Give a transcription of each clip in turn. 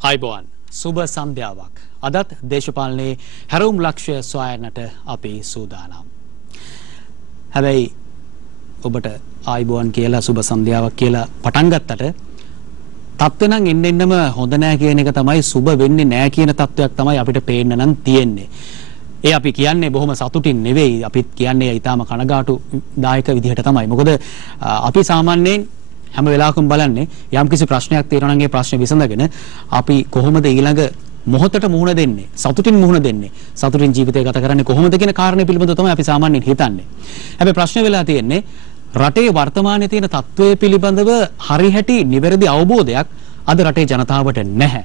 අයිබෝන් සුබ සන්ධ්‍යාවක් අදත් දේශපාලනයේ හැරවුම් ලක්ෂ්‍ය සොයන්නට අපි සූදානම්. හැබැයි ඔබට අයිබෝන් කියලා සුබ සන්ධ්‍යාවක් කියලා පටන් ගත්තට තත්ත්ව නම් එන්නෙන්නම හොඳ නෑ කියන එක තමයි සුබ වෙන්නේ නෑ කියන තත්ත්වයක් තමයි අපිට පේන්න නම් තියෙන්නේ. ඒ අපි කියන්නේ බොහොම සතුටින් නෙවෙයි අපිත් කියන්නේ ඊටාම කනගාටුදායක විදිහට තමයි. මොකද අපි සාමාන්‍යයෙන් හැම වෙලාවකම බලන්නේ යම් කිසි ප්‍රශ්නයක් තියෙනවා නම් ඒ ප්‍රශ්නේ විසඳගෙන අපි කොහොමද ඊළඟ මොහොතට මුහුණ දෙන්නේ සතුටින් මුහුණ දෙන්නේ සතුටින් ජීවිතය ගත කරන්නේ කොහොමද කියන කාරණේ පිළිබඳව තමයි අපි සාමාන්‍යයෙන් හිතන්නේ. හැබැයි ප්‍රශ්නේ වෙලා තියෙන්නේ රටේ වර්තමානයේ තියෙන තත්ත්වය පිළිබඳව හරිහැටි නිවැරදි අවබෝධයක් අද රටේ ජනතාවට නැහැ.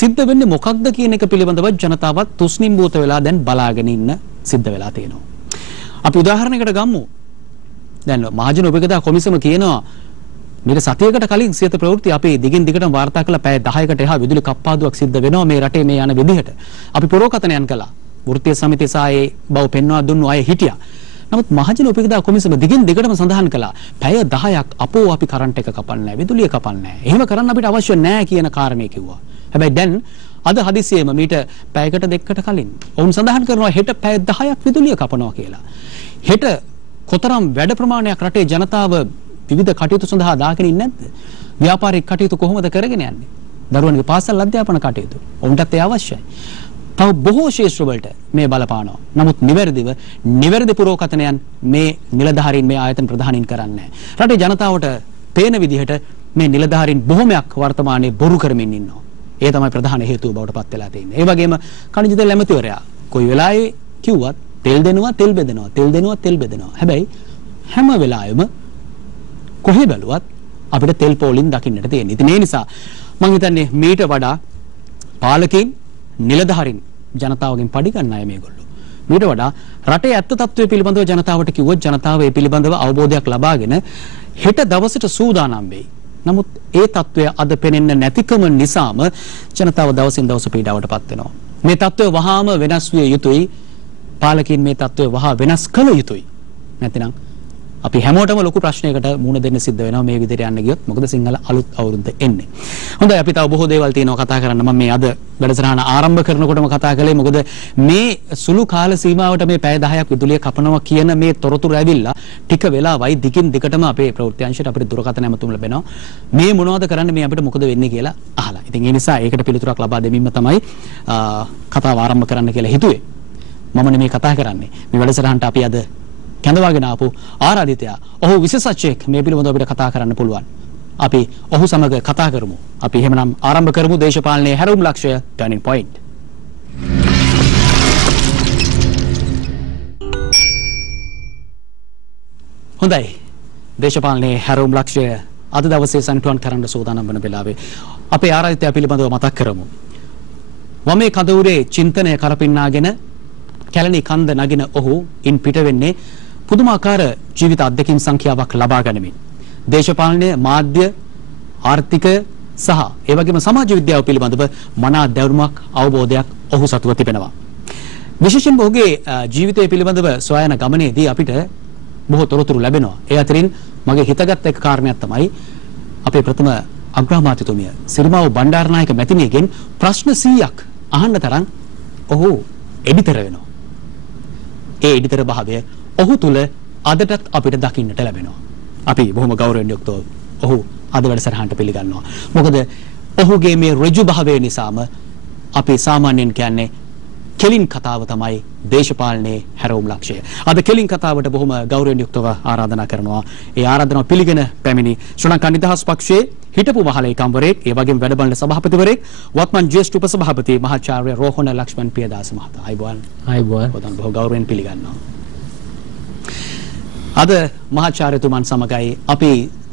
සිද්ධ වෙන්නේ මොකක්ද කියන එක පිළිබඳව ජනතාවත් තුස්නිම්බූත වෙලා දැන් බලාගෙන ඉන්න සිද්ධ වෙලා තියෙනවා. අපි උදාහරණයකට ගමු. දැන් මහජන උපකදා කොමිසම කියනවා මේක සතියකට කලින් සියත ප්‍රවෘත්ති අපි දිගින් දිගටම වාර්තා කළා පැය 10කට එහා විදුලි කප්පාදුවක් සිද්ධ වෙනවා මේ රටේ මේ යන විදිහට. අපි පුරෝකථනයන් කළා. වෘත්තීය සමිතිය සායේ බව පෙන්වා දුන්නු අය හිටියා. නමුත් මහජන උපකදා කොමිසම දිගින් දිගටම සඳහන් කළා පැය 10ක් අපෝ අපි කරන්ට් එක කපන්නේ නැහැ විදුලිය කපන්නේ නැහැ. එහෙම කරන්න අපිට අවශ්‍ය නැහැ කියන කාරණේ කිව්වා. හැබැයි දැන් අද හදිසියෙම මීට පැයකට දෙකකට කලින් ඔවුන් සඳහන් කරනවා හෙට පැය 10ක් විදුලිය කපනවා කියලා. හෙට කොතරම් වැඩ ප්‍රමාණයක් රටේ ජනතාව විවිධ කටයුතු සඳහා දාගෙන ඉන්නේ නැද්ද? ව්‍යාපාරික කටයුතු කොහොමද කරගෙන යන්නේ? දරුවන්ගේ පාසල් අධ්‍යාපන කටයුතු. ඔවුන්ටත් ඒ අවශ්‍යයි. තව බොහෝ ශේෂ්ත්‍ර වලට මේ බලපානවා. නමුත් නිවැරදි පුරෝකථනයන් මේ නිලධාරීන් මේ ආයතන ප්‍රධානීන් කරන්නේ නැහැ. රටේ ජනතාවට පේන විදිහට මේ නිලධාරීන් බොහොමයක් වර්තමානයේ බොරු කරමින් ඉන්නවා. ඒ තමයි ප්‍රධාන හේතුව බවට පත් වෙලා තියෙන්නේ. ඒ වගේම කනිජ තෙල් ඇමතිවරයා කොයි වෙලාවෙ කිව්වත් තෙල් දෙනවා තෙල් බෙදනවා තෙල් දෙනවා තෙල් බෙදනවා. හැබැයි හැම වෙලාවෙම කොහේ බැලුවත් අපිට තෙල් පෝලින් දකින්නට තියෙනවා. ඉතින් ඒ නිසා මම හිතන්නේ මීට වඩා පාලකයන් නිලධාරීන් ජනතාවගෙන් පඩි ගන්න අය මේගොල්ලෝ. මීට වඩා රටේ ඇත්ත තත්ත්වය පිළිබඳව ජනතාවට කිව්වොත් ජනතාව ඒ පිළිබඳව අවබෝධයක් ලබාගෙන හෙට දවසට සූදානම් වෙයි. නමුත් ඒ තත්ත්වය අද පෙනෙන්න නැතිකම නිසාම ජනතාව දවසින් දවස පීඩාවටපත් වෙනවා. මේ තත්ත්වය වහාම වෙනස් විය යුතුයි. පාලකයන් මේ තත්ත්වය වහා වෙනස් කළ යුතුයි. නැතිනම් අපි හැමෝටම ලොකු ප්‍රශ්නයකට මුහුණ දෙන්න සිද්ධ වෙනවා මේ විදිහට යන්න ගියොත්. මොකද සිංහල අලුත් අවුරුද්ද එන්නේ. හොඳයි අපි තව බොහෝ දේවල් තියෙනවා කතා කරන්න. මම මේ අද වැඩසටහන ආරම්භ කරනකොටම කතා කළේ මොකද මේ සුළු කාල සීමාවට මේ පැය 10ක් විදුලිය කපනවා කියන මේ තොරතුරු ඇවිල්ලා ටික වෙලාවයි දිගින් දිගටම අපේ ප්‍රවෘත්ති අංශයට අපිට දුරකථන ඇමතුම් ලැබෙනවා. මේ මොනවද කරන්න මේ අපිට මොකද වෙන්නේ කියලා අහලා. ඉතින් ඒ නිසා ඒකට පිළිතුරක් ලබා දෙමින්ම තමයි කතාව ආරම්භ කරන්න කියලා හිතුවේ. මම නෙමෙයි කතා කරන්නේ. මේ වැඩසටහනට අපි අද කැඳවාගෙන ආපු ආරාධිතයා ඔහු විශේෂඥයෙක් මේ පිළිබඳව අපිට කතා කරන්න පුළුවන්. අපි ඔහු සමග කතා කරමු. අපි එහෙමනම් ආරම්භ කරමු දේශපාලනයේ හැරවුම් ලක්ෂ්‍ය ටර්නින් පොයින්ට්. හොඳයි. දේශපාලනයේ හැරවුම් ලක්ෂ්‍ය අද දවසේ සම්පූර්ණ කරන්න සූදානම් වන වෙලාවේ අපේ ආරාධිතයා පිළිබඳව මතක් කරමු. වමේ කඳවුරේ චින්තනය කරපින්නාගෙන කැලණි කන්ද නගින ඔහු ඉන් පිට වෙන්නේ පුදුමාකාර ජීවිත අත්දැකීම් සංඛ්‍යාවක් ලබා ගනිමින් දේශපාලනය මාධ්‍ය ආර්ථිකය සහ ඒ වගේම සමාජ විද්‍යාව පිළිබඳව මනා දැනුමක් අවබෝධයක් ඔහු සතුව තිබෙනවා. විශේෂයෙන්ම ඔහුගේ ජීවිතය පිළිබඳව සොයන ගමනේදී අපිට බොහෝ තොරතුරු ලැබෙනවා. ඒ අතරින් මගේ හිතගත් එක කාරණයක් තමයි අපේ ප්‍රථම අග්‍රාමාත්‍යතුමිය සිරිමාවෝ බණ්ඩාරනායක මැතිණියගෙන් ප්‍රශ්න 100ක් අහන්න තරම් ඔහු එඩිතර වෙනවා. ඒ එඩිතර භාවය ඔහු තුල අදටත් අපිට දකින්නට ලැබෙනවා. අපි බොහොම ගෞරවයෙන් යුක්තව ඔහු අද වැඩසටහනට පිළිගන්නවා. මොකද ඔහුගේ මේ ඍජු භාවය නිසාම අපි සාමාන්‍යයෙන් කියන්නේ කෙලින් කතාව තමයි දේශපාලනයේ හැරවුම් ලක්ෂ්‍ය. අද කෙලින් කතාවට බොහොම ගෞරවයෙන් යුක්තව ආරාධනා කරනවා. ඒ ආරාධනාව පිළිගෙන පැමිණි ශ්‍රී ලංකා නිදහස් පක්ෂයේ හිටපු මහලේකම්වරයෙක්, ඒ වගේම වැඩබලන සභාපතිවරයෙක්, වත්මන් ජ්‍යෙෂ්ඨ උපසභාපති මහාචාර්ය රෝහණ ලක්ෂ්මන් පියදාස මහතා. අයිබෝන්. අයිබෝන්. බොහොම ගෞරවයෙන් පිළිගන්නවා. අද මහාචාර්යතුමන් සමගයි අපි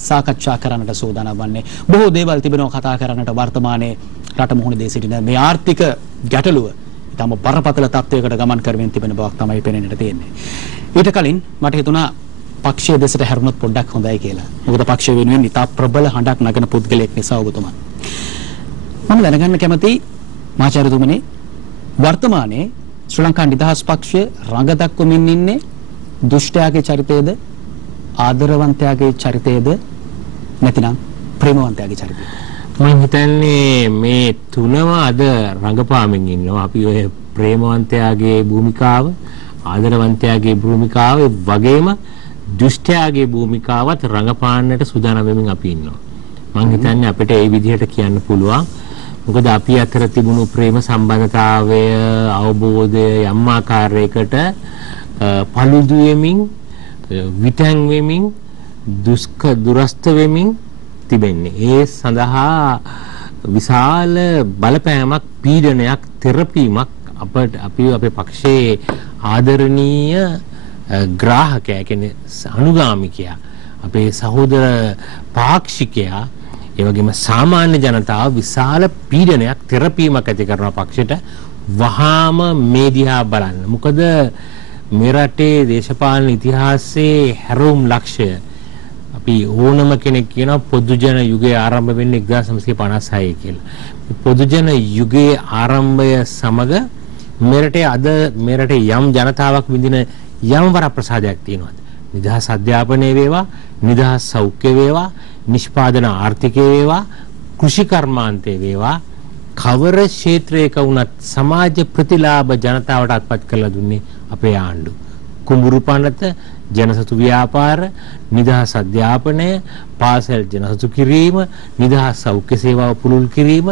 සාකච්ඡා කරන්නට සූදානම් වන්නේ. බොහෝ දේවල් තිබෙනවා කතා කරන්නට වර්තමානයේ රට මුහුණ දී සිටින මේ ආර්ථික ගැටලුව තම බරපතල තත්වයකට ගමන් කරමින් තිබෙන බවක් තමයි පේනෙන්නට තියෙන්නේ. ඊට කලින් මට හිතුණා පක්ෂයේ දෙසට හැරුණොත් පොඩ්ඩක් හොඳයි කියලා. මොකද පක්ෂය වෙනුවෙන් ඉතා ප්‍රබල හඬක් නගන පුද්ගලයෙක් නිසා ඔබතුමා. මම දැනගන්න කැමතියි මහාචාර්යතුමනි වර්තමානයේ ශ්‍රී ලංකා නිදහස් පක්ෂය රඟ දක්වමින් ඉන්නේ දුෂ්ටයාගේ චරිතයේද ආදරවන්තයාගේ චරිතයේද නැතිනම් ප්‍රේමවන්තයාගේ චරිතයේද? මම හිතන්නේ මේ තුනම අද රංගපාමින් ඉන්නවා. අපි ඔය ප්‍රේමවන්තයාගේ භූමිකාව, ආදරවන්තයාගේ භූමිකාව වගේම දුෂ්ටයාගේ භූමිකාවත් රංගපාන්නට සූදානම් වෙමින් අපි ඉන්නවා. මම හිතන්නේ අපිට ඒ විදිහට කියන්න පුළුවන්. මොකද අපි අතර තිබුණු ප්‍රේම සම්බන්ධතාවය, අවබෝධය යම් ආකාරයකට පළුදු වෙමින්, විතං වෙමින්, දුරස්ත වෙමින් තිබෙන්නේ. ඒ සඳහා විශාල බලපෑමක්, පීඩනයක්, තෙරපීමක් අපේ පක්ෂයේ ආදරණීය ග්‍රාහකයා, කියන්නේ අනුගාමිකයා, අපේ සහෝදර පාක්ෂිකයා, ඒ වගේම සාමාන්‍ය ජනතාව විශාල පීඩනයක්, තෙරපීමක් ඇති කරන පක්ෂයට වහාම මේ දිහා බලන්න. මොකද මේ රටේ දේශපාලන ඉතිහාසයේ හැරවුම් ලක්ෂය, අපි ඕනම කෙනෙක් කියනවා පොදු ජන යුගය ආරම්භ වෙන්නේ 1956 කියලා. පොදු ජන යුගයේ ආරම්භය සමග මේ රටේ යම් ජනතාවක් විඳින යම් වරප්‍රසාදයක් තියෙනවා. නිදහස් අධ්‍යාපනය වේවා, නිදහස් සෞඛ්‍ය වේවා, නිෂ්පාදන ආර්ථිකය වේවා, කෘෂි කර්මාන්තය වේවා, කවර ක්ෂේත්‍රයක වුණත් සමාජ ප්‍රතිලාභ ජනතාවට අත්පත් කරලා දුන්නේ අපේ ආණ්ඩුව. කුඹුරු පනත, ජනසතු ව්‍යාපාර, නිදහස් අධ්‍යාපනය, පාසල් ජනසතු කිරීම, නිදහස් සෞඛ්‍ය සේවාව පුළුල් කිරීම,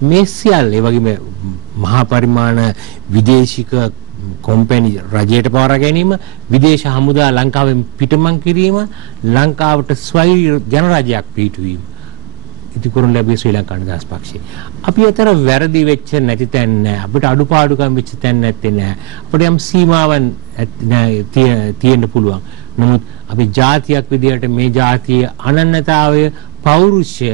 මේ සියල්ල, ඒ වගේම මහා පරිමාණ විදේශික කොම්පැනි රජයට පවරා ගැනීම, විදේශ හමුදා ලංකාවෙන් පිටමං කිරීම, ලංකාවට ස්වෛරී ජනරාජ්‍යයක් පිහිටුවීම ඉති කරන ලැබේ ශ්‍රී ලංකා නිදහස් පක්ෂය. අපි අතර වැරදි වෙච්ච නැති තැන් නැහැ. අපිට අඩුපාඩුකම් වෙච්ච තැන් නැත්තේ නැහැ. අපිට යම් සීමාවන් තියෙන්න පුළුවන්. නමුත් අපි ජාතියක් විදිහට මේ ජාතියේ අනන්‍යතාවය, පෞරුෂය,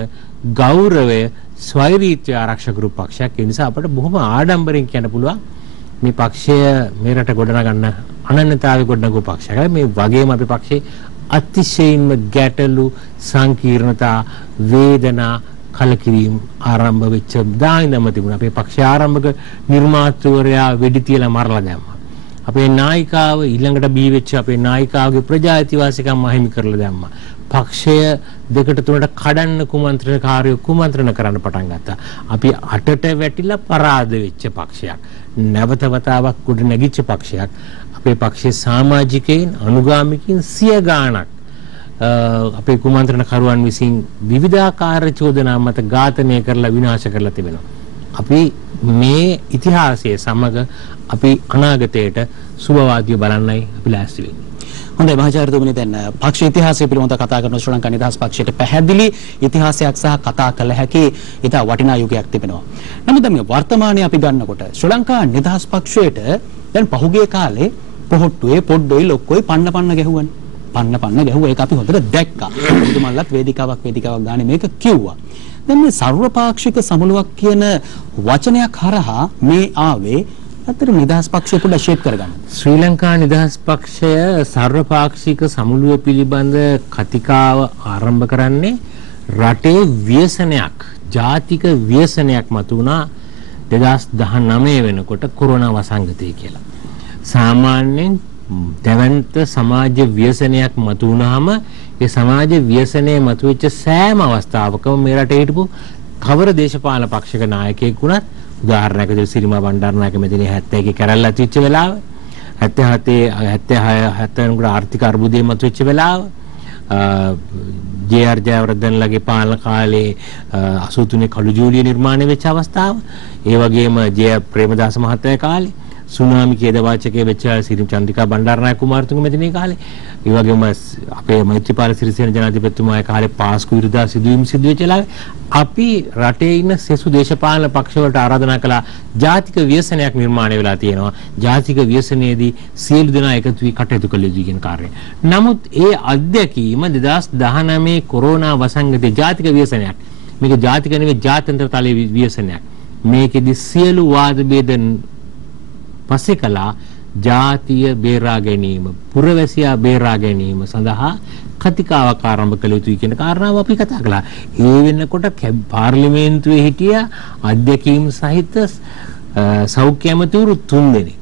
ගෞරවය, ස්වෛරීත්වය ආරක්ෂක කරපු පක්ෂයක්. ඒ නිසා අපිට බොහොම ආඩම්බරෙන් කියන්න පුළුවන් මේ පක්ෂය මේ රට ගොඩනගන්න අනන්‍යතාවය ගොඩනගපු පක්ෂයක්. මේ වගේම අපේ පක්ෂේ අතිශයින්ම ගැටලු, සංකීර්ණතා, වේදනා, කලකිරීම ආරම්භ වෙච්ච දායින්දම තිබුණා. අපේ පක්ෂ ආරම්භක නිර්මාතෘවරයා වෙඩි තියලා මරලා දැම්මා. අපේ නායිකාව ඊළඟට බී වෙච්ච අපේ නායිකාවගේ ප්‍රජාතිවාසිකම් අහිමි කරලා දැම්මා. පක්ෂය දෙකට තුනට කඩන්න කුමන්ත්‍රණකාරයෝ කුමන්ත්‍රණ කරන්න පටන් ගත්තා. අපි අටට වැටිලා පරාද වෙච්ච පක්ෂයක්. නැවත වතාවක් උඩ නැගිච්ච පක්ෂයක්. අපේ පක්ෂයේ සමාජිකයින්, අනුගාමිකයින් සිය ගාණක් අපේ කුමන්ත්‍රණකරුවන් විසින් විවිධාකාර චෝදනා මත ඝාතනය කරලා විනාශ කරලා තිබෙනවා. අපි මේ ඉතිහාසයේ සමග අපි අනාගතයට සුබවාදිය බලන්නයි අපි ලෑස්ති වෙන්නේ. හොඳයි මහාචාර්යතුමනි, දැන් පක්ෂ ඉතිහාසය පිළිබඳව කතා කරන ශ්‍රී ලංකා නිදහස් පක්ෂයට පැහැදිලි ඉතිහාසයක් සහ කතා කළ හැකි ඉතා වටිනා යුගයක් තිබෙනවා. නමුත් දැන් මේ වර්තමානයේ අපි ගන්නකොට ශ්‍රී ලංකා නිදහස් පක්ෂයට දැන් පහුගිය කාලේ පොහොට්ටුවේ පොඩ්ඩොයි ලොක්කොයි පන්න ගැහුවනේ. පන්න ගැහුවා, ඒක අපි හොඳට දැක්කා. මුදුමල්ලත් වේදිකාවක් ගානේ මේක කිව්වා. දැන් මේ සර්වපාක්ෂික සමුළුවක් කියන වචනයක් හරහා මේ ආවේ අතර නිදහස් පක්ෂය පොඩ්ඩක් ෂේප් කරගන්න. ශ්‍රී ලංකා නිදහස් පක්ෂය සර්වපාක්ෂික සමුළුව පිළිබඳ කතිකාව ආරම්භ කරන්නේ රටේ ව්‍යසනයක්, ජාතික ව්‍යසනයක් මතුවුණා 2019 වෙනකොට කොරෝනා වසංගතය කියලා. සාමාන්‍යයෙන් දැවැන්ත සමාජ ව්‍යසනයක් මතුවුණාම ඒ සමාජ ව්‍යසනයේ මතුවෙච්ච සෑම අවස්ථාවකම මේ රටේ හිටපු කවර දේශපාලන පක්ෂයක නායකයෙක් වුණත්, උදාහරණයක් විදිහට සිරිමා බණ්ඩාරනායක මෙතන 71 කැරැල්ල ඇතිවෙච්ච වෙලාව, 77 කට ආර්ථික අර්බුදයේ මතුවෙච්ච වෙලාව, ජේ.ආර්. ජයවර්ධනලගේ පාලන කාලේ 83 කළු ජූලිය නිර්මාණය වෙච්ච අවස්ථාව, ඒ වගේම ජේ.ආර්. ප්‍රේමදාස මහත්තයා කාලේ සුනාමි කේදවාචකයේ වෙච්ච සිරිම චන්ද්‍රිකා බණ්ඩාරනායක කුමාරතුංග මෙතන කාලේ, ඒ වගේම අපේ මෛත්‍රීපාල සිරිසේන ජනාධිපතිතුමාගේ කාලේ පාස්කු විරුද්ධ සිදුවීම් සිදු වෙච්ච වෙලාවේ අපි රටේ ඉන්න සෙසු දේශපාලන පක්ෂවලට ආරාධනා කළා ජාතික ව්‍යසනයක් නිර්මාණය වෙලා තියෙනවා. ජාතික ව්‍යසනයේදී සියලු දෙනා එකතු වී කටයුතු කළ යුතුයි කියන කාර්යය. නමුත් ඒ අත්දැකීම 2019 කොරෝනා වසංගතයේ ජාතික ව්‍යසනයක්. මේක ජාතික නෙවෙයි, ජාත්‍යන්තර තලයේ ව්‍යසනයක්. මේකෙදි සියලු වාද භේද පස්සේ කළා ජාතිය බේරා ගැනීම, පුරවැසියා බේරා ගැනීම සඳහා කතිකාවක් ආරම්භ කළ යුතුයි කියන කාරණාව අපි කතා කළා. ඒ වෙනකොට පාර්ලිමේන්තුවේ හිටිය අධ්‍යක්ෂ සහිත සෞඛ්‍ය ඇමතිවරු 3 දෙනෙක්.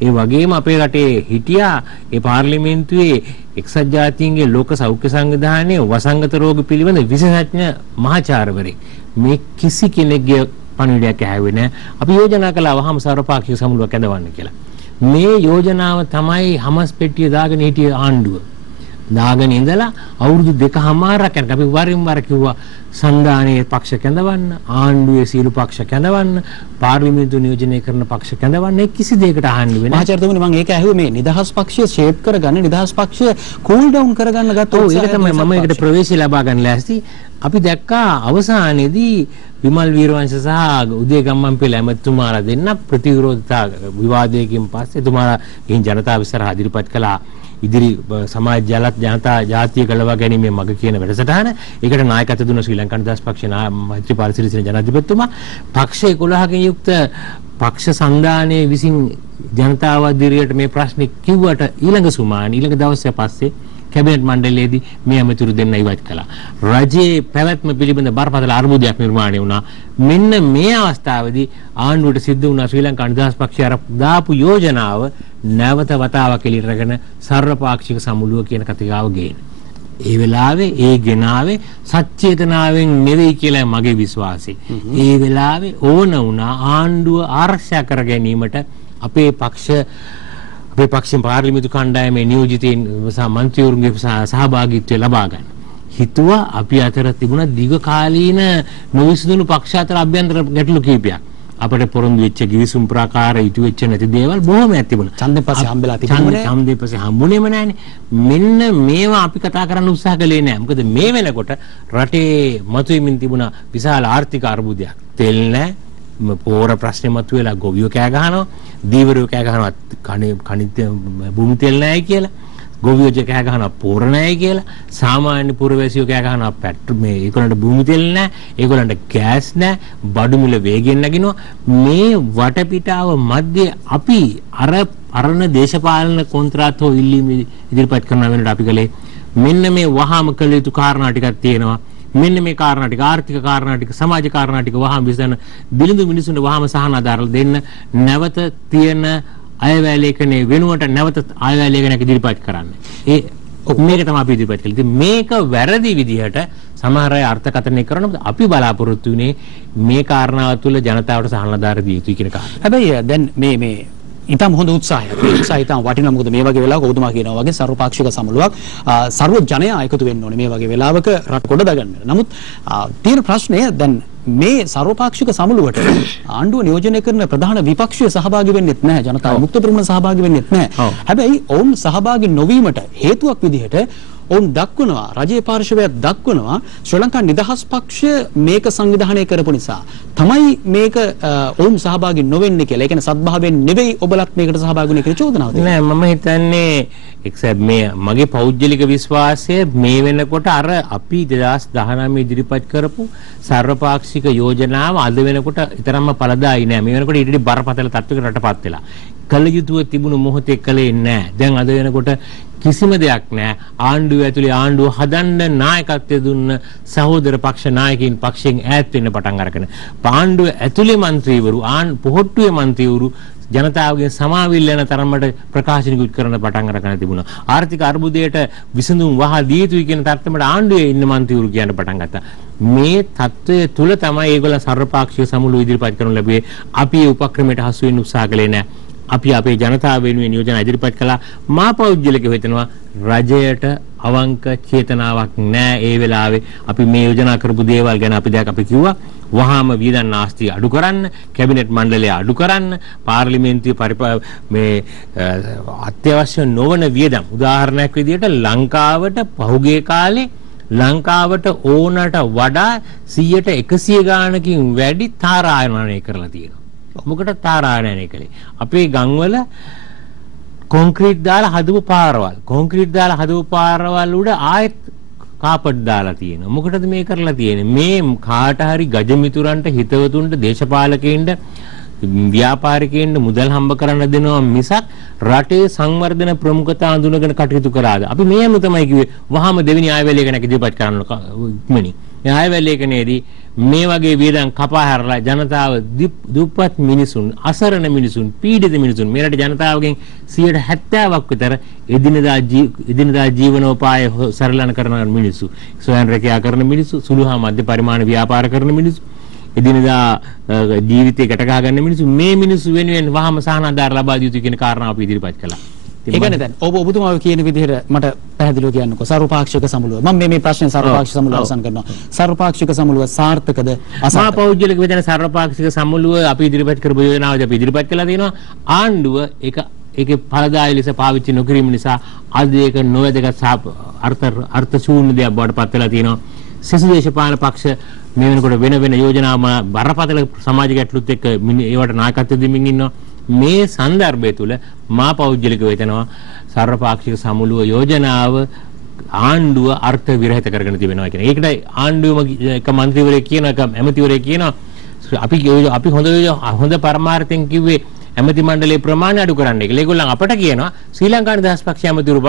ඒ වගේම අපේ රටේ හිටියා ඒ පාර්ලිමේන්තුවේ එක්සත් ජාතීන්ගේ ලෝක සෞඛ්‍ය සංවිධානයේ වසංගත රෝග පිළිබඳ විශේෂඥ මහාචාර්යවරයෙක්. මේ කිසි කෙනෙක්ගේ පණිවිඩයක් ඇහුවේ නැහැ. අපි යෝජනා කළා වහම සර්වපාක්ෂික සමුළුවක් ඇඳවන්න කියලා. මේ යෝජනාව තමයි හමස් පෙට්ටිය දාගෙන හිටිය ආණ්ඩුව. දාගෙන ඉඳලා අවුරුදු 2කමාරක් යනකම් අපි වරින් වර කිව්වා සංධානයේ පක්ෂ කැඳවන්න, ආණ්ඩුවේ සීළු පක්ෂ කැඳවන්න, පාර්ලිමේන්තුව නියෝජනය කරන පක්ෂ කැඳවන්න. කිසි දෙයකට අහන්නේ නැහැ. මහාචාර්යතුමනි මම ඒක ඇහුවේ මේ නිදහස් පක්ෂය ෂේප් කරගන්න, නිදහස් පක්ෂය කූල් ඩවුන් කරගන්න ගත්ත උත්සාහය. ඒක තමයි මම ඒකට ප්‍රවේශය ලබා ගන්න ලෑස්ති. අපි දැක්කා අවසානයේදී විමල් වීරවංශ සහ උදේ ගම්මන්පිල ඇමතුමාලා දෙන්න ප්‍රතිවිරෝධතා විවාදයකින් පස්සේ එතුමාලා ගිහින් ජනතාව ඉස්සරහා ඉදිරිපත් කළා ඉදිරි සමාජ ජනතා ජාතිය ගලවා ගැනීමේ මඟ කියන වැඩසටහන. ඒකට නායකත්ව දුන්න ශ්‍රී ලංකා නිදහස් පක්ෂ මෛත්‍රීපාල සිරිසේන ජනාධිපතිතුමා පක්ෂ 11කින් යුක්ත පක්ෂ සංධානයේ විසින් ජනතාව ඉදිරියට මේ ප්‍රශ්නේ කිව්වට ඊළඟ දවසේ පස්සේ කැබිනට් මණ්ඩලයේදී මේ අමතුරු දෙන්න ඉවත් කළා. රජයේ පැවැත්ම පිළිබඳ බරපතල අර්බුදයක් නිර්මාණය වුණා. මෙන්න මේ අවස්ථාවේදී ආණ්ඩුවට සිද්ධ වුණා ශ්‍රී ලංකා නිදහස් පක්ෂය දාපු යෝජනාව නැවත වතාවක් එළියටගෙන සර්වපාක්ෂික සමුළුව කියන කතිකාව ගේන. ඒ වෙලාවේ ඒ ගෙනාවේ සත්‍යේතනාවෙන් නෙවෙයි කියලා මගේ විශ්වාසය. ඒ වෙලාවේ ඕන වුණා ආණ්ඩුව ආරක්ෂා කර ගැනීමට අපේ පක්ෂයෙන් පාර්ලිමේන්තු කණ්ඩායමේ නියෝජිතයින් සහ මන්ත්‍රීවරුන්ගේ සහභාගීත්වය ලබා ගන්න. හිතුවා අපි අතර තිබුණ දීර්ඝකාලීන නොවිසඳුණු පක්ෂ අතර අභ්‍යන්තර ගැටලු කීපයක්. අපිට පොරොන්දු වෙච්ච ගිවිසුම් ප්‍රකාර ඉටු වෙච්ච නැති දේවල් බොහොමයක් තිබුණා. ඡන්දේ පස්සේ හම්බෙලා තිබුණේ. ඡන්දේ පස්සේ හම්බුනේම නැහනේ. මෙන්න මේවා අපි කතා කරන්න උත්සාහ කළේ නැහැ. මොකද මේ වෙනකොට රටේ මතුවෙමින් තිබුණ විශාල ආර්ථික අර්බුදයක්. තෙල් නැහැ. පෝර ප්‍රශ්නේ මතුවෙලා ගොවියෝ කෑ ගහනවා. දීවරයෝ කෑ ගහනවා කණිත භූමි තෙල් නැහැ කියලා. ගොවියෝ කෑ ගහනවා පෝර නැහැ කියලා. සාමාන්‍ය පුරවැසියෝ කෑ ගහනවා මේ ඒගොල්ලන්ට භූමි තෙල් නැහැ. ඒගොල්ලන්ට ගෑස් නැහැ. බඩු මිල වේගෙන් නැගිනවා. මේ වටපිටාව මැද්දේ අපි අරණ දේශපාලන කොන්ත්‍රාත් හෝ ඉල්ලීම් ඉදිරිපත් කරන වෙනකොට අපි කලේ මෙන්න මේ වහාම කළ යුතු කාරණා ටිකක් තියෙනවා. මෙන්න මේ කාරණා ටික ආර්ථික කාරණා ටික සමාජ කාරණා ටික වහාම විසඳන බිලිඳු මිනිසුන්ට වහාම සහන ආධාර දෙන්න නැවත තියෙන අයවැය ලේඛනයේ වෙනුවට නැවත අයවැය ලේඛනයක් ඉදිරිපත් කරන්න. මේක තමයි අපි ඉදිරිපත් කළේ. ඉතින් මේක වැරදි විදිහට සමහර අය අර්ථකථනය කරනවා. අපි බලාපොරොත්තු වෙන්නේ මේ කාරණාව තුළ ජනතාවට සහන ආධාර දිය යුතුයි කියන කාරණා. හැබැයි දැන් මේ ඉතාම හොඳ උත්සාහයක්. ඒ උත්සාහය ඉතාම වටිනවා. මොකද මේ වගේ වෙලාවක ඔබතුමා කියනවා වගේ සර්වපාක්ෂික සමුළුවක් සර්ව ජනයා එකතු වෙන්න ඕනේ මේ වගේ වෙලාවක රට කොට දගන්න. නමුත් තියෙන ප්‍රශ්නය දැන් මේ සර්වපාක්ෂික සමුළුවට ආණ්ඩුව නියෝජනය කරන ප්‍රධාන විපක්ෂය සහභාගී වෙන්නෙත් නැහැ. ජනතාව මුක්ත පෙරමුණ සහභාගී වෙන්නෙත් නැහැ. හැබැයි ඔවුන් සහභාගී නොවීමට හේතුවක් විදිහට ඔවුන් දක්වනවා රජයේ පාර්ශවයක් දක්වනවා ශ්‍රී ලංකා නිදහස් පක්ෂය මේක සංවිධානය කරපු නිසා තමයි මේක ඔවුන් සහභාගී නොවෙන්නේ කියලා. ඒ කියන්නේ සත්භාවයෙන් නෙවෙයි ඔබලත් මේකට සහභාගී වෙන්නේ කියලා චෝදනාවක් තියෙනවා. නෑ මම හිතන්නේ එක්සැප් මේ මගේ පෞද්ගලික විශ්වාසය මේ වෙනකොට අර අපි 2019 ඉදිරිපත් කරපු සර්වපාක්ෂික යෝජනාව අද වෙනකොට ඊතරම්ම පළදායි නෑ. මේ වෙනකොට ඊට බරපතල තත්ත්වයකට රටපත් වෙලා. කල යුතුව තිබුණු මොහොතේ කලේ නෑ. දැන් අද වෙනකොට කිසිම දෙයක් නෑ. ආණ්ඩුව ඇතුලේ ආණ්ඩුව හදන්න නායකත්වය දුන්න සහෝදර පක්ෂ නායකයින් පක්ෂයෙන් ඈත් වෙන්න පටන් අරගෙන ආණ්ඩුව ඇතුලේ മന്ത്രിවරු පොහොට්ටුවේ മന്ത്രിවරු ජනතාවගේ සමාවිල් යන තරමට ප්‍රකාශනිකුත් කරන පටන් අරගෙන තිබුණා. ආර්ථික අර්බුදයට විසඳුම් වහා දිය යුතුයි කියන තරමට ආණ්ඩුවේ ඉන්න മന്ത്രിවරු කියන්න පටන් ගත්තා. මේ தত্ত্বය තුල තමයි ඒගොල්ලෝ සර්වපාක්ෂික සමුළු ඉදිරිපත් කරනු ලැබුවේ. අපි ඒ උපක්‍රමයට හසු වෙන්න උත්සාහ කළේ නෑ. අපි අපේ ජනතාව වෙනුවෙන් යෝජනා ඉදිරිපත් කළා. මා පෞද්ගලිකව හිතනවා රජයට අවංක චේතනාවක් නැහැ ඒ වෙලාවේ. අපි මේ යෝජනා කරපු දේවල් ගැන අපි කිව්වා වහාම වියදම් නාස්ති අඩු කරන්න, කැබිනට් මණ්ඩලය අඩු කරන්න, පාර්ලිමේන්තුවේ මේ අත්‍යවශ්‍ය නොවන වියදම් උදාහරණයක් විදිහට ලංකාවට පහුගිය කාලේ ලංකාවට ඕනට වඩා 100% ගානකින් වැඩි තාරායනය කරලා තියෙනවා. මොකට තාරායනය කළේ? අපේ ගම්වල කොන්ක්‍රීට් දාලා හදපු පාරවල් උඩ ආයෙත් කාපට් දාලා තියෙනවා. මොකටද මේ කරලා තියෙන්නේ? මේ කාට හරි ගජමිතුරන්ට, හිතවතුන්ට, දේශපාලකයින්ට, ව්‍යාපාරිකයින්ට මුදල් හම්බ කරන්න දෙනවා මිසක් රටේ සංවර්ධන ප්‍රමුඛතා අඳුනගෙන කටයුතු කරාද? අපි මේ අනුව තමයි කිව්වේ වහාම දෙවෙනි ආයවැය ලේඛනයක් ඉදිරිපත් කරන්න ඉක්මනින්. න්‍යායවැල් ලේඛනයේදී මේ වගේ වියදම් කපා හැරලා ජනතාව දුප්පත් මිනිසුන් අසරණ මිනිසුන් පීඩිත මිනිසුන් මේ රටේ ජනතාවගෙන් 70%ක් විතර එදිනදා ජීවනෝපාය සරලන කරන මිනිස්සු සොයන් රැකියා කරන මිනිස්සු සුළු හා මධ්‍ය පරිමාණ ව්‍යාපාර කරන මිනිස්සු එදිනදා ජීවිතේ ගැට ගහ ගන්න මිනිස්සු මේ මිනිස්සු වෙනුවෙන් වහම සහනාධාර ලබා දිය යුතු කියන කාරණාව අපි ඉදිරිපත් කළා. ඒ කියන්නේ දැන් ඔබතුමාව කියන විදිහට මට පැහැදිලිව කියන්නකෝ සර්වපාක්ෂික සමුළුව. මම මේ ප්‍රශ්නේ සර්වපාක්ෂික සමුළුව අවසන් කරනවා. සර්වපාක්ෂික සමුළුව සාර්ථකද අසාර්ථකද? මහා පෞද්ගලික වේදන සර්වපාක්ෂික සමුළුව අපි ඉදිරිපත් කරපු යෝජනාවද අපි ඉදිරිපත් කළා තියෙනවා. ආණ්ඩුව ඒකේ ඵලදායී ලෙස පාවිච්චි නොකිරීම නිසා අද ඒක නොවැදගත් අර්ථ ශූන්‍ය දෙයක් බවට පත් වෙලා තියෙනවා. සෙසු දේශපාලන පක්ෂ මේ වෙනකොට වෙන යෝජනා බරපතල සමාජ ගැටලුත් එක්ක ඒවට නායකත්වය දෙමින් ඉන්නවා. මේ සංදර්භය තුල මා පෞද්ගලික වේතනවා සර්වපාක්ෂික සමුළුව යෝජනාව ආණ්ඩුව අර්ථ විරහිත කරගෙන තිබෙනවා කියන. ඒකට ආණ්ඩුවම එක മന്ത്രിවරයෙක් කියන එක ඇමතිවරයෙක් කියනවා අපි හොඳ පරමාර්ථයෙන් කිව්වේ ඇමති මණ්ඩලයේ ප්‍රමාණය අඩු කරන්න කියලා. ඒගොල්ලන් අපට කියනවා ශ්‍රී ලංකා නිදහස් පක්ෂ ඇමතිවරු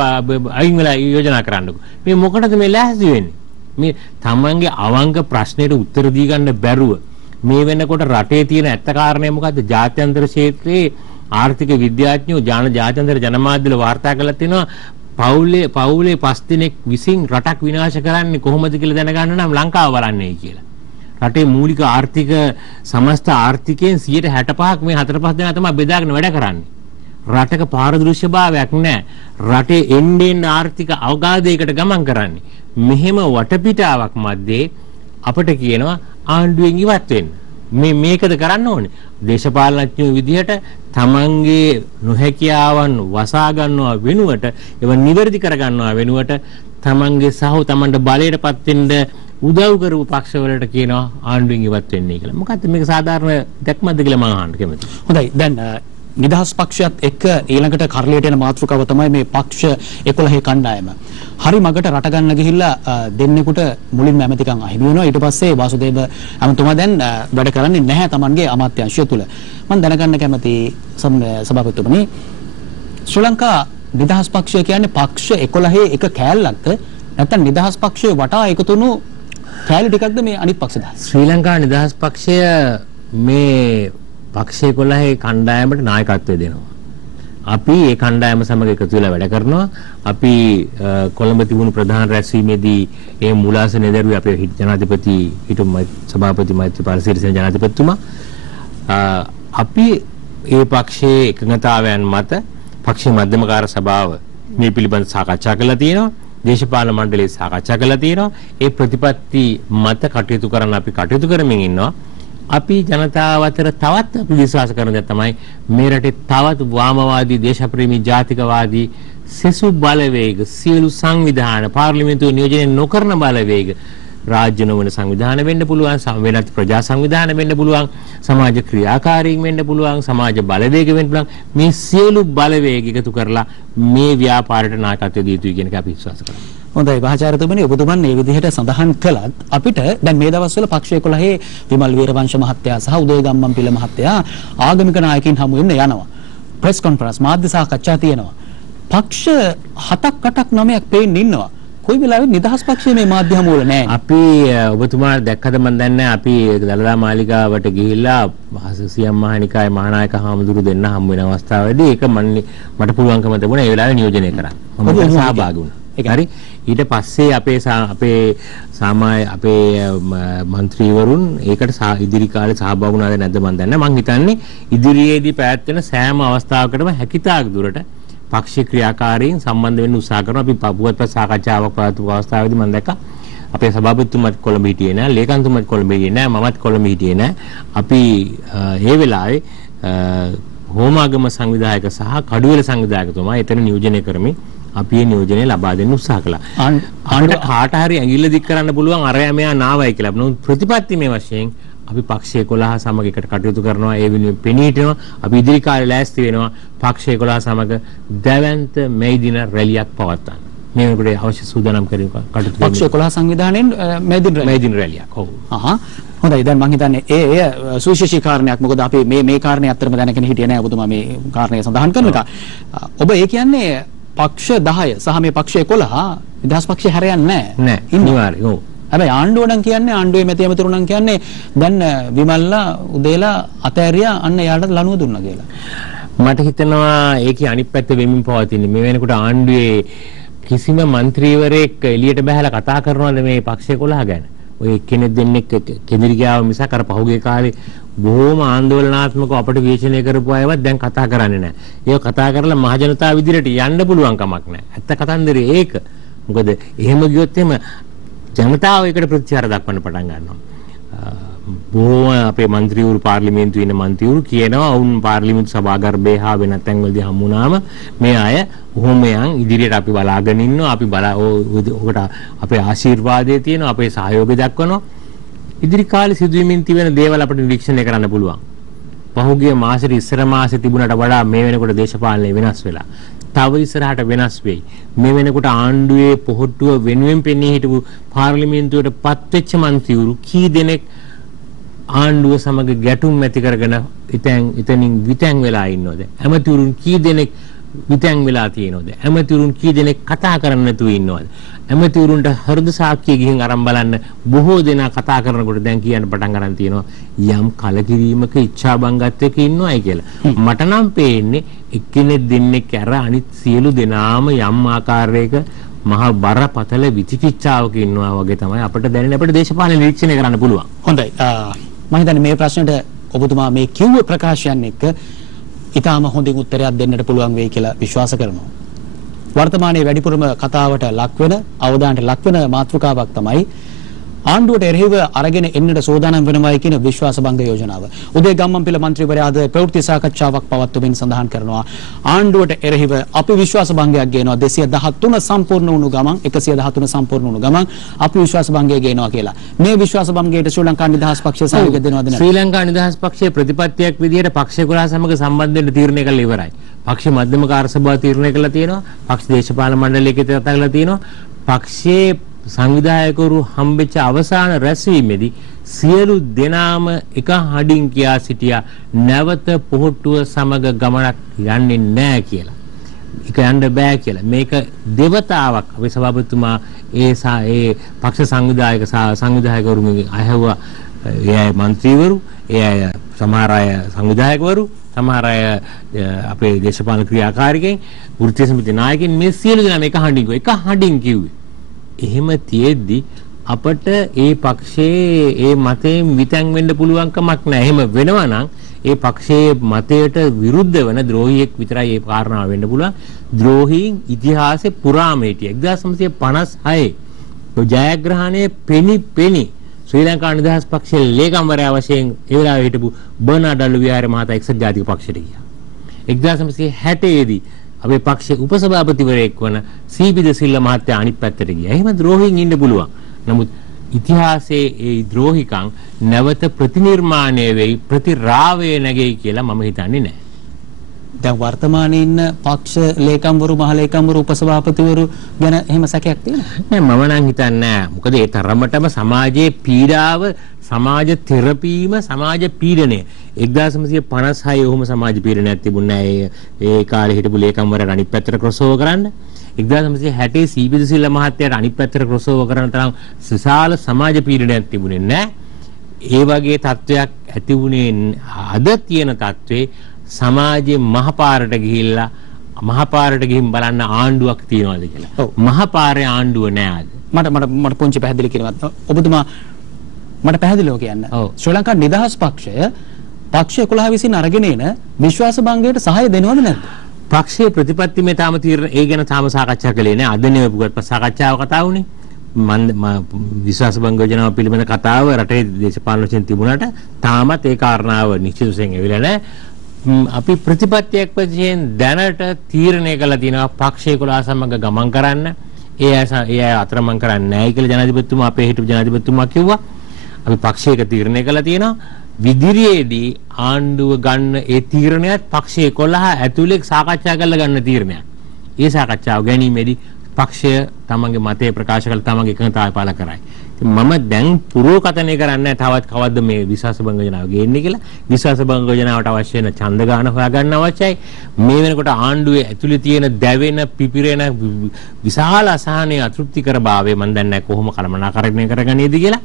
අයින් වෙලා යෝජනා කරන්නකෝ. මේ මොකටද මේ ලෑස්ති වෙන්නේ? මේ තමන්ගේ අවංක ප්‍රශ්නෙට උත්තර දී ගන්න බැරුව මේ වෙනකොට රටේ තියෙන ඇත්ත කාරණය මොකද්ද? ජාත්‍යන්තර ක්ෂේත්‍රයේ ආර්ථික විද්‍යාඥයෝ ජාත්‍යන්තර ජනමාධ්‍යවල වාර්තා කරලා තිනවා පවුලේ 5 දෙනෙක් විසින් රටක් විනාශ කරන්නේ කොහොමද කියලා දැනගන්න නම් ලංකාව බලන්නයි කියලා. රටේ මූලික ආර්ථික සමස්ත ආර්ථිකයෙන් 65%ක් මේ 4-5 දෙනා තමයි බෙදාගෙන වැඩ කරන්නේ. රටක පාරදෘශ්‍යභාවයක් නැහැ. රටේ එන්නෙන් ආර්ථික අවගාධයකට ගමන් කරන්නේ. මෙහෙම වටපිටාවක් මැද්දේ අපට කියනවා ආණ්ඩුවෙන් ඉවත් වෙන්න. මේකද කරන්න ඕනේ. දේශපාලනඥයෝ විදිහට තමන්ගේ නොහැකියාවන් වසා ගන්නවා වෙනුවට ඒව නිවැරදි කර ගන්නවා වෙනුවට තමන්ගේ තමන්ට බලයටපත් වෙන්න උදව් කරපු පක්ෂවලට කියනවා ආණ්ඩුවෙන් ඉවත් වෙන්නේ කියලා. මොකද්ද මේක සාධාරණ දැක්මක්ද කියලා මම අහන්න කැමතියි. හොඳයි. දැන් නිදහස් පක්ෂයත් එක්ක ඊළඟට කරලියට එන මාතෘකාව තමයි මේ පක්ෂ 11 කණ්ඩායම. හරි මගට රට ගන්න ගිහිල්ලා දෙන්නෙකුට මුලින්ම ඇමතිකම් අහිමි වෙනවා. ඊට පස්සේ වාසුදේව ඇමතුමා දැන් වැඩ කරන්නේ නැහැ Tamanගේ අමාත්‍යාංශය තුල. මම දැනගන්න කැමති සභාපතිතුමනි ශ්‍රී ලංකා නිදහස් පක්ෂය කියන්නේ පක්ෂ 11 එක කෑල්ලක්ද නැත්නම් නිදහස් පක්ෂය වටා එකතු වුණු කෑලි ටිකක්ද මේ අනිත් පක්ෂ 10? ශ්‍රී ලංකා නිදහස් පක්ෂය මේ පක්ෂ 11 කණ්ඩායමට නායකත්වය දෙනවා. අපි ඒ කණ්ඩායම සමග එකතු වෙලා වැඩ කරනවා. අපි කොළඹ තිබුණු ප්‍රධාන රැස්වීමේදී ඒ මූලාසනය දරුවේ අපේ ජනාධිපති හිටු සභාපති මෛත්‍රීපාල සිරිසේන ජනාධිපතිතුමා අපි ඒ පක්ෂයේ එකඟතාවයන් මත පක්ෂ මධ්‍යමකාර සභාව මේ පිළිබඳ සාකච්ඡා කළා තියෙනවා. දේශපාලන මණ්ඩලයේ සාකච්ඡා කළා තියෙනවා. ඒ ප්‍රතිපත්ති මත කටයුතු කරන්න අපි කටයුතු කරමින් ඉන්නවා. අපි ජනතාව අතර තවත් අපි විශ්වාස කරන දේ තමයි මේ රටේ තවත් වාමවාදී දේශප්‍රේමී ජාතිකවාදී සෙසු බලවේග සියලු සංවිධාන පාර්ලිමේන්තුව නියෝජනය නොකරන බලවේග රාජ්‍ය නොවන සංවිධාන වෙන්න පුළුවන් වෙනත් ප්‍රජා සංවිධාන වෙන්න පුළුවන් සමාජ ක්‍රියාකාරීන් වෙන්න පුළුවන් සමාජ බලවේග වෙන්න පුළුවන් මේ සියලු බලවේග එකතු කරලා මේ ව්‍යාපාරයට නායකත්වය දී යුතුයි කියන එක අපි විශ්වාස කරනවා. හොඳයි මහාචාර්යතුමනි ඔබතුමන් මේ විදිහට සඳහන් කළත් අපිට දැන් මේ දවස්වල පක්ෂ 11 විමල් වීරවංශ මහත්තයා සහ උදය ගම්මන්පිල මහත්තයා ආගමික නායකින් හමු වෙන්න යනවා. ප්‍රෙස් කොන්ෆරන්ස් මාධ්‍ය සාකච්ඡා තියෙනවා. පක්ෂ 7ක් 8ක් 9ක් පේන්න ඉන්නවා. කොයි වෙලාවෙත් නිදහස් පක්ෂයේ මේ මාධ්‍ය හමු වල නැහැ. අපි ඔබතුමාලා දැක්කද මන් දන්නේ අපි දළදා මාලිගාවට ගිහිල්ලා සියම් මහනිකායේ මහානායක හාමුදුරු දෙන්න හමු වෙන අවස්ථාවේදී ඒක මට පුළුවන්කම තිබුණා ඒ වෙලාවේ නියෝජනය කරන්න. මම සහභාගී වුණා. හරි ඊට පස්සේ අපේ മന്ത്രിවරුන් ඒකට ඉදිරි කාලේ සහභාගී වුණාද නැද්ද මම දන්නේ නැහැ. මම හිතන්නේ ඉදිරියේදී පැවැත් වෙන සෑම අවස්ථාවකටම හැකියතාක් දුරට පක්ෂ ක්‍රියාකාරීන් සම්බන්ධ වෙන්න උත්සාහ කරනවා. අපි පුවත්පත් සාකච්ඡාවක් පවත්වපු අවස්ථාවේදී මම දැක්කා අපේ සභාපතිතුමත් කොළඹ හිටියේ නැහැ, ලේකම්තුමත් කොළඹ හිටියේ නැහැ, මමත් කොළඹ හිටියේ නැහැ. අපි ඒ වෙලාවේ හෝමාගම සංවිධායක සහ කඩුවෙල සංවිධායකතුමා එතන නියෝජනය කරමින් අපි මේ නියෝජනය ලබා දෙන්න උත්සාහ කළා. ආණ්ඩුව කාට හරි ඇඟිල්ල දික් කරන්න පුළුවන් අරයා මෙයා නාවයි කියලා. නමුත් ප්‍රතිපත්ති මේ වශයෙන් අපි පක්ෂ 11 සමග එකට කටයුතු කරනවා. ඒ වෙනුවෙන් පෙනී හිටිනවා. අපි ඉදිරි කාලේ ලෑස්ති වෙනවා පක්ෂ 11 සමග දැවැන්ත මේ දින රැලියක් පවත්වන්න. මේ වෙනකොට අවශ්‍ය සූදානම් කටයුතු කරනවා. පක්ෂ 11 සංවිධානයෙන් මේ දින රැලියක්. ඔව්. හොඳයි දැන් මම හිතන්නේ ඒ සුවිශේෂී කාරණයක්. මොකද අපි මේ කාරණේ අත්‍තරම දැනගෙන හිටියේ නෑ ඔබතුමා මේ කාරණේ සඳහන් කරන එක. ඔබ ඒ කියන්නේ පක්ෂ 10 සහ මේ පක්ෂ 11 නිදහස් පක්ෂය හැරයන්නේ නෑ. අනිවාර්යයෙන්. ඔව්. හැබැයි ආණ්ඩුව නම් කියන්නේ ආණ්ඩුවේ මැති ඇමතුරු නම් කියන්නේ දැන් විමල්ලා උදේලා අතෑරියා අන්න එයාට ලනුව දුන්නා කියලා. මට හිතෙනවා ඒකේ අනිත් පැත්ත වෙමින් පවතින්නේ. මේ වෙනකොට ආණ්ඩුවේ කිසිම മന്ത്രിවරයෙක් එළියට බහලා කතා කරනවද මේ පක්ෂය 11 ගැන? ඔය කෙනෙක් දෙන්නෙක් කෙඳිරි ගාව මිසක් අර පහුගිය කාලේ බොහොම ආందోලනාත්මකව අපිට විශ්ලේෂණය කරපු අයවත් දැන් කතා කරන්නේ නැහැ. ඒක කතා කරලා මහ ජනතාව විදිහට යන්න පුළුවන් කමක් නැහැ. ඇත්ත කතන්දරේ ඒක. මොකද එහෙම ගියොත් එහෙම ජනතාව ඒකට ප්‍රතිචාර දක්වන්න පටන් ගන්නවා. බොහොම අපේ മന്ത്രിවරු පාර්ලිමේන්තුවේ ඉන්න മന്ത്രിවරු කියනවා වුන් පාර්ලිමේන්තු සභාගර්භය හා වෙනත් තැන්වලදී හමු වුණාම මේ අය කොහොම යන් ඉදිරියට අපි බලාගෙන ඉන්නවා අපි ඔකට අපේ ආශිර්වාදය තියෙනවා අපේ සහයෝගය දක්වනවා ඉදිරි කාලේ සිදුවීමින් තිබෙන දේවල් අපිට නිරීක්ෂණය කරන්න පුළුවන්. පහුගිය මාසෙට ඉස්සර මාසෙ තිබුණාට වඩා මේ වෙනකොට දේශපාලනය වෙනස් වෙලා. තව ඉස්සරහට වෙනස් වෙයි. මේ වෙනකොට ආණ්ඩුවේ පොහොට්ටුව වෙනුවෙන් පෙනී හිටපු පාර්ලිමේන්තුවට පත්වෙච්ච മന്ത്രിවරු කී දෙනෙක් ආණ්ඩුව සමග ගැටුම් ඇති කරගෙන ඉතින් විතැන් වෙලා ඉන්නවද? ඇමතිවරුන් කී දෙනෙක් විතැන් වෙලා තියෙනවද? ඇමතිවරුන් කී දෙනෙක් කතා කරන්න නැතුව ඉන්නවද? ඇමතිවරුන්ට හෘද සාක්ෂිය ගිහින් අරන් බලන්න බොහෝ දෙනා කතා කරනකොට දැන් කියන්න පටන් ගන්න තියෙනවා යම් කලකිරීමක ඉච්ඡාබංගත්වයක ඉන්නවයි කියලා. මට නම් පේන්නේ එක්කෙනෙක් දෙන්නෙක් ඇර අනිත් සියලු දෙනාම යම් ආකාරයක මහා බරපතල විචිකිච්ඡාවක ඉන්නවා වගේ තමයි අපිට දැනෙන අපිට දේශපාලන නිරීක්ෂණය කරන්න පුළුවන්. හොඳයි. මම හිතන්නේ මේ ප්‍රශ්නෙට ඔබතුමා මේ කිව්ව ප්‍රකාශයන් එක්ක ඊටාම හොඳින් උත්තරයක් දෙන්නට පුළුවන් වෙයි කියලා විශ්වාස කරනවා. වර්තමානයේ වැඩිපුරම කතාවට ලක්වෙන අවධානයට ලක්වෙන මාතෘකාවක් තමයි ආණ්ඩුවට එරෙහිව අරගෙන එන්නට සෝදානම් වෙනවායි කියන විශ්වාසභංග යෝජනාව. උදේ ගම්මන්පිල මන්ත්‍රීවරයා අද ප්‍රවෘත්ති සාකච්ඡාවක් පවත්වමින් සඳහන් කරනවා ආණ්ඩුවට එරෙහිව අපි විශ්වාසභංගයක් ගේනවා 213 සම්පූර්ණ වුණු ගමන් 113 සම්පූර්ණ වුණු ගමන් අපි විශ්වාසභංගය ගේනවා කියලා. මේ විශ්වාසභංගයට ශ්‍රී ලංකා නිදහස් පක්ෂය සහයෝගය දෙනවද නැද්ද? ශ්‍රී ලංකා නිදහස් පක්ෂයේ ප්‍රතිපත්තියක් විදියට පක්ෂ 11 සමග සම්බන්ධ වෙන්න තීරණය කළා ඉවරයි. පක්ෂ මධ්‍යම කාර්යසභාව තීරණය කළා තියෙනවා. පක්ෂ දේශපාලන මණ්ඩලයක කතා කරලා තියෙනවා. පක්ෂයේ සංවිධායකවරු හම්බෙච්ච අවසාන රැස්වීමේදී සියලු දෙනාම එක හඩින් කියා සිටියා නැවත පොහොට්ටුව සමග ගමනක් යන්නේ නැහැ කියලා. ඒක යන්න බෑ කියලා. මේක දෙවතාවක් අපේ සභාපතිතුමා ඒ පක්ෂ සංවිධායකවරුන්ගේ අයහුවා ඒ මන්ත්‍රීවරු ඒ සමහර අය සංවිධායකවරු සමහර අය අපේ දේශපාලන ක්‍රියාකාරිකයන් වෘත්තීය සමිති නායකයන් මේ සියලු දෙනාම එක හඩින් කිව්වේ. එහෙම තියෙද්දි අපට ඒ පක්ෂයේ ඒ මතයෙන් විතැන් වෙන්න පුළුවන් කමක් නැහැ. එහෙම වෙනවා නම් ඒ පක්ෂයේ මතයට විරුද්ධ වෙන ද්‍රෝහියෙක් විතරයි ඒ කාරණාව වෙන්න පුළුවන්. ද්‍රෝහීන් ඉතිහාසයේ පුරාම හිටිය 1956 ජයග්‍රහණයේ පෙනි ශ්‍රී ලංකා නිදහස් පක්ෂයේ ලේකම්වරයා වශයෙන් ඒ වෙලාවේ හිටපු බර්නාඩ් අලුවිහාර මහතා එක්සත් ජාතික පක්ෂයට ගියා. 1960 දී අපේ පක්ෂයේ උපසභාපතිවරයෙක් වන සීපිද සිල්ල මහත්තයා අනිත් පැත්තට ගියා. එහෙම ද්‍රෝහීන් ඉන්න පුළුවන්. නමුත් ඉතිහාසයේ ඒ ද්‍රෝහිකම් නැවත ප්‍රතිනිර්මාණය වෙයි ප්‍රතිරාවය නැගෙයි කියලා මම හිතන්නේ නැහැ. දැන් වර්තමානයේ ඉන්න පක්ෂ ලේකම්වරු මහ ලේකම්වරු උපසභාපතිවරු ගැන එහෙම සැකයක් තියෙනවද? නෑ මම නම් හිතන්නේ නෑ. මොකද ඒ තරමටම සමාජයේ පීඩාව සමාජ තෙරපීම සමාජ පීඩනය 1956 ඔහොම සමාජ පීඩනයක් තිබුණේ නෑ. ඒ කාලේ හිටපු ලේකම්වරයාට අනිත් පැත්තට ක්‍රොස් ඕවර් කරන්න 1960 සීපිද සිල්ල මහත්තයාට අනිත් පැත්තට ක්‍රොස් ඕවර් කරන තරම් විශාල සමාජ පීඩනයක් තිබුණේ නෑ. ඒ වගේ තත්වයක් ඇති වුණේ අද තියෙන තත්වේ සමාජයේ මහපාරට ගිහිල්ලා මහපාරට ගිහින් බලන්න ආණ්ඩුවක් තියනවාද කියලා. මහපාරේ ආණ්ඩුව නෑ අද. මට පුංචි පැහැදිලි කිරීමක්. ඔබතුමා මට පැහැදිලිව කියන්න. ශ්‍රී ලංකා නිදහස් පක්ෂය පක්ෂ 11 විසින් අරගෙන එන විශ්වාසභංගයට සහාය දෙනවද නැද්ද? පක්ෂයේ ප්‍රතිපත්ති මේ තාම තීරණ ඒ ගැන තාම සාකච්ඡා කළේ නෑ. අද නෙවෙයි පුකට සාකච්ඡාව කතා වුණේ. විශ්වාසභංග යෝජනාව පිළිබඳ කතාව රටේ දේශපාලන වශයෙන් තිබුණාට තාමත් ඒ කාරණාව නිශ්චිත වශයෙන් එවිලා නෑ. අපි ප්‍රතිපත්තියක් වශයෙන් දැනට තීරණය කළා තියෙනවා පක්ෂ 11 සමග ගමන් කරන්න. ඒ අය අතරමං කරන්නේ නැහැ කියලා ජනාධිපතිතුමා අපේ හිටපු ජනාධිපතිතුමා කිව්වා. අපි පක්ෂයක තීරණය කළා තියෙනවා. විදිරියේදී ආණ්ඩුව ගන්න ඒ තීරණයත් පක්ෂ 11 ඇතුලේ සාකච්ඡා කරලා ගන්න තීරණයක්. ඒ සාකච්ඡාව ගැනීමේදී පක්ෂය තමන්ගේ මතය ප්‍රකාශ කළ තමන්ගේ එකඟතාවය පළ කරයි. මම දැන් පුරෝකථනය කරන්නේ තවත් කවද්ද මේ විශ්වාස භංග යෝජනාව ගේන්නේ කියලා. විශ්වාස භංග යෝජනාවට අවශ්‍ය වෙන ඡන්ද ගාන හොයාගන්න අවශ්‍යයි. මේ වෙනකොට ආණ්ඩුවේ ඇතුලේ තියෙන දැවෙන පිපිරෙන විශාල අසහනය අතෘප්තිකර භාවය මම දැන් නැහැ කොහොම කළමනාකරණය කරගන්නේද කියලා.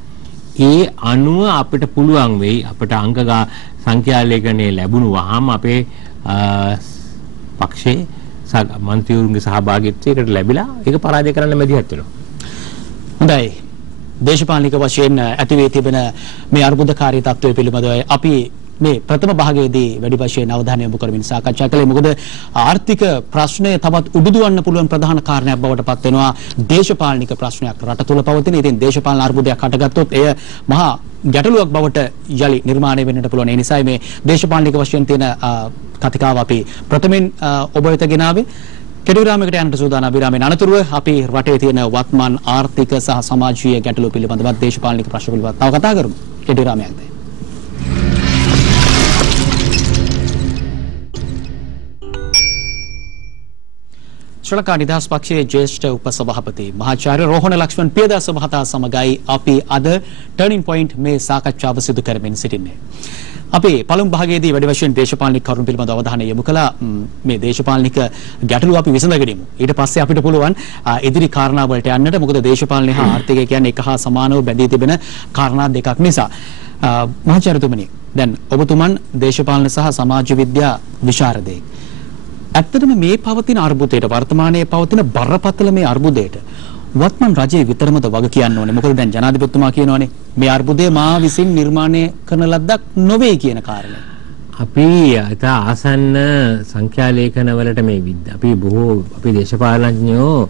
ඒ අනුව අපිට පුළුවන් වෙයි අපිට අංක සංඛ්‍යාලේඛනයේ ලැබුණු වහම අපේ පක්ෂයේ මන්ත්‍රීවරුන්ගේ සහභාගීත්වයකට ලැබිලා ඒක පරාජය කරන්න මැදිහත් වෙනවා. හොඳයි. දේශපාලනික වශයෙන් ඇති වී තිබෙන මේ අර්බුදකාරී තත්ත්වය පිළිබඳව අපි මේ ප්‍රථම භාගයේදී වැඩි වශයෙන් අවධානය යොමු කරමින් සාකච්ඡා කළේ. මොකද ආර්ථික ප්‍රශ්නය තවත් උඩුදුවන්න පුළුවන් ප්‍රධාන කාරණයක් බවට පත් වෙනවා. දේශපාලනික ප්‍රශ්නයක් රට තුළ පවතින. ඉතින් දේශපාලන අර්බුදයක් හටගත්තොත් එය මහා ගැටලුවක් බවට යලි නිර්මාණය වෙන්නට පුළුවන්. ඒ නිසායි මේ දේශපාලනික වශයෙන් තියෙන කතිකාව අපි ප්‍රථමයෙන් ඔබ වෙත ගෙනාවේ. කෙටි විරාමයකට යන්නට සූදානම්. විරාමයෙන් අනතුරුව අපි රටේ තියෙන වත්මන් ආර්ථික සහ සමාජීය ගැටලු පිළිබඳව දේශපාලනික ප්‍රශ්න පිළිබඳව තව කතා කරමු. කෙටි විරාමයක් දැන්. ශ්‍රී ලංකා නිදහස් පක්ෂයේ ජ්‍යෙෂ්ඨ උපසභාපති මහාචාර්ය රෝහණ ලක්ෂ්මන් පියදාස මහතා සමගයි අපි අද ටර්නින් පොයින්ට් මේ සාකච්ඡාව සිදු කරමින් සිටින්නේ. අපි පළමු භාගයේදී වැඩි වශයෙන් දේශපාලනික කරුණු පිළිබඳව අවධානය යොමු කළා. මේ දේශපාලනික ගැටලු අපි විසඳගෙනමු. ඊට පස්සේ අපිට පුළුවන් ඉදිරි කාරණා වලට යන්නට. මොකද දේශපාලනය හා ආර්ථිකය කියන්නේ එක හා සමානව බැඳී තිබෙන කාරණා දෙකක් නිසා. මහාචාර්යතුමනි, දැන් ඔබතුමන් දේශපාලන සහ සමාජ විද්‍යා විශාරදයෙක්. ඇත්තටම මේ පවතින අර්බුදයට වර්තමානයේ පවතින බරපතල මේ අර්බුදයට වත්මන් රජයේ විතරමද වග කියන්න ඕනේ. මොකද දැන් ජනාධිපතිතුමා කියනවානේ මේ අර්බුදය මා විසින් නිර්මාණය කරන ලද්දක් නොවේ කියන කාරණය. අපි අත ආසන්න සංඛ්‍යාලේඛන වලට මේ අපි බොහෝ අපේ දේශපාලනඥයෝ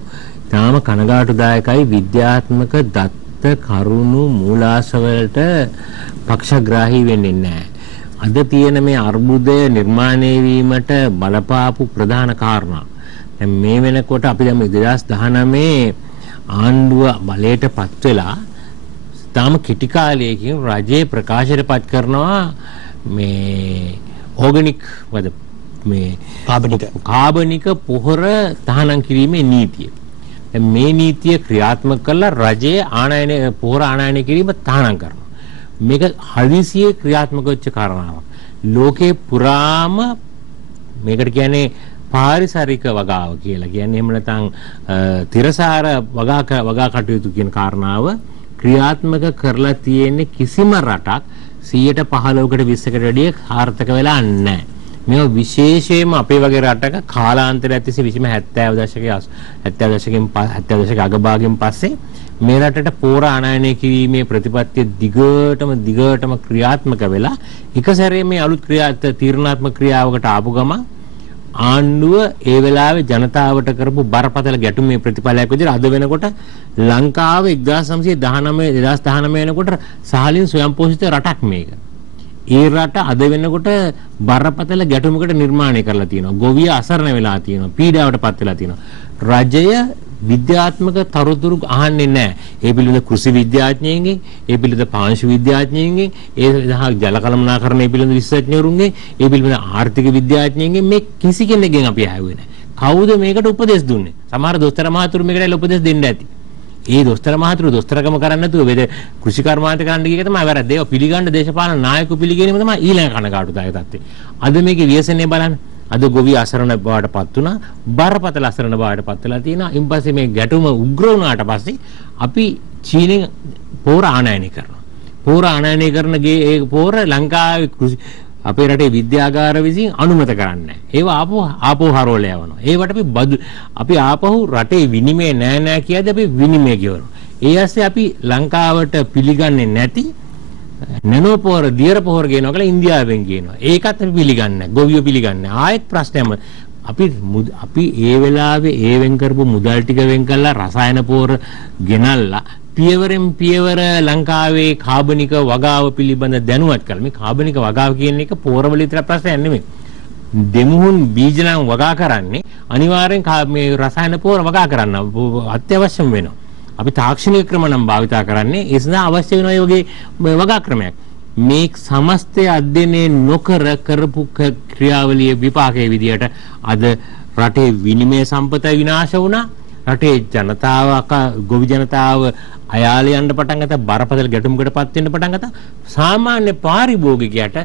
තාම කනගාටුදායකයි විද්‍යාත්මක දත්ත කරුණු මූලාශ්‍ර වලට පක්ෂග්‍රාහී වෙන්නේ නැහැ. අද තියෙන මේ අර්බුදය නිර්මාණය වීමට බලපාපු ප්‍රධාන කාරණා. දැන් මේ වෙනකොට අපි දැන් 2019 ආණ්ඩුව බලයට පත් වෙලා තාම කෙටි කාලයකින් රජයේ ප්‍රකාශයටපත් කරනවා මේ ඕගනික් වද මේ කාබනික පොහොර තහනම් කිරීමේ නීතිය. දැන් මේ නීතිය ක්‍රියාත්මක කළා රජයේ ආනයන පොහොර ආනයනය කිරීම තහනම් කරනවා. මේක හදිසියේ ක්‍රියාත්මක වෙච්ච කාරණාවක්. ලෝකේ පුරාම මේකට කියන්නේ පාරිසරික වගාව කියලා. කියන්නේ එහෙම නැත්නම් තිරසාර වගා කටයුතු කියන කාරණාව ක්‍රියාත්මක කරලා තියෙන්නේ කිසිම රටක් 15%කට 20කට වැඩිය සාර්ථක වෙලා නැහැ. මේවා විශේෂයෙන්ම අපේ වගේ රටක කාලාන්තරයක් තිස්සේ 70 දශකයේ අගභාගයෙන් පස්සේ මේ රටට පෝර ආනයනය කිරීමේ ප්‍රතිපත්තිය දිගටම ක්‍රියාත්මක වෙලා එක සැරේ මේ අලුත් තීරණාත්මක ක්‍රියාවකට ආපු ගමන් ආණ්ඩුව ඒ වෙලාවේ ජනතාවට කරපු බරපතල ගැටුමේ ප්‍රතිඵලයක් විදිහට අද වෙනකොට ලංකාව 2019 වෙනකොට සහලින් ස්වයංපෝෂිත රටක් මේක. ඒ රට අද වෙනකොට බරපතල ගැටුමකට නිර්මාණය කරලා තියෙනවා. ගොවිය අසරණ වෙලා තියෙනවා. පීඩාවට පත් වෙලා තියෙනවා. රජය විද්‍යාත්මක තොරතුරු අහන්නේ නැහැ. ඒ පිළිබඳ කෘෂි විද්‍යාඥයන්ගෙන්, ඒ පිළිබඳ පාංශු විද්‍යාඥයන්ගෙන්, ඒ සහ ජල කළමනාකරණය පිළිබඳ විශේෂඥවරුන්ගෙන්, ඒ පිළිබඳ ආර්ථික විද්‍යාඥයන්ගෙන් මේ කිසි කෙනෙක්ගෙන් අපි අහුවේ නැහැ. කවුද මේකට උපදෙස් දුන්නේ? සමහර දොස්තර මහතුරු මේකට උපදෙස් දෙන්න ඇති. ඒ දොස්තර මහතුරු දොස්තරකම කරන්නේ නැතුව වේද කෘෂි කර්මාන්ත කරන්න ගිය එක තමයි වැරද්ද. ඒක පිළිගන්න දේශපාලන නායකයෝ පිළිගැනීම තමයි ඊළඟ කනගාටුදායක තත්ත්වය. අද මේකේ ව්‍යසනය බලන්න. අද ගොවි අසරණ බවට පත් වුණා. බරපතල අසරණ බවට පත් වෙලා තියෙනවා. ඊන් පස්සේ මේ ගැටුම උග්‍ර වුණාට පස්සේ අපි චීනෙන් පෝර ආනයනය කරනවා. පෝර ආනයනය කරන ඒ පෝර ලංකාවේ අපේ රටේ විද්‍යාගාර විසින් අනුමත කරන්නේ නැහැ. ඒවා ආපහු හරවල යවනවා. ඒවට අපි ආපහු රටේ විනිමය නෑ කියද්දී අපි විනිමය ගෙවනවා. ඒ ඇස්සේ අපි ලංකාවට පිළිගන්නේ නැති නැනෝ පොහොර දියර පොහොර ගේනවා කියලා ඉන්දියාවෙන් ගේනවා. ඒකත් අපි පිළිගන්නේ නැහැ. ගොවියෝ පිළිගන්නේ නැහැ. ආයෙත් ප්‍රශ්නයම අපි ඒ වෙලාවේ ඒවෙන් කරපු මුදල් ටික වෙන් කළා රසායන පොහොර ගෙනල්ලා පියවරෙන් පියවර ලංකාවේ කාබනික වගාව පිළිබඳ දැනුවත් කළා. මේ කාබනික වගාව කියන එක පොහොර වල විතර ප්‍රශ්නයක් නෙමෙයි. දෙමුහුන් බීජ නම් වගා කරන්නේ අනිවාර්යෙන් මේ රසායන පොහොර වගා කරන්න අත්‍යවශ්‍යම වෙනවා. අපි තාක්ෂණික ක්‍රම නම් භාවිතා කරන්නේ ඒ සඳහා අවශ්‍ය වෙන ඒ වගේ වගා ක්‍රමයක්. මේ සමස්තය අධ්‍යයනය නොකර කරපු ක්‍රියාවලිය විපාකයේ විදියට අද රටේ විනිමය සම්පත විනාශ වුණා. රටේ ජනතාව ගොවි ජනතාව අයාලේ යන්න පටන් ගත්තා, බරපතල ගැටුමකටපත් වෙන්න පටන් ගත්තා. සාමාන්‍ය පාරිභෝගිකයට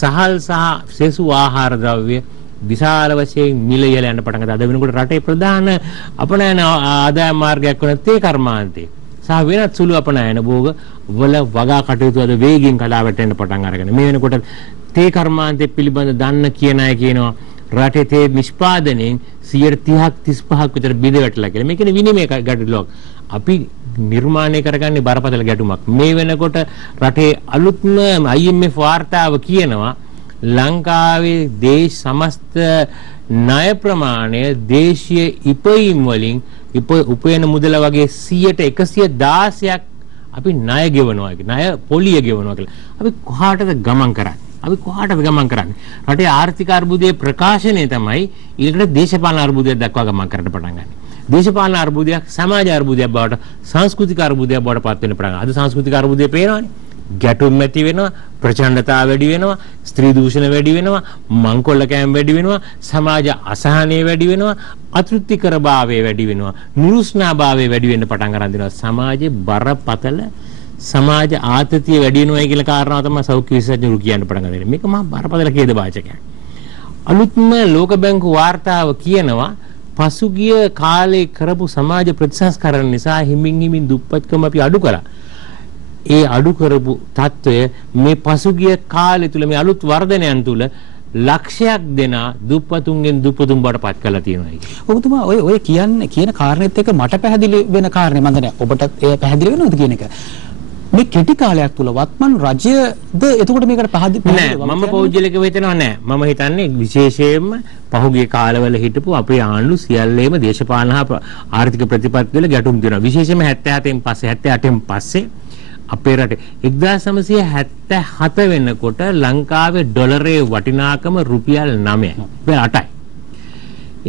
සහල් සහ සෙසු ආහාර ද්‍රව්‍ය විශාල වශයෙන් මිල ඉහළ යන්න පටන් ගත්තා. අද වෙනකොට රටේ ප්‍රධාන අපනයන ආදායම් මාර්ගයක් වන තේ කර්මාන්තේ සහ වෙනත් සුළු අපනයන භෝග වල වගා කටයුතු අද වේගින් කඩා වැටෙන්න පටන් අරගෙන මේ වෙනකොට තේ කර්මාන්තේ පිළිබඳ දන්න කියන අය කියනවා රටේ තේ නිෂ්පාදනයෙන් 30ක් 35ක් විතර බිඳ වැටලා කියලා. මේකනේ විනිමය ගැටලුවක්. අපි නිර්මාණය කරගන්නේ බරපතල ගැටුමක්. මේ වෙනකොට රටේ අලුත්ම IMF වාර්තාව කියනවා ලංකාවේ සමස්ත ණය ප්‍රමාණය දේශීය ඉපයීම් වලින් උපයන මුදල වගේ 100% අපි ණය ගෙවනවා කියලා. ණය පොලිය ගෙවනවා කියලා. අපි කොහාටද ගමන් කරන්නේ? අපි කොහාටද ගමන් කරන්නේ? රටේ ආර්ථික අර්බුදයේ ප්‍රකාශනය තමයි ඊළඟට දේශපාලන අර්බුදයක් දක්වා ගමන් කරන්න පටන් ගන්න. දේශපාලන අර්බුදයක් සමාජ අර්බුදයක් බවට සංස්කෘතික අර්බුදයක් බවට පත් වෙන්න පටන් ගන්නවා. අද සංස්කෘතික අර්බුදය පේනවනේ. ගැටුම් ඇති වෙනවා, ප්‍රචණ්ඩතාව වැඩි වෙනවා, ස්ත්‍රී දූෂණ වැඩි වෙනවා, මංකොල්ල කෑම වැඩි වෙනවා, සමාජ අසහනය වැඩි වෙනවා, අතෘප්තිකරභාවය වැඩි වෙනවා, නිරුස්නාභාවය වැඩි වෙන්න පටන් ගන්න දෙනවා. සමාජයේ බරපතල සමාජ ආතතිය වැඩි වෙනවා කියලා කාරණාව තමයි සෞඛ්‍ය විශේෂඥවරු කියන්න පටන් ගන්නේ. මේක මහා බරපතල ඛේද වාචකයක්. අලුත්ම ලෝක බැංකු වාර්තාව කියනවා පසුගිය කාලේ කරපු සමාජ ප්‍රතිසංස්කරණ නිසා හිමින් දුප්පත්කම අපි අඩු කළා. ඒ අඩු කරපු తত্ত্বය මේ පසුගිය කාලය තුල මේ අලුත් වර්ධනයන් තුල ලක්ෂයක් දෙනා දුප්පතුන්ගෙන් දුප්පතුන් බවට පත් කරලා තියෙනවා. ඔබතුමා ඔය කියන කාරණෙත් එක්ක මට පැහැදිලි වෙන කාරණේ මම දන්නේ ඔබට ඒ පැහැදිලි වෙනවද කියන එක. මේ කෙටි කාලයක් තුල වත්මන් රජයද එතකොට මේකට පැහැදිලි නෑ මම පෞද්ගලිකව හිතනවා නෑ. මම හිතන්නේ විශේෂයෙන්ම පහුගිය කාලවල හිටපු අපේ ආණ්ඩු සියල්ලේම දේශපාලන හා ආර්ථික ප්‍රතිපත්තිවල ගැටුම් තියෙනවා. විශේෂයෙන්ම 78න් පස්සේ අපේ රටේ 1977 වෙනකොට ලංකාවේ ඩොලරේ වටිනාකම රුපියල් 9යි. 8යි.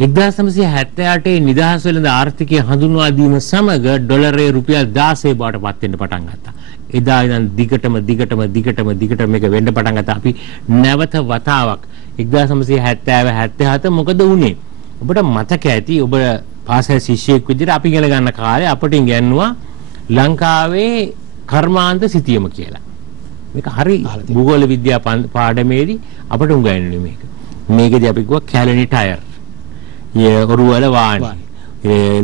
1978 නිදහස් වෙළඳ ආර්ථිකය හඳුන්වා දීම සමග ඩොලරේ රුපියල් 16 බවට පත් වෙන්න පටන් ගත්තා. එදා ඉඳන් දිගටම මේක වෙන්න පටන් ගත්තා. අපි නැවත වතාවක් 1970 77 මොකද වුනේ? ඔබට මතක ඇති ඔබ පාසල් ශිෂ්‍යයෙක් විදිහට අපි ඉගෙන ගන්න කාලේ අපිට ඉගෙනුවා ලංකාවේ කර්මාන්ත සිතියම කියලා. මේක හරි භූගෝල විද්‍යා පාඩමේදී අපට උගන්වන්නේ මේක. මේකදී අපි කිව්වා කැලණි ටයර්. ඔරුවල වාණි.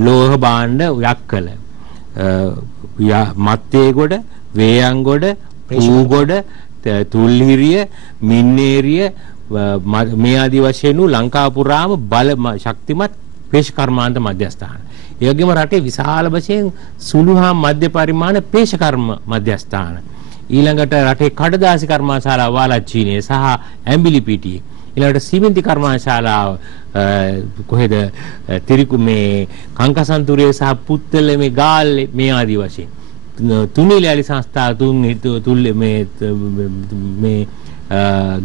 ලෝහ භාණ්ඩ යක්කල. මත්තේ ගොඩ, වේයන් ගොඩ, ඌ ගොඩ, තුල්හිරිය, මින්නේරිය මේ ආදී වශයෙන් ලංකාව පුරාම ශක්තිමත් පේශ කර්මාන්ත මධ්‍යස්ථාන. ඒ වගේම රටේ විශාල වශයෙන් සුළු හා මධ්‍ය පරිමාණ පේශ කර්ම මධ්‍යස්ථාන. ඊළඟට රටේ කඩදාසි කර්මාශාලා වාලච්චීනේ සහ ඇඹිලිපිටියේ. ඊළඟට සිමෙන්ති කර්මාශාලාව කොහෙද තිරිකු මේ කංකසන්තුරේ සහ පුත්තල මේ ගාල්ලේ මේ ආදී වශයෙන්. තුනිලෑලි සංස්ථාව තුල්ලේ මේ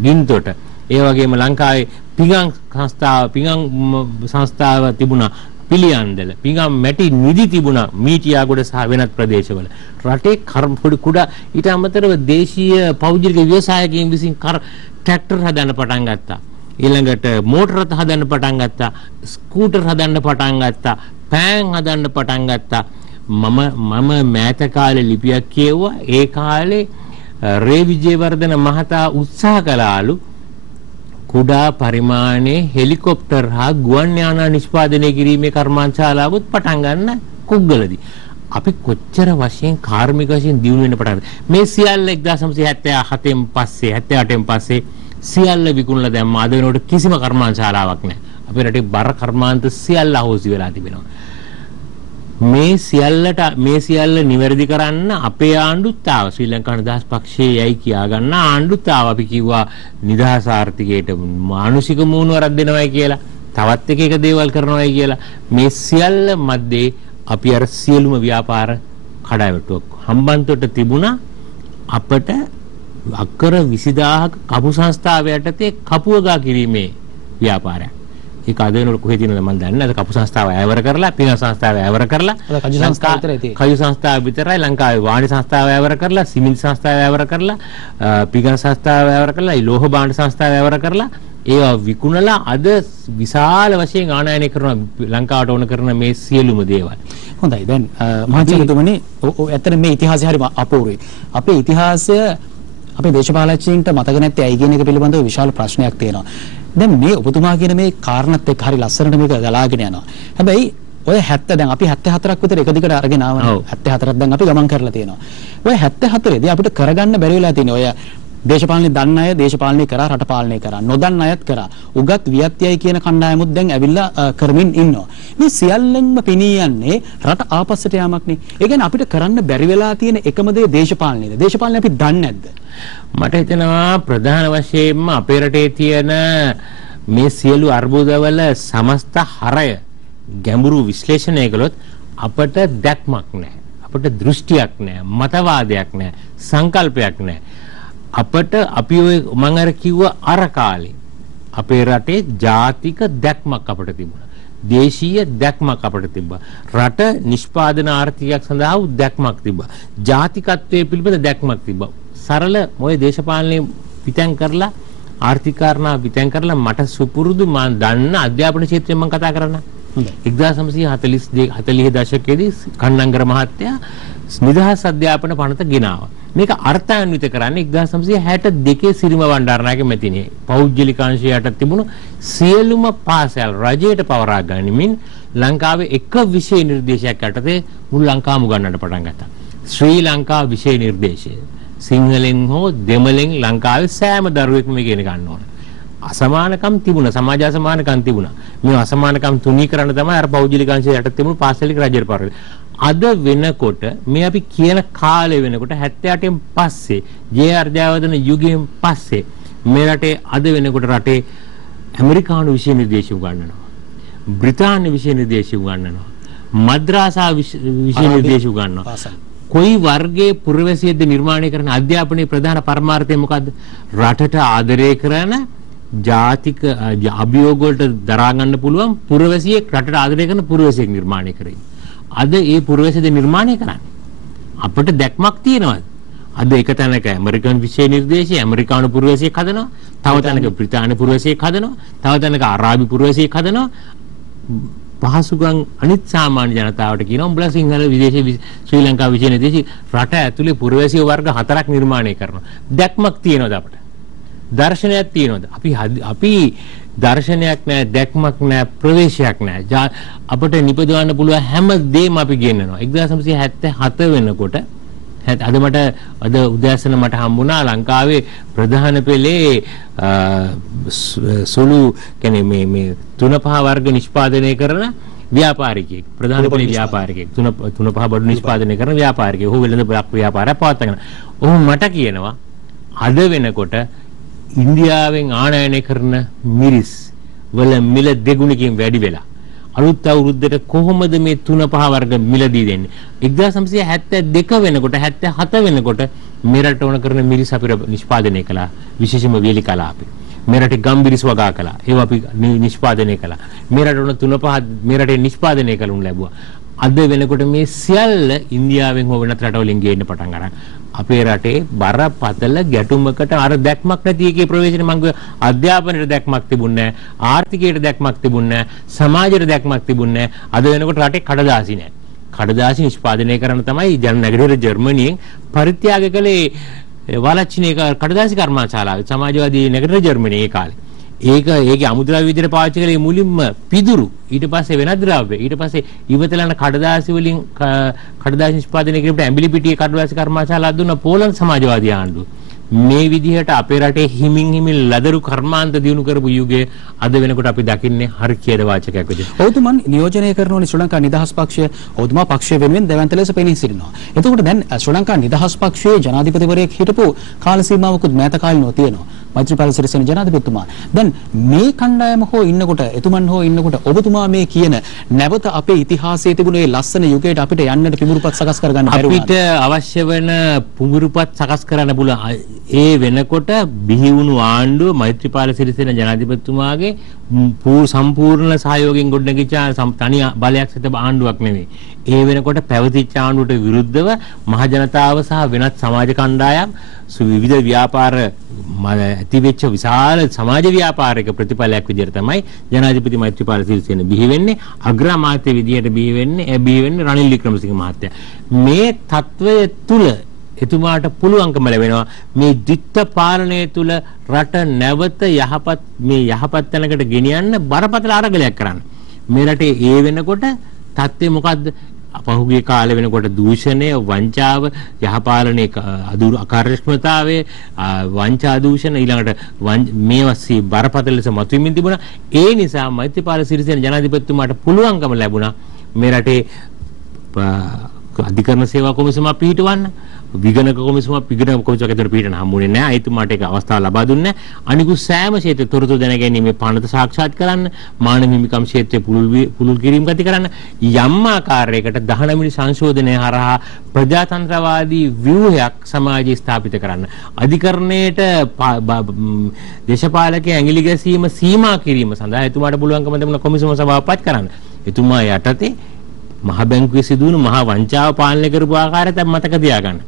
ගින්තොට. ඒ වගේම ලංකාවේ පිඟන් සංස්ථාව තිබුණා. පිළියන්දල පිඟම් මැටි නිදි තිබුණා මීටියාගොඩ සහ වෙනත් ප්‍රදේශවල. රටේ කුඩා ඊට අමතරව දේශීය පෞද්ගලික ව්‍යවසායකයන් විසින් ට්‍රැක්ටර් හදන්න පටන් ගත්තා. ඊළඟට මෝටර රථ හදන්න පටන් ගත්තා. ස්කූටර් හදන්න පටන් ගත්තා. පෑන් හදන්න පටන් ගත්තා. මම මෑත කාලේ ලිපියක් කියවුවා. ඒ කාලේ රේ විජේවර්ධන මහතා උත්සාහ කළාලු කුඩා පරිමාණයේ හෙලිකොප්ටර් හා ගුවන් යානා නිෂ්පාදනය කිරීමේ කර්මාන්තශාලාවකුත් පටන් ගන්න කුග්ගලදී. අපි කොච්චර වශයෙන් කාර්මික වශයෙන් දියුණු වෙන්න පටන් මේ සියල්ල 1977න් පස්සේ 78න් පස්සේ සියල්ල විකුණලා දැම්මා. අද වෙනකොට කිසිම කර්මාන්තශාලාවක් නැහැ. අපේ රටේ බර කර්මාන්ත සියල්ල අහෝසි වෙලා තිබෙනවා. මේ සියල්ල නිවැරදි කරන්න අපේ ආණ්ඩුත් ආව. ශ්‍රී ලංකා නිදහස් පක්ෂයේ යයි කියා ගන්න ආණ්ඩුත් ආව. අපි කිව්වා නිදහස් ආර්ථිකයට මානුෂික මූණුවරක් දෙනවයි කියලා. තවත් එක දේවල් කරනවයි කියලා. මේ සියල්ල මැද්දේ අපි අර සියලුම ව්‍යාපාර කඩාවැටුවක් හම්බන්තොට තිබුණා. අපට අක්කර 20000ක කපු සංස්ථාව යටතේ කපුවගා කිරීමේ ව්‍යාපාරයක්. ඒක අද වෙනකොට කොහෙද තියෙනවද මම දන්නේ නැහැ. කපු සංස්ථාව ඇවර කරලා, පිඟ සංස්ථාව ඇවර කරලා, කයු සංස්ථාව විතරයි ලංකාවේ වාණි සංස්ථාව ඇවර කරලා, සිමෙන්ති සංස්ථාව ඇවර කරලා, පිඟ සංස්ථාව ඇවර කරලා, ලෝහ භාණ්ඩ සංස්ථාව ඇවර කරලා ඒවා විකුණලා අද විශාල වශයෙන් ආනයනය කරන ලංකාවට ඕන කරන මේ සියලුම දේවල්. හොඳයි. දැන් මහත්මතුමනි ඇත්තට මේ ඉතිහාසය හරිම අපූර්වයි. අපේ ඉතිහාසය අපේ දේශපාලකයන්ට මතක නැත්තේ ඇයි කියන එක පිළිබඳව විශාල ප්‍රශ්නයක් තියෙනවා. දැන් මේ ඔබතුමා කියන මේ කාරණත් එක්ක හරි ලස්සනට මේක ගලාගෙන යනවා. හැබැයි ඔය 70 දැන් අපි 74ක් විතර එක දිගට අරගෙන ආවනේ. 74ක් දැන් අපි ගමන් කරලා තියෙනවා. ඔය 74 දී අපිට කරගන්න බැරි වෙලා තියෙනවා. ඔය දේශපාලනේ දන්න අය දේශපාලනය කරා, රට පාලනය කරා. නොදන්න අයත් කරා. උගත් වියත්යයි කියන කණ්ඩායමුත් දැන් ඇවිල්ලා කරමින් ඉන්නවා. මේ සියල්ලෙන්ම පිනී යන්නේ රට ආපස්සට යාමක්නේ. ඒ කියන්නේ අපිට කරන්න බැරි වෙලා තියෙන එකම දේ දේශපාලනයද? දේශපාලනය අපි දන්නේ නැද්ද? මට හිතෙනවා ප්‍රධාන වශයෙන්ම අපේ රටේ තියෙන මේ සියලු අර්බුදවල සමස්ත හරය ගැඹුරු විශ්ලේෂණය කළොත් අපට දැක්මක් නැහැ. අපට දෘෂ්ටියක් නැහැ. මතවාදයක් නැහැ. සංකල්පයක් නැහැ. අපට අපි ඔය මම අර කිව්ව අර කාලේ අපේ රටේ ජාතික දැක්මක් අපට තිබුණා. දේශීය දැක්මක් අපට තිබ්බා. රට නිෂ්පාදන ආර්ථිකයක් සඳහා දැක්මක් තිබ්බා. ජාතිකත්වයේ පිළිබඳ දැක්මක් තිබ්බා. සරල මොයේ දේශපාලනයේ පිටං කරලා ආර්ථික කාරණා පිටං කරලා මට සුපුරුදු මම දන්න අධ්‍යාපන ක්ෂේත්‍රයෙන් මම කතා කරන්න. 1940 දශකයේදී කන්නංගර මහත්තයා නිදහස් අධ්‍යාපන පනත ගෙනාවා. මේක අර්ථාන්විත කරන්නේ 1962 සිරිම වණ්ඩාරනායක මැතිණිය පෞද්ගලිකාංශයට තිබුණු සියලුම පාසල් රජයට පවරා ගනිමින් ලංකාවේ එක විෂය නිර්දේශයක් යටතේ මුළු ලංකාවම උගන්වන්නට පටන් ගත්තා. ශ්‍රී ලංකා විෂය නිර්දේශය. සිංහලෙන් හෝ දෙමළෙන් ලංකාවේ සෑම දරුවෙක්ම මේක ඉගෙන ගන්න ඕන. අසමානකම් තිබුණා, සමාජ අසමානකම් තිබුණා. මේ අසමානකම් තුනී කරන්න තමයි අර පෞද්ගලිකාංශය යටතේ තිබුණු පාසලික රජයට පවරා. අද වෙනකොට මේ අපි කියන කාලේ වෙනකොට 78න් පස්සේ ජේ.ආර්. ජයවර්ධන යුගයෙන් පස්සේ මේ රටේ අද වෙනකොට රටේ ඇමරිකානු විෂය නිර්දේශය උගන්වනවා. බ්‍රිතාන්‍ය විෂය නිර්දේශය උගන්වනවා. මද්‍රාසා විෂය නිර්දේශය උගන්වනවා. කොයි වර්ගයේ පුරවැසියෙක්ද නිර්මාණය කරන අධ්‍යාපනයේ ප්‍රධාන පරමාර්ථය මොකද්ද? රටට ආදරය කරන ජාතික අභියෝග වලට දරා ගන්න පුළුවන් පුරවැසියෙක් රටට ආදරය කරන පුරවැසියෙක් නිර්මාණය කරේ. අද ඒ පුරවැසියද නිර්මාණය කරන්නේ. අපිට දැක්මක් තියෙනවද? අද එක තැනක ඇමරිකන් විෂය නිර්දේශය ඇමරිකානු පුරවැසියෙක් හදනවා, තව තැනක බ්‍රිතාන්‍ය පුරවැසියෙක් හදනවා, තව තැනක අරාබි පුරවැසියෙක් හදනවා. පහසුකම් අනිත් සාමාන්‍ය ජනතාවට කියනවා උඹලා සිංහල විදේශී ශ්‍රී ලංකා විෂය නිර්දේශී රට ඇතුලේ පුරවැසියෝ වර්ග 4ක් නිර්මාණය කරනවා. දැක්මක් තියෙනවද අපිට? දර්ශනයක් තියෙනවද? අපි දර්ශනයක් නැහැ, දැක්මක් නැහැ, ප්‍රවේශයක් නැහැ. අපිට නිපදවන්න පුළුවන් හැම දෙයක්ම අපි ගෙන්නනවා. 1977 වෙනකොට අද උදෑසන මට හම්බුණා ලංකාවේ ප්‍රධාන පෙළේ සුළු කියන්නේ මේ 3-5 වර්ග නිෂ්පාදනය කරන ව්‍යාපාරිකයෙක්, ප්‍රධාන පෙළේ ව්‍යාපාරිකයෙක්, 3-5 බඩු නිෂ්පාදනය කරන ව්‍යාපාරිකයෙක්. ඔහු වෙළඳ ව්‍යාපාරයක් පවත්වාගෙන. ඔහු මට කියනවා අද වෙනකොට ඉන්දියාවෙන් ආනයනය කරන මිරිස් වල මිල දෙගුණකින් වැඩි වෙලා අලුත් අවුරුද්දට කොහොමද මේ 3-5 වර්ග මිලදී දෙන්නේ? 1972 වෙනකොට 77 වෙනකොට මේ රට ඕන කරන මිරිස් අපිට නිෂ්පාදනය කළා. විශේෂම වේලි කලාපේ. මේ රටේ ගම්බිරිස් වගා කළා. ඒවා අපි නිෂ්පාදනය කළා. මේ රට ඕන 3-5 මේ රටේ නිෂ්පාදනය කළුන් ලැබුවා. අද වෙනකොට මේ සියල්ල ඉන්දියාවෙන් හෝ වෙනත් රටවලින් ගේන්න පටන් ගන්නවා. අපේ රටේ බරපතල ගැටුමකට අර දැක්මක් නැති එකේ ප්‍රවේශනේ මම අධ්‍යාපනයේ දැක්මක් තිබුණේ නැහැ, ආර්ථිකයේ දැක්මක් තිබුණේ නැහැ, සමාජයේ දැක්මක් තිබුණේ නැහැ. අද වෙනකොට රටේ කඩදාසි නැහැ. කඩදාසි නිෂ්පාදනය කරන තමයි නැගෙනහිර ජර්මනියෙන් පරිත්‍යාග කළේ වලච්චිනේ කඩදාසි කර්මාශාලාවේ සමාජවාදී නැගෙනහිර ජර්මනියේ ඒ කාලේ. ඒකේ අමුද්‍රව්‍ය විදිහට පාවිච්චි කළේ මුලින්ම පිදුරු, ඊට පස්සේ වෙනත් ද්‍රව්‍ය, ඊට පස්සේ ඉවතලන කඩදාසි වලින් කඩදාසි නිෂ්පාදනය කිරීමට ඇඹිලි පිටියේ කඩදාසි කර්මාශාලා දුන්න පෝලන්ත සමාජවාදී ආණ්ඩුව. මේ විදිහට අපේ රටේ හිමින් ලදරු කර්මාන්ත දිනු කරපු යුගයේ අද වෙනකොට අපි දකින්නේ හරි කියද වාචකයක් විදිහට. ඔව්තුමන් නියෝජනය කරනෝනි ශ්‍රී ලංකා නිදහස් පක්ෂය ඔව්තුමා පක්ෂය වෙනුවෙන් දැවැන්ත ලෙස පෙනී සිටිනවා. එතකොට දැන් ශ්‍රී ලංකා නිදහස් පක්ෂයේ ජනාධිපතිවරයෙක් හිටපු කාල සීමාවකුත් මෑත කාලිනව තියෙනවා. මෛත්‍රීපාල සිරිසේන ජනාධිපතිතුමා. දැන් මේ කණ්ඩායම හෝ ඉන්නකොට එතුමන් හෝ ඉන්නකොට ඔබතුමා මේ කියන නැවත අපේ ඉතිහාසයේ තිබුණ ඒ ලස්සන යුගයට අපිට යන්නට පිඹුරුපත් සකස් කරගන්න බැරි වුණා. අපිට අවශ්‍ය වෙන පිඹුරුපත් සකස් කරන්න පුළුවන්. ඒ වෙනකොට බිහි වුණු ආණ්ඩුව මෛත්‍රීපාල සිරිසේන ජනාධිපතිතුමාගේ සම්පූර්ණ සහයෝගයෙන් ගොඩනැගිච්ච තනි බලයක් සිට ආණ්ඩුවක් නෙවෙයි. ඒ වෙනකොට පැවතිච්ච ආණ්ඩුවට විරුද්ධව මහ ජනතාව සහ වෙනත් සමාජ කණ්ඩායම් විවිධ ව්‍යාපාර ඇතිවෙච්ච විශාල සමාජ ව්‍යාපාරික ප්‍රතිඵලයක් විදිහට තමයි ජනාධිපති මෛත්‍රීපාල සිරිසේන බිහි වෙන්නේ. අග්‍රාමාත්‍ය විදිහට බිහි වෙන්නේ රනිල් වික්‍රමසිංහ මහත්තයා. මේ තත්වය තුල එතුමාට පුළුවන්කම ලැබෙනවා මේ ද්විත්ව පාලනය තුල රට නැවත යහපත් තැනකට ගෙනියන්න බරපතල අරගලයක් කරන්න. මේ රටේ ඒ වෙනකොට තත්ත්වය මොකද්ද? පහුගිය කාලේ වෙනකොට දූෂණය, වංචාව, යහපාලනයේ අකාර්යක්ෂමතාවය, වංචා දූෂණ ඊළඟට මේවා බරපතල ලෙස මතුවෙමින් තිබුණා. ඒ නිසා මෛත්‍රීපාල සිරිසේන ජනාධිපතිතුමාට පුළුවන්කම ලැබුණා මේ රටේ අධිකරණ සේවා කොමිසමක් පිහිටවන්න. විගණක කොමිසමක් ඇතුළත පිහිටන හම්බුනේ නැහැ. එතුමාට ඒක අවස්ථාව ලබා දුන්නේ නැහැ. අනිකුත් සෑම ක්ෂේත්‍ර තොරතුරු දැනගැනීමේ පනත සාක්ෂාත් කරන්න, මානව හිමිකම් ක්ෂේත්‍රයේ පුළුල් කිරීම ගති කරන්න, යම් ආකාරයකට 19 වෙනි සංශෝධනය හරහා ප්‍රජාතන්ත්‍රවාදී ව්‍යුහයක් සමාජයේ ස්ථාපිත කරන්න, අධිකරණයට දේශපාලකයන් ඇඟිලි ගැසීම සීමා කිරීම සඳහා එතුමාට පුළුවන්කම තිබුණ කොමිසම සභාව පත් කරන්න. එතුමා යටතේ මහ බැංකුවේ සිදුවුණු මහ වංචාව පාලනය කරපු ආකාරයත් මතක තියාගන්න.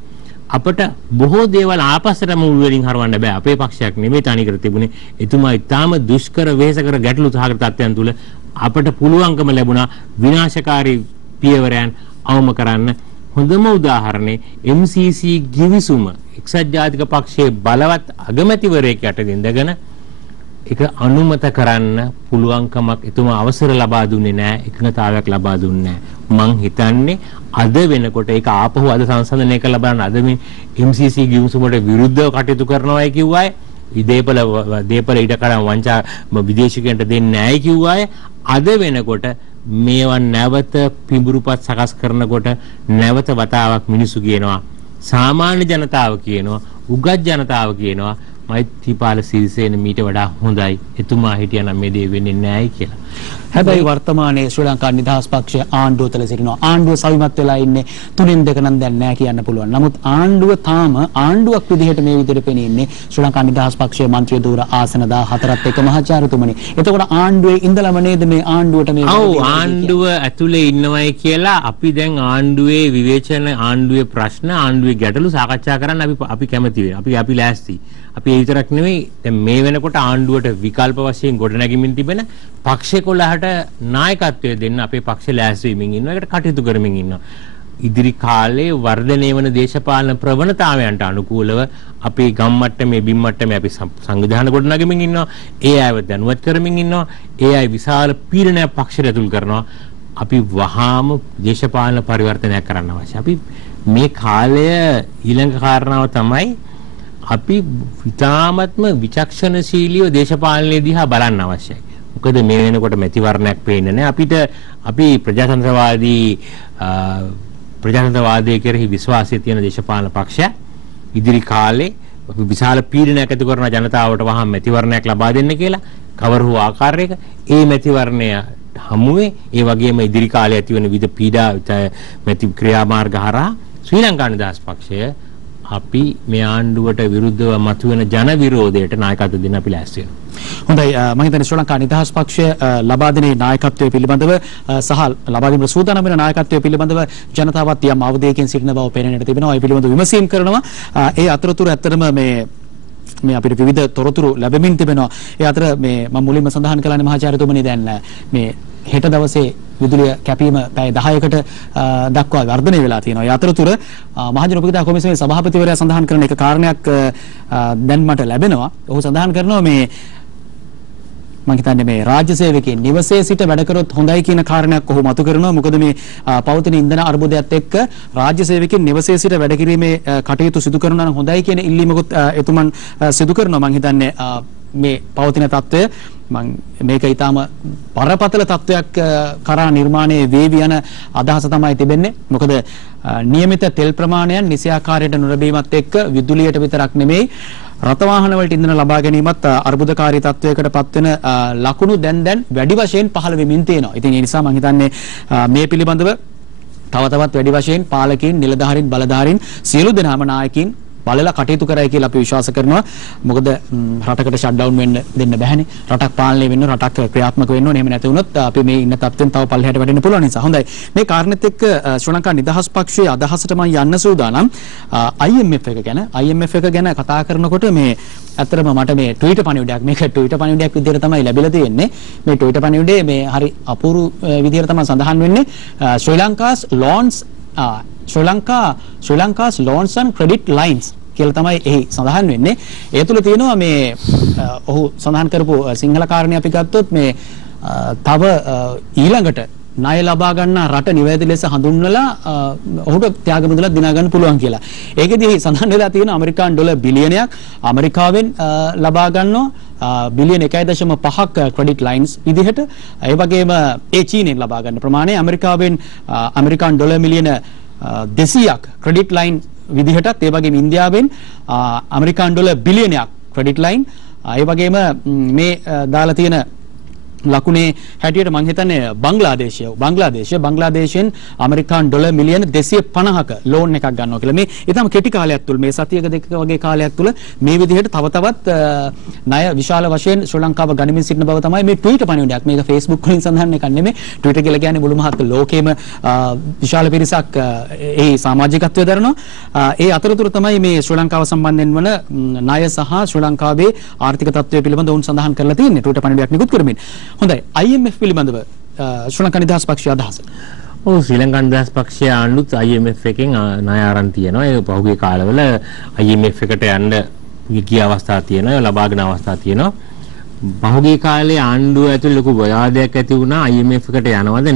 අපට බොහෝ දේවල් ආපස්සට මුල් වලින් හරවන්න බෑ. අපේ පක්ෂයක් නෙමෙයි තනිකර තිබුණේ. එතුමා ඊටාම දුෂ්කර වෙහෙසකර ගැටලු සහගත තත්ත්වයන් තුල අපට පුළුවන්කම ලැබුණා විනාශකාරී පියවරයන් අවම කරන්න. හොඳම උදාහරණේ MCC ගිවිසුම එක්සත් ජාතික පක්ෂයේ බලවත් අගමැතිවරයෙක් යටතේ ඉඳගෙන ඒක අනුමත කරන්න පුළුවන්කමක් එතුමා අවසර ලබා දුන්නේ නැහැ, එකඟතාවයක් ලබා දුන්නේ නැහැ. මං හිතන්නේ අද වෙනකොට ඒක ආපහු අද සංසන්දනය කරලා බලන්න අද මේ MCC ගිවිසුමට විරුද්ධව කටයුතු කරනවායි කිව්වාය, දීපල ඊටකරන් වංචා විදේශිකයන්ට දෙන්නේ නැහැයි කිව්වාය. අද වෙනකොට මේවා නැවත පිඹුරුපත් සකස් කරනකොට නැවත වතාවක් මිනිසු කියනවා, සාමාන්‍ය ජනතාව කියනවා, උගත් ජනතාව කියනවා මෛත්‍රීපාල සිරිසේන මීට වඩා හොඳයි, එතුමා හිටියනම් මේ දේ වෙන්නේ නැහැයි කියලා. හැබැයි වර්තමානයේ ශ්‍රී ලංකා නිදහස් පක්ෂය ආණ්ඩුව තුළ සිටිනවා. ආණ්ඩුව සවිමත් වෙලා ඉන්නේ 3න් 2 නම් දැන් නැහැ කියන්න පුළුවන්. නමුත් ආණ්ඩුව තාම ආණ්ඩුවක් විදිහට මේ විදිහට පෙනී ඉන්නේ ශ්‍රී ලංකා නිදහස් පක්ෂයේ മന്ത്രി ධූර ආසන 14ත් එක මහාචාර්යතුමනි. එතකොට ආණ්ඩුවේ ඉඳලම නේද මේ ආණ්ඩුවට මේ ආණ්ඩුව ඇතුලේ ඉන්නවයි කියලා අපි දැන් ආණ්ඩුවේ විවේචන, ආණ්ඩුවේ ප්‍රශ්න, ආණ්ඩුවේ ගැටලු සාකච්ඡා කරන්න අපි කැමති වෙනවා. අපි ලෑස්ති. අපි ඒ විතරක් නෙවෙයි දැන් මේ වෙනකොට ආණ්ඩුවට විකල්ප වශයෙන් ගොඩනැගෙමින් තිබෙන පක්ෂ 11ට නායකත්වය දෙන්න අපේ පක්ෂ ලෑස්ති වෙමින් ඉන්නවා. ඒකට කටයුතු කරමින් ඉන්නවා. ඉදිරි කාලේ වර්ධනය වන දේශපාලන ප්‍රවණතාවයන්ට අනුකූලව අපේ ගම් මට්ටමේ බිම් මට්ටමේ අපි සංවිධාන ගොඩනගමින් ඉන්නවා. ඒ අයව දැනුවත් කරමින් ඉන්නවා. ඒ අය විශාල පීඩනයක් පක්ෂයට ඇතුල් කරනවා. අපි වහාම දේශපාලන පරිවර්තනයක් කරන්න අවශ්‍යයි. අපි මේ කාලය ඊළඟ කාරණාව තමයි අපි ඉතාමත්ම විචක්ෂණශීලීව දේශපාලනයේ දිහා බලන්න අවශ්‍යයි. මොකද මේ වෙනකොට මැතිවරණයක් පේන්නේ නැහැ. අපි ප්‍රජාතන්ත්‍රවාදයේ කෙරෙහි විශ්වාසය තියෙන දේශපාලන පක්ෂය ඉදිරි කාලේ අපි විශාල පීඩනයක් ඇති කරන ජනතාවට වහා මැතිවරණයක් ලබා දෙන්න කියලා කවර හෝ ආකාරයක ඒ මැතිවරණය හමුවේ ඒ වගේම ඉදිරි කාලේ ඇති වෙන විවිධ පීඩා මැති ක්‍රියාමාර්ග හරහා ශ්‍රී ලංකා නිදහස් පක්ෂය අපි මේ ආණ්ඩුවට විරුද්ධව මතුවෙන ජන විරෝධයට නායකත්ව දෙන්න අපි ලෑස්ති වෙනවා. හොඳයි, මම හිතන්නේ ශ්‍රී ලංකා නිදහස් පක්ෂය ලබා දෙන නායකත්වය පිළිබඳව සහ ලබා දීම සූදානම් වෙන නායකත්වය පිළිබඳව ජනතාවත් යම් අවධියකින් සිටින බව පේනට තිබෙනවා. ඒ පිළිබඳව විමසීම් කරනවා. ඒ අතරතුර ඇත්තටම මේ අපිට විවිධ තොරතුරු ලැබෙමින් තිබෙනවා. ඒ අතර මේ මම මුලින්ම සඳහන් කළානේ මහාචාර්යතුමනි දැන් මේ හෙට දවසේ විදුලිය කැපීම පැය 10කට දක්වා වර්ධනය වෙලා තියෙනවා. ඒ අතරතුර මහජන උපකතා කොමිසමේ සභාපතිවරයා සඳහන් කරන එක කාරණයක් දැන් මට ලැබෙනවා. ඔහු සඳහන් කරනවා මේ මම හිතන්නේ මේ රාජ්‍ය සේවකයන් නිවසේ සිට වැඩ කරොත් හොඳයි කියන කාරණයක් ඔහු මතු කරනවා. මොකද මේ පවතින ඉන්ධන අර්බුදයත් එක්ක රාජ්‍ය සේවකයන් නිවසේ සිට වැඩ කිරීමේ කටයුතු සිදු කරනවා නම් හොඳයි කියන ඉල්ලීමකුත් එතුමන් සිදු කරනවා. මම හිතන්නේ මේ පවතින තත්ත්වය මේක ඊටාම බරපතල තත්ත්වයක් කරා නිර්මාණය වේවි යන අදහස තමයි තිබෙන්නේ. මොකද નિયમિત තෙල් ප්‍රමාණයන් නිසි ආකාරයට නොලැබීමත් එක්ක විදුලියට විතරක් නෙමෙයි රථ වාහන වලට ඉන්ධන ලබා ගැනීමත් අර්බුදකාරී තත්වයකට පත්වෙන ලකුණු දැන් වැඩි වශයෙන් පහළ වෙමින් තියෙනවා. ඉතින් ඒ නිසා මම හිතන්නේ මේ පිළිබඳව තව තවත් වැඩි වශයෙන් පාලකීන්, නිලධාරීන්, බලධාරීන් සියලු දෙනාම නායකයින් බලලා කටයුතු කරයි කියලා අපි විශ්වාස කරනවා. මොකද රටකට ෂට් ඩවුන් වෙන්න දෙන්න බෑනේ. රටක් පාලනය වෙන්න, රටක් ක්‍රියාත්මක වෙන්න ඕනේ. එහෙම නැති වුණොත් අපි මේ ඉන්න තත්ත්වෙන් තව පල්ලෙහාට වැටෙන්න පුළුවන් නිසා. හොඳයි. මේ කාරණෙත් එක්ක ශ්‍රී ලංකා නිදහස් පක්ෂයේ අදහසට මම යන්න සූදානම්. IMF එක ගැන කතා කරනකොට මේ ඇත්තටම මට මේ ට්විටර් පණිවිඩයක් මේක ට්විටර් පණිවිඩයක් විදිහට තමයි ලැබිලා තියෙන්නේ. මේ ට්විටර් පණිවිඩයේ මේ හරි අපූර්ව විදිහට තමයි සඳහන් වෙන්නේ. ශ්‍රී ලංකාස් loans and credit lines කියලා තමයි එහි සඳහන් වෙන්නේ. ඒ තුල තියෙනවා මේ ඔහු සඳහන් කරපු සිංහල කාරණේ අපි ගත්තොත් මේ තව ඊළඟට ණය ලබා ගන්න රට නිවැරදි ලෙස හඳුන්වලා ඔහුට ත්‍යාග මුදලක් දිනා ගන්න පුළුවන් කියලා. ඒකෙදි සඳහන් වෙලා තියෙන ඇමරිකානු ඩොලර් බිලියනයක් ඇමරිකාවෙන් ලබා ගන්නවා බිලියන 1.5ක් ක්‍රෙඩිට් ලයින්ස් විදිහට. ඒ වගේම ඒ චීනෙන් ලබා ගන්න ප්‍රමාණය ඇමරිකාවෙන් ඇමරිකානු ඩොලර් මිලියන 200ක් ක්‍රෙඩිට් ලයින් විදිහටත්, ඒ වගේම ඉන්දියාවෙන් ඇමරිකානු ඩොලර් බිලියනයක් ක්‍රෙඩිට් ලයින්, ඒ වගේම මේ දාලා තියෙන ලකුණේ හැටියට මම හිතන්නේ බංග්ලාදේශයෙන් ඇමරිකානු ඩොලර් මිලියන 250ක ලෝන් එකක් ගන්නවා කියලා. මේ ඊටම කෙටි කාලයක් තුල මේ සතියක දෙකක වගේ කාලයක් තුල මේ විදිහට තව තවත් ණය විශාල වශයෙන් ශ්‍රී ලංකාව ගනිමින් සිටින බව තමයි මේ ට්විටර් පණිවිඩයක්. මේක Facebook වලින් සඳහන් එකක් නෙමෙයි. ට්විටර් කියලා කියන්නේ මුළු මහත් ලෝකෙම විශාල පිරිසක් ඒ සමාජිකත්වය දරනවා. ඒ අතරතුර තමයි මේ ශ්‍රී ලංකාව සම්බන්ධයෙන් වන ණය සහ ශ්‍රී ලංකාවේ ආර්ථික තත්ත්වය පිළිබඳව උන් සඳහන් කරලා තියෙන්නේ ට්විටර් පණිවිඩයක් නිකුත් කරමින්. හොඳයි, IMF පිළිබඳව ශ්‍රී ලංකා නිදහස් පක්ෂයේ අදහස. ඔව්, ශ්‍රී ලංකා නිදහස් පක්ෂය ආණ්ඩුත් IMF එකෙන් ණය අරන් තියෙනවා. ඒ පහුගිය කාලවල IMF එකට යන්න ගිය අවස්ථා තියෙනවා, ලබාගෙන අවස්ථා තියෙනවා. පහුගිය කාලේ ආණ්ඩුව ඇතුළේ ලොකු විවාදයක් ඇති වුණා IMF එකට යනවද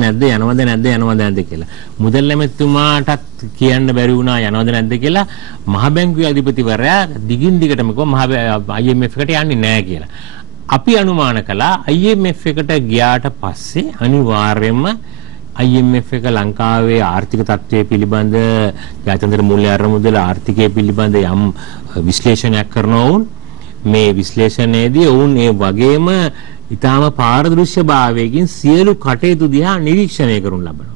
නැද්ද කියලා. මුදල් ඇමතිතුමාටත් කියන්න බැරි වුණා යනවද නැද්ද කියලා. මහ බැංකුවේ අධිපතිවරයා දිගින් දිගටම කිව්වා IMF එකට යන්නේ නැහැ කියලා. අපි අනුමාන කළා IMF එකට ගියාට පස්සේ අනිවාර්යයෙන්ම IMF එක ලංකාවේ ආර්ථික තත්ත්වය පිළිබඳ ජාත්‍යන්තර මූල්‍ය අරමුදල ආර්ථිකය පිළිබඳ යම් විශ්ලේෂණයක් කරනවා වුන් මේ විශ්ලේෂණයේදී වුන් ඒ වගේම ඊටාම පාරදෘශ්‍යභාවයකින් සියලු කටයුතු දිහා නිරීක්ෂණය කරනු ලබනවා.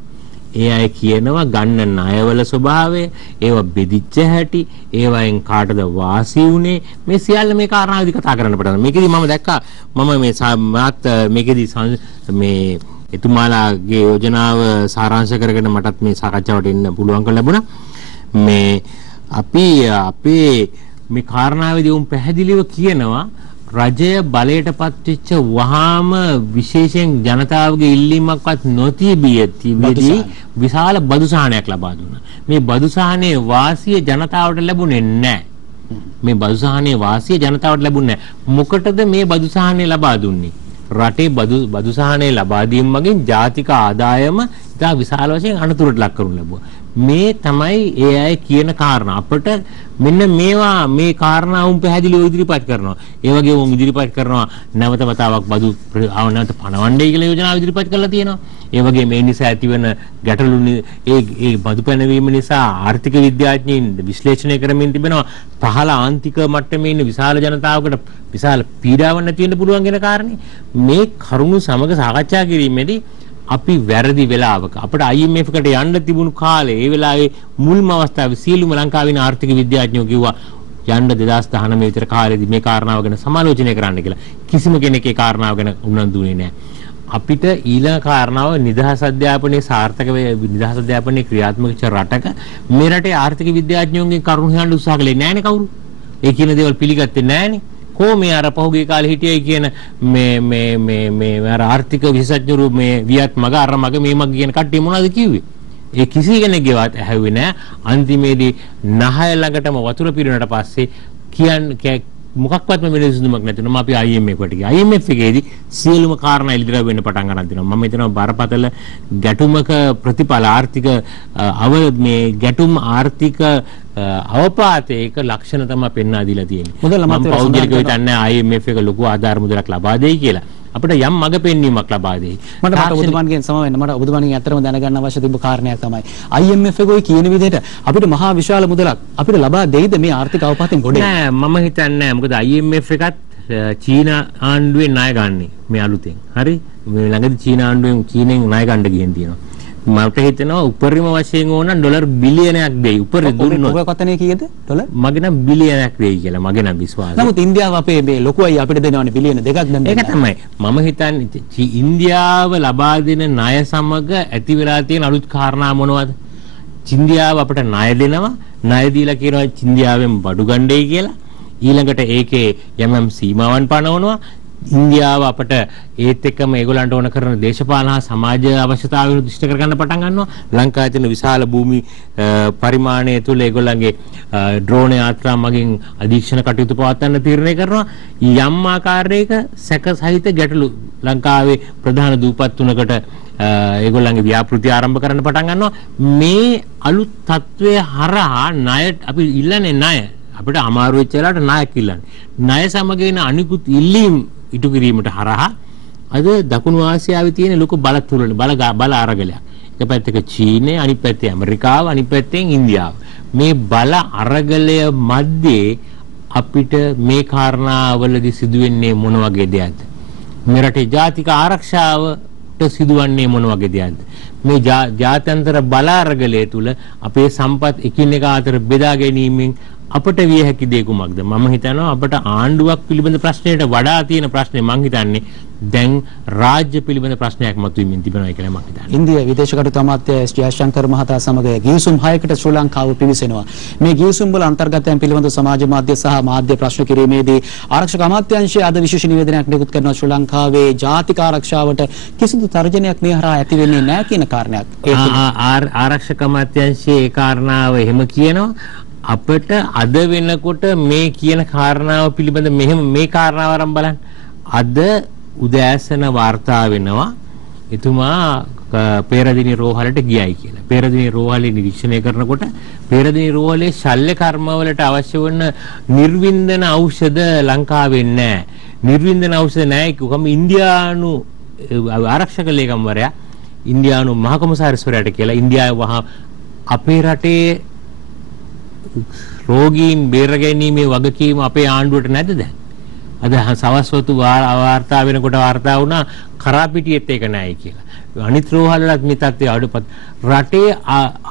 ඒ අය කියනවා ගන්න ණයවල ස්වභාවය, ඒවා බෙදිච්ච හැටි, ඒවායින් කාටද වාසි උනේ, මේ සියල්ල මේ කාරණාවදී කතා කරන්න පටන් ගන්නවා. මේකෙදි මම දැක්කා මේකෙදි මේ එතුමාලාගේ යෝජනාව සාරාංශ කරගෙන මටත් මේ සාකච්ඡාවට එන්න පුළුවන්කම ලැබුණා. මේ අපි අපේ මේ කාරණාවේදී උන් පැහැදිලිව කියනවා රජය බලයටපත් වෙච්ච වහාම විශේෂයෙන් ජනතාවගේ ඉල්ලීමක්වත් නොතිබියදී විශාල බදු සහනයක් ලබා දුන්නා. මේ බදු සහනේ වාසිය ජනතාවට ලැබුණේ නැහැ. මොකටද මේ බදු සහනේ ලබා දුන්නේ? රටේ බදු සහනේ ලබා දීම මගින් ජාතික ආදායම ඉතා විශාල වශයෙන් අනතුරට ලක් කරනු ලැබුවා. මේ තමයි ඒ අය කියන කාරණා. අපිට මෙන්න මේවා මේ කාරණා උන් පැහැදිලිව ඉදිරිපත් කරනවා. ඒ වගේ උන් ඉදිරිපත් කරනවා නැවත වතාවක් බදු නැවත පනවන්නයි කියලා යෝජනාව ඉදිරිපත් කරලා තියෙනවා. ඒ වගේ මේ නිසා ඇතිවන ගැටලු ඒ බදු පැනවීම නිසා ආර්ථික විද්‍යාඥයින් විශ්ලේෂණය කරමින් තිබෙනවා පහළ ආන්තික මට්ටමේ ඉන්න විශාල ජනතාවකට විශාල පීඩාවක් නැති වෙන්න පුළුවන් වෙන කාරණේ. මේ කරුණු සමග සාකච්ඡා කිරීමේදී අපි වැරදි වෙලාවක අපිට IMF එකට යන්න තිබුණු කාලේ ඒ වෙලාවේ මුල්ම අවස්ථාවේ සියලුම ලංකාවේ ආර්ථික විද්‍යාඥයෝ කිව්වා යන්න 2019 විතර කාලේදී මේ කාරණාව ගැන සමාලෝචනය කරන්න කියලා. කිසිම කෙනෙක් ඒ කාරණාව ගැන උනන්දු වෙන්නේ නැහැ. අපිට ඊළඟ කාරණාව නිදහස් අධ්‍යාපනයේ සාර්ථක නිදහස් අධ්‍යාපනයේ ක්‍රියාත්මක වෙච්ච රටක මේ රටේ ආර්ථික විද්‍යාඥයෝගෙන් කරුණු හොයන්න උත්සාහ කළේ නැහැනේ කවුරු. ඒ කියන දේවල් පිළිගත්තේ නැහැනේ. කොහොමද අර පහුගිය කාලේ හිටියයි කියන මේ අර ආර්ථික විශේෂඥවරු මේ වියත් මග අර මග මේ මග කියන කට්ටිය මොනවද කිව්වේ? ඒ කිසි කෙනෙක්ගේවත් ඇහුවේ නැහැ. අන්තිමේදී නහය ළඟටම වතුර පිරුණාට පස්සේ කියන්නේ මොකක්වත්ම වෙන විසඳුමක් නැතිනම් අපි IMF එකට ගියා. IMF එකේදී සියලුම කාරණා එළිදරව් වෙන්න පටන් ගන්න තියෙනවා. මම හිතනවා බරපතල ගැටුමක ප්‍රතිඵල ආර්ථික ගැටුම් ආර්ථික අවපාතයක ලක්ෂණ තමයි පෙන්වා දීලා තියෙන්නේ. මම පෞද්ගලිකව හිතන්නේ IMF එක ලොකු ආධාර මුදලක් ලබා දෙයි කියලා. අපිට යම් මඟ පෙන්වීමක් ලබා දෙයි. මට ඔබතුමාගෙන් සම වෙන්න මට ඔබතුමාගෙන් ඇත්තටම දැනගන්න අවශ්‍ය තිබ්බ කාරණයක් තමයි IMF එක ඔය කියන විදිහට අපිට මහා විශාල මුදලක් අපිට ලබා දෙයිද මේ ආර්ථික අවපාතෙන් ගොඩේ? නෑ, මම හිතන්නේ මොකද IMF එකත් චීන ආණ්ඩුවෙන් ණය ගන්නේ මේ අලුතෙන්. හරි? මේ ළඟදී චීන ආණ්ඩුවෙන් චීනෙන් ණය ගන්න ගිහින් තියෙනවා. මට හිතෙනවා උපරිම වශයෙන් ඕන ඩොලර් බිලියනයක් දෙයි. උපරිම දුන්නොත්. ඔබ කොතනේ කීයද ඩොලර්? මගේ නම් බිලියනයක් දෙයි කියලා මගේ නම් විශ්වාසයි. නමුත් ඉන්දියාව අපේ මේ ලොකුයි අපිට දෙනවනේ බිලියන 2ක් දැන්. ඒක තමයි. මම හිතන්නේ ඉන්දියාව ලබා දෙන ණය සමග ඇති වෙලා තියෙන අලුත් කාරණා මොනවද? ඉන්දියාව අපට ණය දෙනවා. ණය දීලා කියනවා ඉන්දියාවෙන් බඩු ගන්නයි කියලා. ඊළඟට ඒකේ යම් සීමාවන් පනවනවා. ඉන්දියාව අපට ඒත් එක්කම ඒගොල්ලන්ට ඕන කරන දේශපාලන හා සමාජ අවශ්‍යතාවයන් දෘෂ්ටි කරගන්න පටන් ගන්නවා. ලංකාවේ තියෙන විශාල භූමි පරිමාණය තුළ ඒගොල්ලන්ගේ ඩ්‍රෝන යාත්‍රා මගින් අධීක්ෂණ කටයුතු පවත්වන්න තීරණය කරනවා. යම් ආකාරයක සැක සහිත ගැටලු ලංකාවේ ප්‍රධාන දූපත් තුනකට ඒගොල්ලන්ගේ ව්‍යාපෘති ආරම්භ කරන්න පටන් ගන්නවා. මේ අලුත් තත්වය හරහා ණය අපි ඉල්ලන්නේ ණය. අපිට අමාරු වෙච්ච වෙලාවට ණයක් ඉල්ලන්නේ. ණය සමග එන අනිකුත් ඉල්ලීම් ඉටු කිරීමට හරහා අද දකුණු ආසියාවේ තියෙන ලොකු බල අරගලයක්. එක පැත්තක චීනය, අනිත් පැත්තේ ඇමරිකාව, අනිත් පැත්තෙන් ඉන්දියාව. මේ බල අරගලය මැද්දේ අපිට මේ කාරණාවලදී සිදුවෙන්නේ මොන වගේ දෙයක්ද? මේ රටේ ජාතික ආරක්ෂාවට සිදුවන්නේ මොන වගේ දෙයක්ද? මේ ජාත්‍යන්තර බල අරගලය තුල අපේ සම්පත් එකිනෙක අතර බෙදා ගැනීමෙන් අපට විය හැකි දේ කුමක්ද? මම හිතනවා අපට ආණ්ඩුවක් පිළිබඳ ප්‍රශ්නයට වඩා තියෙන ප්‍රශ්නේ මම හිතන්නේ දැන් රාජ්‍ය පිළිබඳ ප්‍රශ්නයක් මතුවෙමින් තිබෙනවා කියලා මම හිතන්නේ. ඉන්දියා විදේශ කටයුතු අමාත්‍ය එස් ජයශංකර් මහතා සමග ගිවිසුම් 6කට ශ්‍රී ලංකාව පිවිසෙනවා. මේ ගිවිසුම් වල අන්තර්ගතයන් පිළිබඳ සමාජ මාධ්‍ය සහ මාධ්‍ය ප්‍රශ්න කිරීමේදී ආරක්ෂක අමාත්‍යාංශය අද විශේෂ නිවේදනයක් නිකුත් කරනවා. ශ්‍රී ලංකාවේ ජාතික ආරක්ෂාවට කිසිදු තර්ජනයක් මේ හරහා ඇති වෙන්නේ නැහැ කියන කාරණයක්. ආරක්ෂක අමාත්‍යාංශයේ ඒ කාරණාව එහෙම කියනවා. අපට අද වෙනකොට මේ කියන කාරණාව පිළිබඳ මෙහෙම මේ කාරණාව අරන් බලන්න. අද උදෑසන වාර්තා වෙනවා එතුමා පෙරදිනි රෝහලට ගියයි කියලා. පෙරදිනි රෝහලේ නිරීක්ෂණය කරනකොට පෙරදිනි රෝහලේ ශල්‍ය කර්මවලට අවශ්‍ය වන නිර්වින්දන ඖෂධ ලංකාවේ නැහැ. නිර්වින්දන ඖෂධ නැහැ කිව්වම ඉන්දියානු ආරක්ෂක ලේකම්වරයා ඉන්දියානු මහ කොමසාරිස්වරයාට කියලා ඉන්දියාව වහා අපේ රටේ රෝගීන් බේර ගැනීමේ වගකීම අපේ ආණ්ඩුවට නැද්ද දැන්? අද සවස්වතු වාර්තා වෙනකොට වාර්තා වුණා කරාපිටියෙත් ඒක නැහැ කියලා. අනිත් රෝහලවලත් මේ තත්ත්වය අඩුපත්. රටේ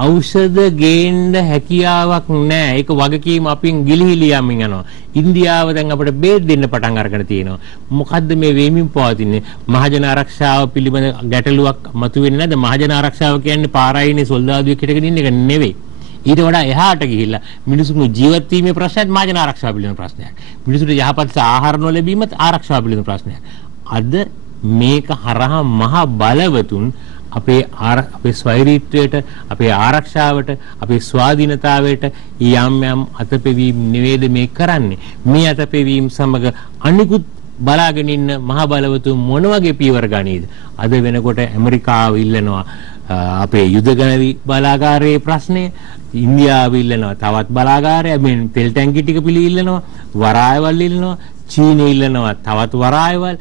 ඖෂධ ගේන්න හැකියාවක් නැහැ. ඒක වගකීම අපින් ගිලිහිලි යමින් යනවා. ඉන්දියාව දැන් අපිට බේත් දෙන්න පටන් අරගෙන තියෙනවා. මොකද්ද මේ වෙමින් පවතින්නේ? මහජන ආරක්ෂාව පිළිබඳ ගැටලුවක් මතුවෙන්නේ නැද්ද? මහජන ආරක්ෂාව කියන්නේ පාරායිනේ සොල්දාදුවෙක් හිටගෙන ඉන්න එක නෙවෙයි. ඊට වඩා එහාට ගිහිල්ලා මිනිසුන්ගේ ජීවත් වීමේ ප්‍රශ්නයත් මහජන ආරක්ෂාව පිළිබඳ ප්‍රශ්නයක්. මිනිසුන්ට යහපත් ආහාර නොලැබීමත් ආරක්ෂාව පිළිබඳ ප්‍රශ්නයක්. අද මේක හරහා මහ බලවතුන් අපේ ස්වෛරීත්වයට, අපේ ආරක්ෂාවට, අපේ ස්වාධීනතාවයට යම් අතපෙවීම් නෙවෙයිද මේ කරන්නේ. මේ අතපෙවීම් සමග අනිකුත් බලාගෙන ඉන්න මහ බලවතුන් මොන වගේ පියවර ගනීද? අද වෙනකොට ඇමරිකාව ඉල්ලනවා අපේ යුදගණවි බලාගාරයේ ප්‍රශ්නය, ඉන්දියාව ඉල්ලනවා තවත් බලාගාරයක්, මේ තෙල් ටැංකි ටික පිළිඉල්ලනවා, වරායවල් ඉල්ලනවා, චීනය ඉල්ලනවා තවත් වරායවල්,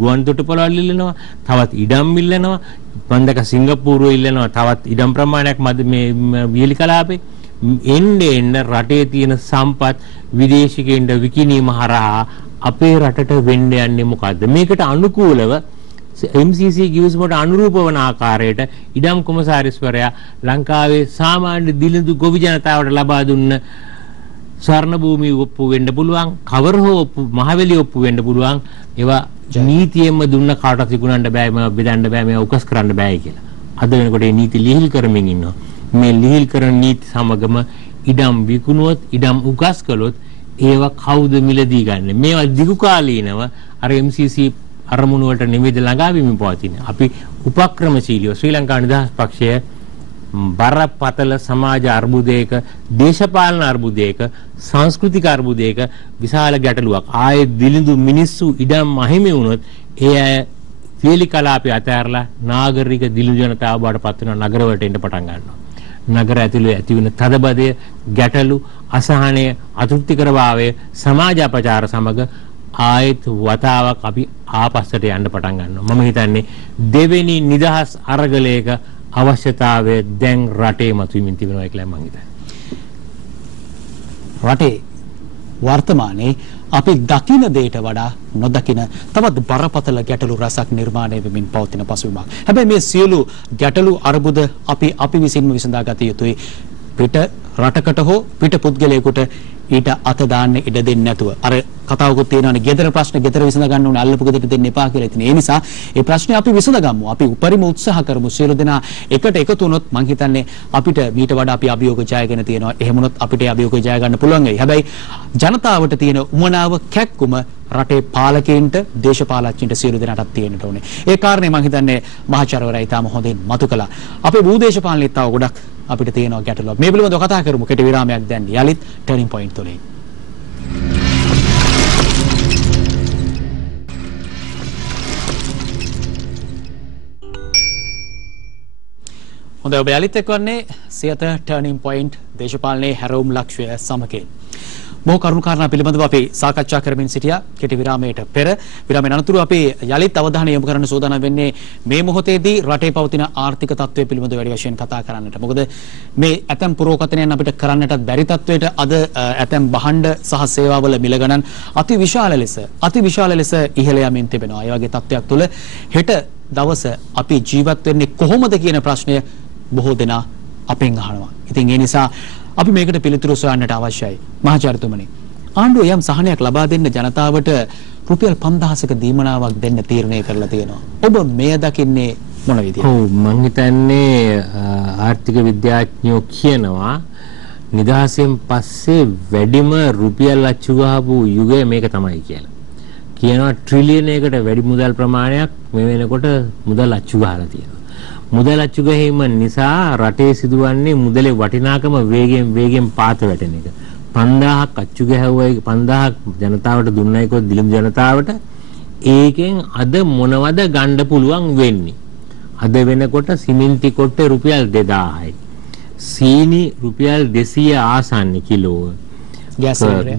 ගුවන් තොටුපළවල් ඉල්ලනවා, තවත් ඉඩම් ඉල්ලනවා, පන්දක සිංගප්පූරුව ඉල්ලනවා තවත් ඉඩම් ප්‍රමාණයක් මේ වියලි කලාපේ. එන්න රටේ තියෙන සම්පත් විදේශිකයින්ට විකිණීම හරහා අපේ රටට වෙන්න යන්නේ මොකද්ද? මේකට අනුකූලව MCC ගිවිසුමට අනුරූප වන ආකාරයට ඉඩම් කොමසාරිස්වරයා ලංකාවේ සාමාන්‍ය දිලිඳු ගොවි ජනතාවට ලබා දුන්න ස්වර්ණ භූමි ඔප්පු වෙන්න පුළුවන්, කවර හෝ ඔප්පු මහවැලි ඔප්පු වෙන්න පුළුවන්. ඒවා නීතියෙන්ම දුන්න කාටවත් විකුණන්න බෑ, මේවා බෙදන්න බෑ, මේවා උකස් කරන්න බෑ කියලා. අද වෙනකොට මේ නීති ලිහිල් කරමින් ඉන්නවා. මේ ලිහිල් කරන නීති සමගම ඉඩම් විකුණුවොත්, ඉඩම් උකස් කළොත් ඒවා කවුද මිලදී ගන්න? මේවා දිගු කාලීනව අර MCC අරමුණු වලට නිවේද ළඟාවීම පවතින. අපි උපක්‍රමශීලීව ශ්‍රී ලංකා නිදහස් පක්ෂය බරපතල සමාජ අර්බුදයක, දේශපාලන අර්බුදයක, සංස්කෘතික අර්බුදයක විශාල ගැටලුවක්. ආයේ දිලිඳු මිනිස්සු ඉඩම් අහිමි වුණොත් ඒ අය වේලි කලාපේ අතහැරලා නාගරික දිලිඳු ජනතාව බවට පත් වෙන නගර වලට එන්න පටන් ගන්නවා. නගර ඇතුළේ ඇති වෙන තදබදය, ගැටලු, අසහනය, අතෘප්තිකරභාවය, සමාජ අපචාර සමග ආයත් වතාවක් අපි ආපස්සට යන්න පටන් ගන්නවා. මම හිතන්නේ දෙවෙනි නිදහස් අරගලයක අවශ්‍යතාවය දැන් රටේ මතුවෙමින් තිබෙනවා කියලා මම හිතන්නේ. රටේ වර්තමානයේ අපි දකින දෙයට වඩා නොදකින තවත් බරපතල ගැටලු රසක් නිර්මාණය වෙමින් පවතින පසුබිමක්. හැබැයි මේ සියලු ගැටලු අරුබුද අපි විසින්ම විසඳා ගත යුතුයි. පිට රටකට හෝ පිට පුද්ගලයෙකුට ඊට අත දාන්න ඉඩ දෙන්නේ නැතුව. අර කතාවකුත් තියෙනවානේ ගෙදර ප්‍රශ්න ගෙදර විසඳ ගන්න ඕනේ අල්ලපු ගෙදරට දෙන්න එපා කියලා. ඉතින් ඒ නිසා මේ ප්‍රශ්නේ අපි විසඳගමු. අපි උපරිම උත්සාහ කරමු. සියලු දෙනා එකට එකතු වුණොත් මං හිතන්නේ අපිට මීට වඩා අපි අභියෝග ජයගෙන තියෙනවා. එහෙම වුණොත් අපිට අභියෝග ජය ගන්න පුළුවන් වෙයි. හැබැයි ජනතාවට තියෙන උමනාව කැක්කුම රටේ පාලකයන්ට දේශපාලඥයින්ට සියලු දෙනාටත් තියෙන්න ඕනේ. ඒ කාරණේ මං හිතන්නේ මහාචාර්යවරයා ඊටම හොඳින් මතු කළා. අපේ භූදේශපාලනයේ තව ගොඩක් අපිට තියෙනවා ගැටලුවක්. මේ පිළිබඳව කතා කරමු. කෙටි විරාමයක් දැන් යලිත් ටර්නින් පොයින්ට් තුලින්. හොඳයි ඔබ යලිත් එක්වන්නේ සියත ටර්නින් පොයින්ට් දේශපාලනයේ හැරවුම් ලක්ෂ්‍ය සමගින්. බොහෝ කරුණු කාරණා පිළිබඳව අපි සාකච්ඡා කරමින් සිටියා කෙටි විරාමයට පෙර. විරාමයෙන් අනතුරු අපි යලිත් අවධානය යොමු කරන්න සූදානම් වෙන්නේ මේ මොහොතේදී රටේ පවතින ආර්ථික තත්ත්වය පිළිබඳව වැඩි වශයෙන් කතා කරන්නට. මොකද මේ ඇතැම් පුරෝකථනයන් අපිට කරන්නටත් බැරි තත්ත්වයට අද ඇතැම් භාණ්ඩ සහ සේවාවල මිල ගණන් අති විශාල ලෙස ඉහළ යමින් තිබෙනවා. ඒ වගේ තත්ත්වයක් තුළ හෙට දවස අපි ජීවත් වෙන්නේ කොහොමද කියන ප්‍රශ්නය බොහෝ දෙනා අපෙන් අහනවා. ඉතින් ඒ නිසා අපි මේකට පිළිතුරු සොයන්නට අවශ්‍යයි. මහාචාර්යතුමනි, ආණ්ඩුව යම් සහනයක් ලබා දෙන්න ජනතාවට රුපියල් 5000ක දීමනාවක් දෙන්න තීරණය කරලා තියෙනවා. ඔබ මෙය දකින්නේ මොන විදිහටද? ඔව්, මම හිතන්නේ ආර්ථික විද්‍යාඥයෝ කියනවා නිදහසෙන් පස්සේ වැඩිම රුපියල් අච්චු ගහපු යුගය මේක තමයි කියලා. කියනවා ට්‍රිලියනයකට වැඩි මුදල් ප්‍රමාණයක් මේ වෙනකොට මුදල් අච්චු ගහලා තියෙනවා. මුදල් අච්චු ගැනීම නිසා රටේ සිදුවන්නේ මුදලේ වටිනාකම වේගෙන් පාත වැටෙන එක. 5000ක් අච්චු ගැහුවයි 5000ක් ජනතාවට දුන්නයි කො දිලිම් ජනතාවට ඒකෙන් අද මොනවද ගන්න පුළුවන් වෙන්නේ? අද වෙනකොට සිමෙන්ති කොට්ටේ රුපියල් 2000යි. සීනි රුපියල් 200 ආසන්නේ කිලෝ.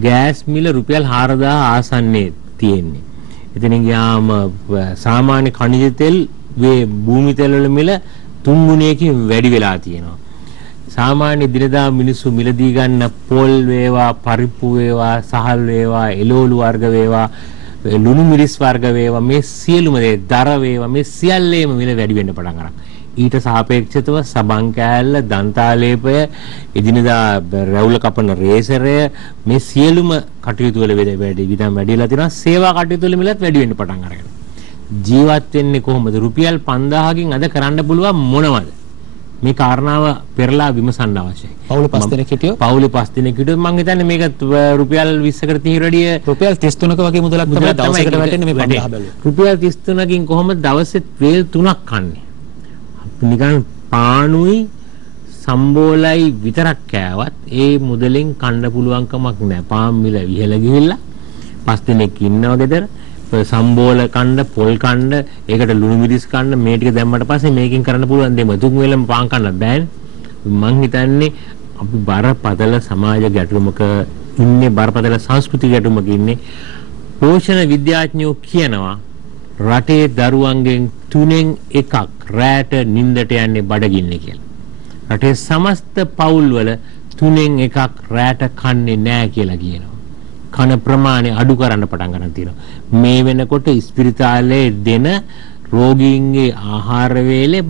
ගෑස් මිල රුපියල් 4000 ආසන්නේ තියෙන්නේ. එතනින් ගියාම සාමාන්‍ය ඛනිජ තෙල් භූමි තෙල් වල මිල 3 ගුණයකින් වැඩි වෙලා තියෙනවා. සාමාන්‍ය දිනදා මිනිස්සු මිලදී ගන්න පොල් වේවා, පරිප්පු වේවා, සහල් වේවා, එළවලු වර්ග වේවා, ලුණු මිරිස් වර්ග වේවා, මේ සියලුම දේ දර වේවා, මේ සියල්ලේම මිල වැඩි වෙන්න පටන් ගන්නවා. ඊට සාපේක්ෂව සබන් කෑල්ල, දන්තාලේපය, එදිනදා රැවුල කපන රේසරය, මේ සියලුම කටයුතු වල වැඩිලා තියෙනවා. සේවා කටයුතු වල මිලත් වැඩි වෙන්න පටන් අරගෙන. ජීවත් වෙන්නේ කොහොමද? රුපියල් 5000කින් අද කරන්න පුළුවන් මොනවද? මේ කාරණාව පෙරලා විමසන්න අවශ්‍යයි. පවුල 5 දෙනෙක් හිටියෝ? පවුල 5 දෙනෙක් හිටියොත් මම හිතන්නේ මේක රුපියල් 20කට 30 වැඩිය රුපියල් 33ක වගේ මුදලක් තමයි දවසකට වැටෙන්නේ මේ 5000 බැලුවා. රුපියල් 33කින් කොහොමද දවසෙත් වේල් 3ක් කන්නේ? නිකන් පානුයි සම්බෝලයි විතරක් කෑවත් ඒ මුදලෙන් කන්න පුළුවන් කමක් නැහැ. පාන් මිල ඉහළ ගිහිල්ලා 5 දෙනෙක් ඉන්නවා ගෙදර. සම්බෝල කන්න, පොල් කන්න, ඒකට ලුණු මිරිස් කන්න, මේ ටික දැම්මට පස්සේ මේකෙන් කරන්න පුළුවන් දෙම දුක් වෙලම පාන් කන්න බෑනේ. මං හිතන්නේ අපි බරපතල සමාජ ගැටලුමක ඉන්නේ, බරපතල සංස්කෘතික ගැටලුමක ඉන්නේ. පෝෂණ විද්‍යාඥයෝ කියනවා රටේ දරුවන්ගෙන් 3න් 1ක් රැට නිින්දට යන්නේ බඩගින්නේ කියලා. රටේ සමස්ත පවුල්වල 3න් 1ක් රැට කන්නේ නැහැ කියලා කියනවා. කන ප්‍රමාණය අඩු කරන්න පටන් ගන්න තියෙනවා. මේ වෙනකොට ඉස්පිරිතාලේ දෙන රෝගීන්ගේ ආහාර වේලේ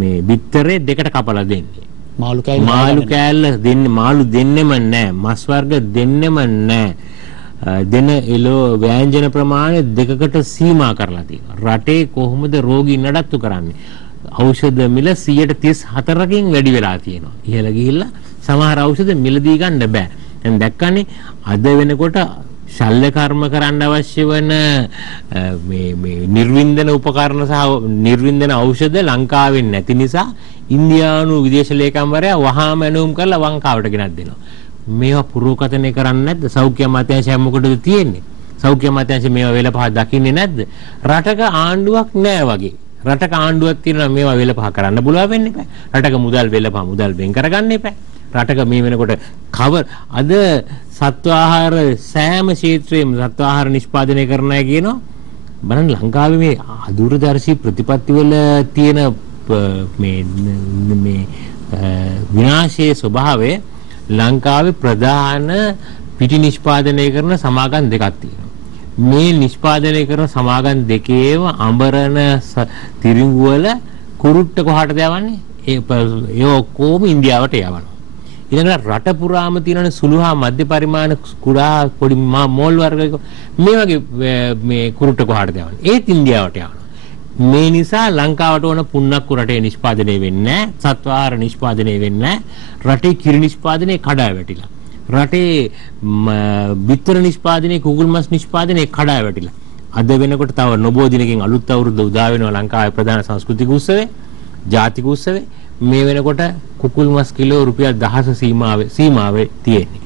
මේ බිත්තරේ දෙකට කපලා දෙන්නේ. මාළු කෑල්ල දෙන්නේ, මාළු දෙන්නෙම නැහැ. මස් වර්ග දෙන්නෙම නැහැ. දෙන එළෝ ව්‍යංජන ප්‍රමාණය දෙකකට සීමා කරලා තියෙනවා. රටේ කොහොමද රෝගීන් නඩත්තු කරන්නේ? ඖෂධ මිල 134කින් වැඩි වෙලා තියෙනවා. ඉහළ ගිහිල්ලා සමහර ඖෂධ මිලදී ගන්න බෑ. දැන් දැක්කනේ අද වෙනකොට ශල්‍ය කර්ම කරන්න අවශ්‍ය වෙන මේ නිර්වින්දන උපකරණ සහ නිර්වින්දන ඖෂධ ලංකාවේ නැති නිසා ඉන්දියානු විදේශ ලේකම්වරයා වහාම ඇනුම් කරලා ලංකාවට ගෙනත් දෙනවා. මේවා පුරෝකථනය කරන්නේ නැද්ද? සෞඛ්‍ය අමාත්‍යාංශය මොකටද තියෙන්නේ? සෞඛ්‍ය අමාත්‍යාංශය මේවා වෙලපහ දකින්නේ නැද්ද? රටක ආණ්ඩුවක් නැහැ වගේ. රටක ආණ්ඩුවක් තියෙනවා මේවා වෙලපහ කරන්න පුළුවන් වෙන්නේ නැහැ. රටක මුදල් වෙලපහ මුදල් වෙන් කරගන්න එපා. රටක මේ වෙනකොට කවර් අද සත්ව ආහාර සෑම ක්ෂේත්‍රයේම සත්ව ආහාර නිෂ්පාදනය කරන අය කියනවා බලන්න ලංකාවේ මේ අදූරදර්ශී ප්‍රතිපත්ති වල තියෙන මේ විනාශයේ ස්වභාවය ලංකාවේ ප්‍රධාන පිටි නිෂ්පාදනය කරන සමාගම් දෙකක් තියෙනවා. මේ නිෂ්පාදනය කරන සමාගම් දෙකේම අඹරන තිරිඟු වල කුරුට්ට කොහාටද යවන්නේ? ඒ ඔක්කොම ඉන්දියාවට යවනවා. ඊළඟට රට පුරාම තියෙන සුළු හා මධ්‍ය පරිමාණ කුඩා පොඩි මෝල් වර්ග මේ වගේ මේ කුරුට්ට කොහාටද යවන්නේ? ඒත් ඉන්දියාවට යවනවා. මේ නිසා ලංකාවට ඕන පුන්නක්කු රටේ නිෂ්පාදනය වෙන්නේ නැහැ. සත්වාහාර නිෂ්පාදනය වෙන්නේ නැහැ. රටේ කිරි නිෂ්පාදනය කඩා වැටිලා. රටේ බිත්තර නිෂ්පාදනය කුකුල් මස් නිෂ්පාදනය කඩා වැටිලා. අද වෙනකොට තව නොබෝ දිනකින් අලුත් අවුරුද්ද උදා වෙනවා ලංකාවේ ප්‍රධාන සංස්කෘතික උත්සවය, ජාතික උත්සවය. මේ වෙනකොට කුකුල් මස් කිලෝ රුපියල් 10 සීමාවේ තියෙන්නේ.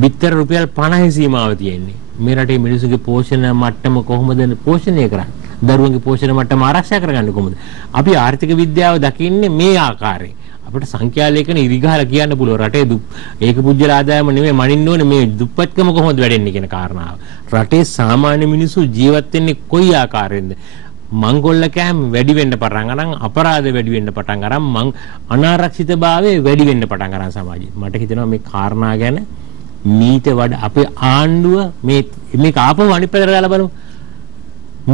බිත්තර රුපියල් 50 සීමාව තියෙන්නේ. මේ රටේ මිනිසුගේ පෝෂණ මට්ටම කොහොමද පෝෂණය කරන්නේ? දරුවන්ගේ පෝෂණ මට්ටම ආරක්ෂා කරගන්නේ කොහොමද? අපි ආර්ථික විද්‍යාව දකින්නේ මේ ආකාරයෙන්. අපිට සංඛ්‍යා ලේඛන ඉරිගහලා කියන්න පුළුවන් රටේ ඒක පුජ්‍යල ආදායම නෙමෙයි මනින්න ඕනේ මේ දුප්පත්කම කොහොමද වැඩෙන්නේ කියන කාරණාව. රටේ සාමාන්‍ය මිනිස්සු ජීවත් වෙන්නේ කොයි ආකාරයෙන්ද? මංගොල්ල කෑම වැඩි වෙන්න පටන් අරන් අපරාධ වැඩි වෙන්න පටන් අරන් අනාරක්ෂිතභාවය වැඩි වෙන්න පටන් අරන් සමාජයේ. මට හිතෙනවා මේ කාරණා ගැන මීට වඩා අපේ ආණ්ඩුව මේක ආපහු අනිත් පැත්තට දාලා බලමු.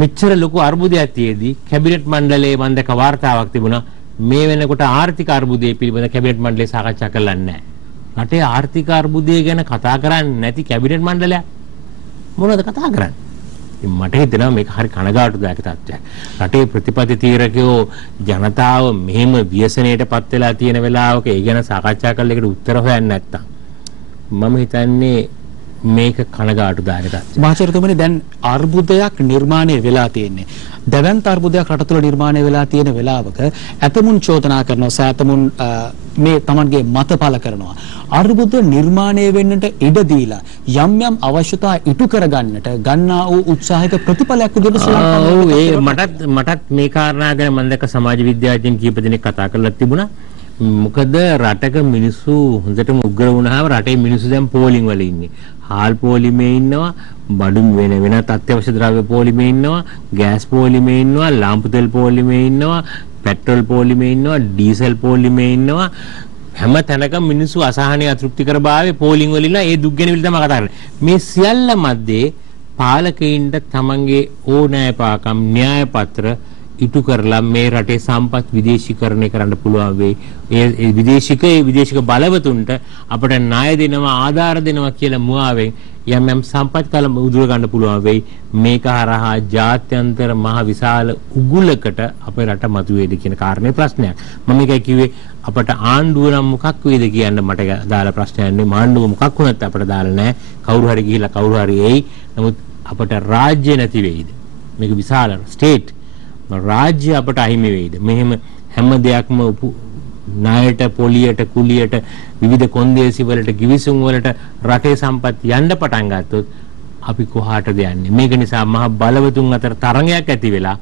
මෙච්චර ලොකු අර්බුදයක් තියේදී කැබිනට් මණ්ඩලයේ මම දැක වාර්තාවක් තිබුණා මේ වෙනකොට ආර්ථික අර්බුදය පිළිබඳ කැබිනට් මණ්ඩලය සාකච්ඡා කරලා නැහැ. රටේ ආර්ථික අර්බුදය ගැන කතා කරන්නේ නැති කැබිනට් මණ්ඩලයක් මොනවද කතා කරන්නේ? මට හිතෙනවා මේක හරි කනගාටුදායක තත්ත්වයක්. රටේ ප්‍රතිපත්ති තීරකයෝ ජනතාව මෙහෙම ව්‍යසනයටපත් වෙලා තියෙන වෙලාවක ඒ ගැන සාකච්ඡා කරලා ඒකට උත්තර හොයන්නේ නැත්තම් මම හිතන්නේ මේක කනගාටුදායක තත්ත්වයක්. මහාචාර්යතුමනි දැන් අර්බුදයක් නිර්මාණය වෙලා තියෙන්නේ. දැවැන්ත අර්බුදයක් රට තුළ නිර්මාණය වෙලා තියෙන වෙලාවක ඇතමුන් චෝදනා කරනවා සෑතමුන් මේ Tamanගේ මත පළ කරනවා. අර්බුද නිර්මාණය වෙන්නට ඉඩ දීලා යම් යම් අවශ්‍යතා ඉටු කරගන්නට ගන්නා වූ උත්සාහයක ප්‍රතිඵලයක් විදිහට මටත් මේ කාරණා ගැන මම දැක්ක සමාජ විද්‍යාඥයන් කීප දෙනෙක් කතා කරලා තිබුණා. මොකද රටක මිනිස්සු හොඳටම උග්‍ර වුණාම රටේ මිනිස්සු දැන් පෝලිං වල ඉන්නේ. හාල් පෝලිමේ ඉන්නවා, බඩු වෙනත් අත්‍යවශ්‍ය ද්‍රව්‍ය පෝලිමේ ඉන්නවා, ගෑස් පෝලිමේ ඉන්නවා, ලාම්පු තෙල් පෝලිමේ ඉන්නවා, පෙට්‍රල් පෝලිමේ ඉන්නවා, ඩීසල් පෝලිමේ ඉන්නවා. හැම තැනකම මිනිස්සු අසහනය අතෘප්තිකර භාවයේ පෝලිං වල ඉන්න ඒ දුක් ගැන තමයි කතා කරන්නේ. මේ සියල්ල මැද්දේ පාලකයින්ට තමන්ගේ ඕනෑපාකම් න්‍යාය පත්‍ර ඉටු කරලා මේ රටේ සම්පත් විදේශීකරණය කරන්න පුළුවන් වෙයි. ඒ විදේශික බලවතුන්ට අපිට ණය දෙනවා ආධාර දෙනවා කියලා මුවාවෙන් යම් සම්පත් කලම උදුර ගන්න පුළුවන් වෙයි. මේක හරහා ජාත්‍යන්තර මහ විශාල උගුලකට අපේ රට මතුවේද කියන කාරණේ ප්‍රශ්නයක්. මම මේකයි කිව්වේ අපට ආණ්ඩුව නම් මොකක් වේද කියන්න මට දාලා ප්‍රශ්නයක් නෙමෙයි. ආණ්ඩුව මොකක් වුණත් අපට දාලා නැහැ. කවුරු හරි ගිහිල්ලා කවුරු හරි එයි. නමුත් අපට රාජ්‍ය නැති වෙයිද? මේක විශාල ස්ටේට් රාජ්‍ය අපට අහිමි වෙයිද? මෙහෙම හැම දෙයක්ම ණයට පොලියට කුලියට විවිධ කොන්දේසි වලට ගිවිසුම් වලට රටේ සම්පත් යන්න පටන් ගත්තොත් අපි කොහාටද යන්නේ? මේක නිසා මහ බලවතුන් අතර තරඟයක් ඇති වෙලා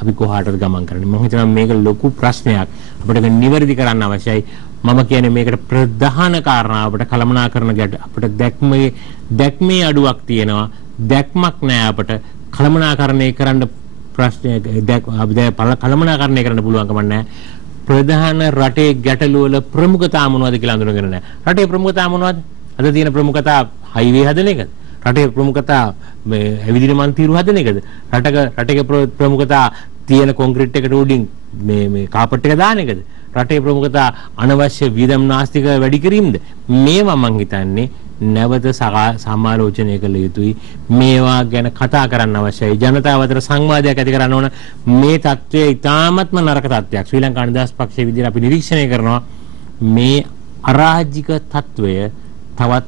අපි කොහාටද ගමන් කරන්නේ? මම හිතනවා මේක ලොකු ප්‍රශ්නයක්. අපිට නිවැරදි කරන්න අවශ්‍යයි. මම කියන්නේ මේකට ප්‍රධාන කාරණා අපිට කළමනාකරන ගැට අපිට දැක්මේ අඩුවක් තියෙනවා. දැක්මක් නැහැ අපිට කළමනාකරණය කරන්න ප්‍රශ්නයක් කළමනාකරණය කරන්න පුළුවන්කම නැහැ. ප්‍රධාන රටේ ගැටලු වල ප්‍රමුඛතාව මොනවද කියලා අඳුනගෙන නැහැ. රටේ ප්‍රමුඛතාව මොනවද? අද තියෙන ප්‍රමුඛතාව හයිවේ හදන එකද? රටේ ප්‍රමුඛතාව මේ ඇවිදින මන්තිරු හදන එකද? රටේ ප්‍රමුඛතාව තියෙන කොන්ක්‍රීට් එකට උඩින් මේ කාපට් එක දාන එකද? රටේ ප්‍රමුඛතාව අනවශ්‍ය වියදම් නාස්තික වැඩි කිරීමද? මේවා මං හිතන්නේ නැවත සමාලෝචනය කළ යුතුයි. මේවා ගැන කතා කරන්න අවශ්‍යයි. ජනතාව අතර සංවාදයක් ඇති කරන්න ඕන. මේ තත්ත්වය ඉතාමත්ම නරක තත්ත්වයක්. ශ්‍රී ලංකා නිදහස් පක්ෂයේ විදිහට අපි නිරීක්ෂණය කරනවා මේ අරාජික තත්ත්වය තවත්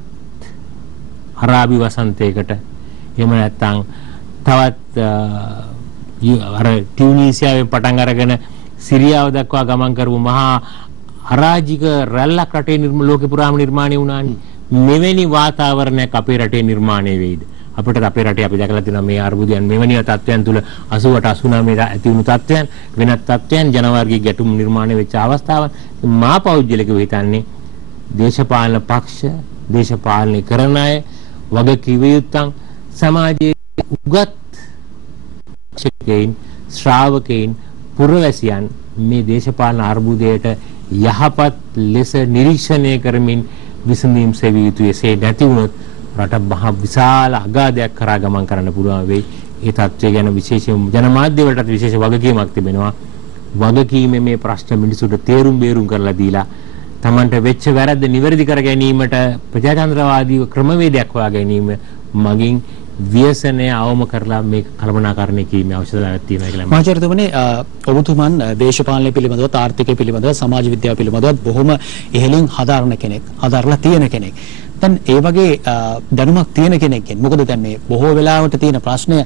අරාබි වසන්තයකට එහෙම නැත්නම් තවත් අර ටියුනීසියාවේ පටන් අරගෙන සිරියාව දක්වා ගමන් කරපු මහා අරාජික රැල්ලක් රටේ ලෝකේ පුරාම නිර්මාණය වුණානේ. මෙවැනි වාතාවරණයක් අපේ රටේ නිර්මාණය වෙයිද? අපිට අපේ රටේ අපි දැකලා තියෙනවා මේ අර්බුදයන් මෙවැනි තත්ත්වයන් තුල 88 89 ඇති වුණු තත්ත්වයන් වෙනත් තත්ත්වයන් ජනවර්ගයේ ගැටුම් නිර්මාණය වෙච්ච අවස්ථාවන් මා පෞද්ගලිකව හිතන්නේ දේශපාලන පක්ෂ දේශපාලනය කරන අය වගකීම් යුක්තන් සමාජයේ උගත් ශ්‍රාවකයන් පුරවැසියන් මේ දේශපාලන අර්බුදයට යහපත් ලෙස නිරීක්ෂණය කරමින් විසඳීම් සෙවිය යුතුයි. එසේ නැති වුණොත් රට මහා විශාල අගාධයක් කරා ගමන් කරන්න පුළුවන් වෙයි. ඒ තත්ත්වය ගැන විශේෂයෙන් ජනමාධ්‍ය වලටත් විශේෂ වගකීමක් තිබෙනවා. වගකීමේ මේ ප්‍රශ්න මිනිසුන්ට තේරුම් බේරුම් කරලා දීලා තමන්ට වෙච්ච වැරද්ද නිවැරදි කර ගැනීමට ප්‍රජාතන්ත්‍රවාදී ක්‍රමවේදයක් හොයා ගැනීම මගින් ව්‍යසනය අවම කරලා මේ කළමනාකරණය කිරීමේ අවශ්‍යතාවයක් තියෙනවා කියලා මහාචාර්යතුමනි ඔබතුමන් දේශපාලනය පිළිබඳව ආර්ථිකය පිළිබඳව සමාජ විද්‍යාව පිළිබඳව බොහොම ඉහළින් හදාරලා තියෙන කෙනෙක්. දැන් ඒ වගේ දැනුමක් තියෙන කෙනෙක්ගෙන් මොකද දැන් මේ බොහෝ වෙලාවට තියෙන ප්‍රශ්නය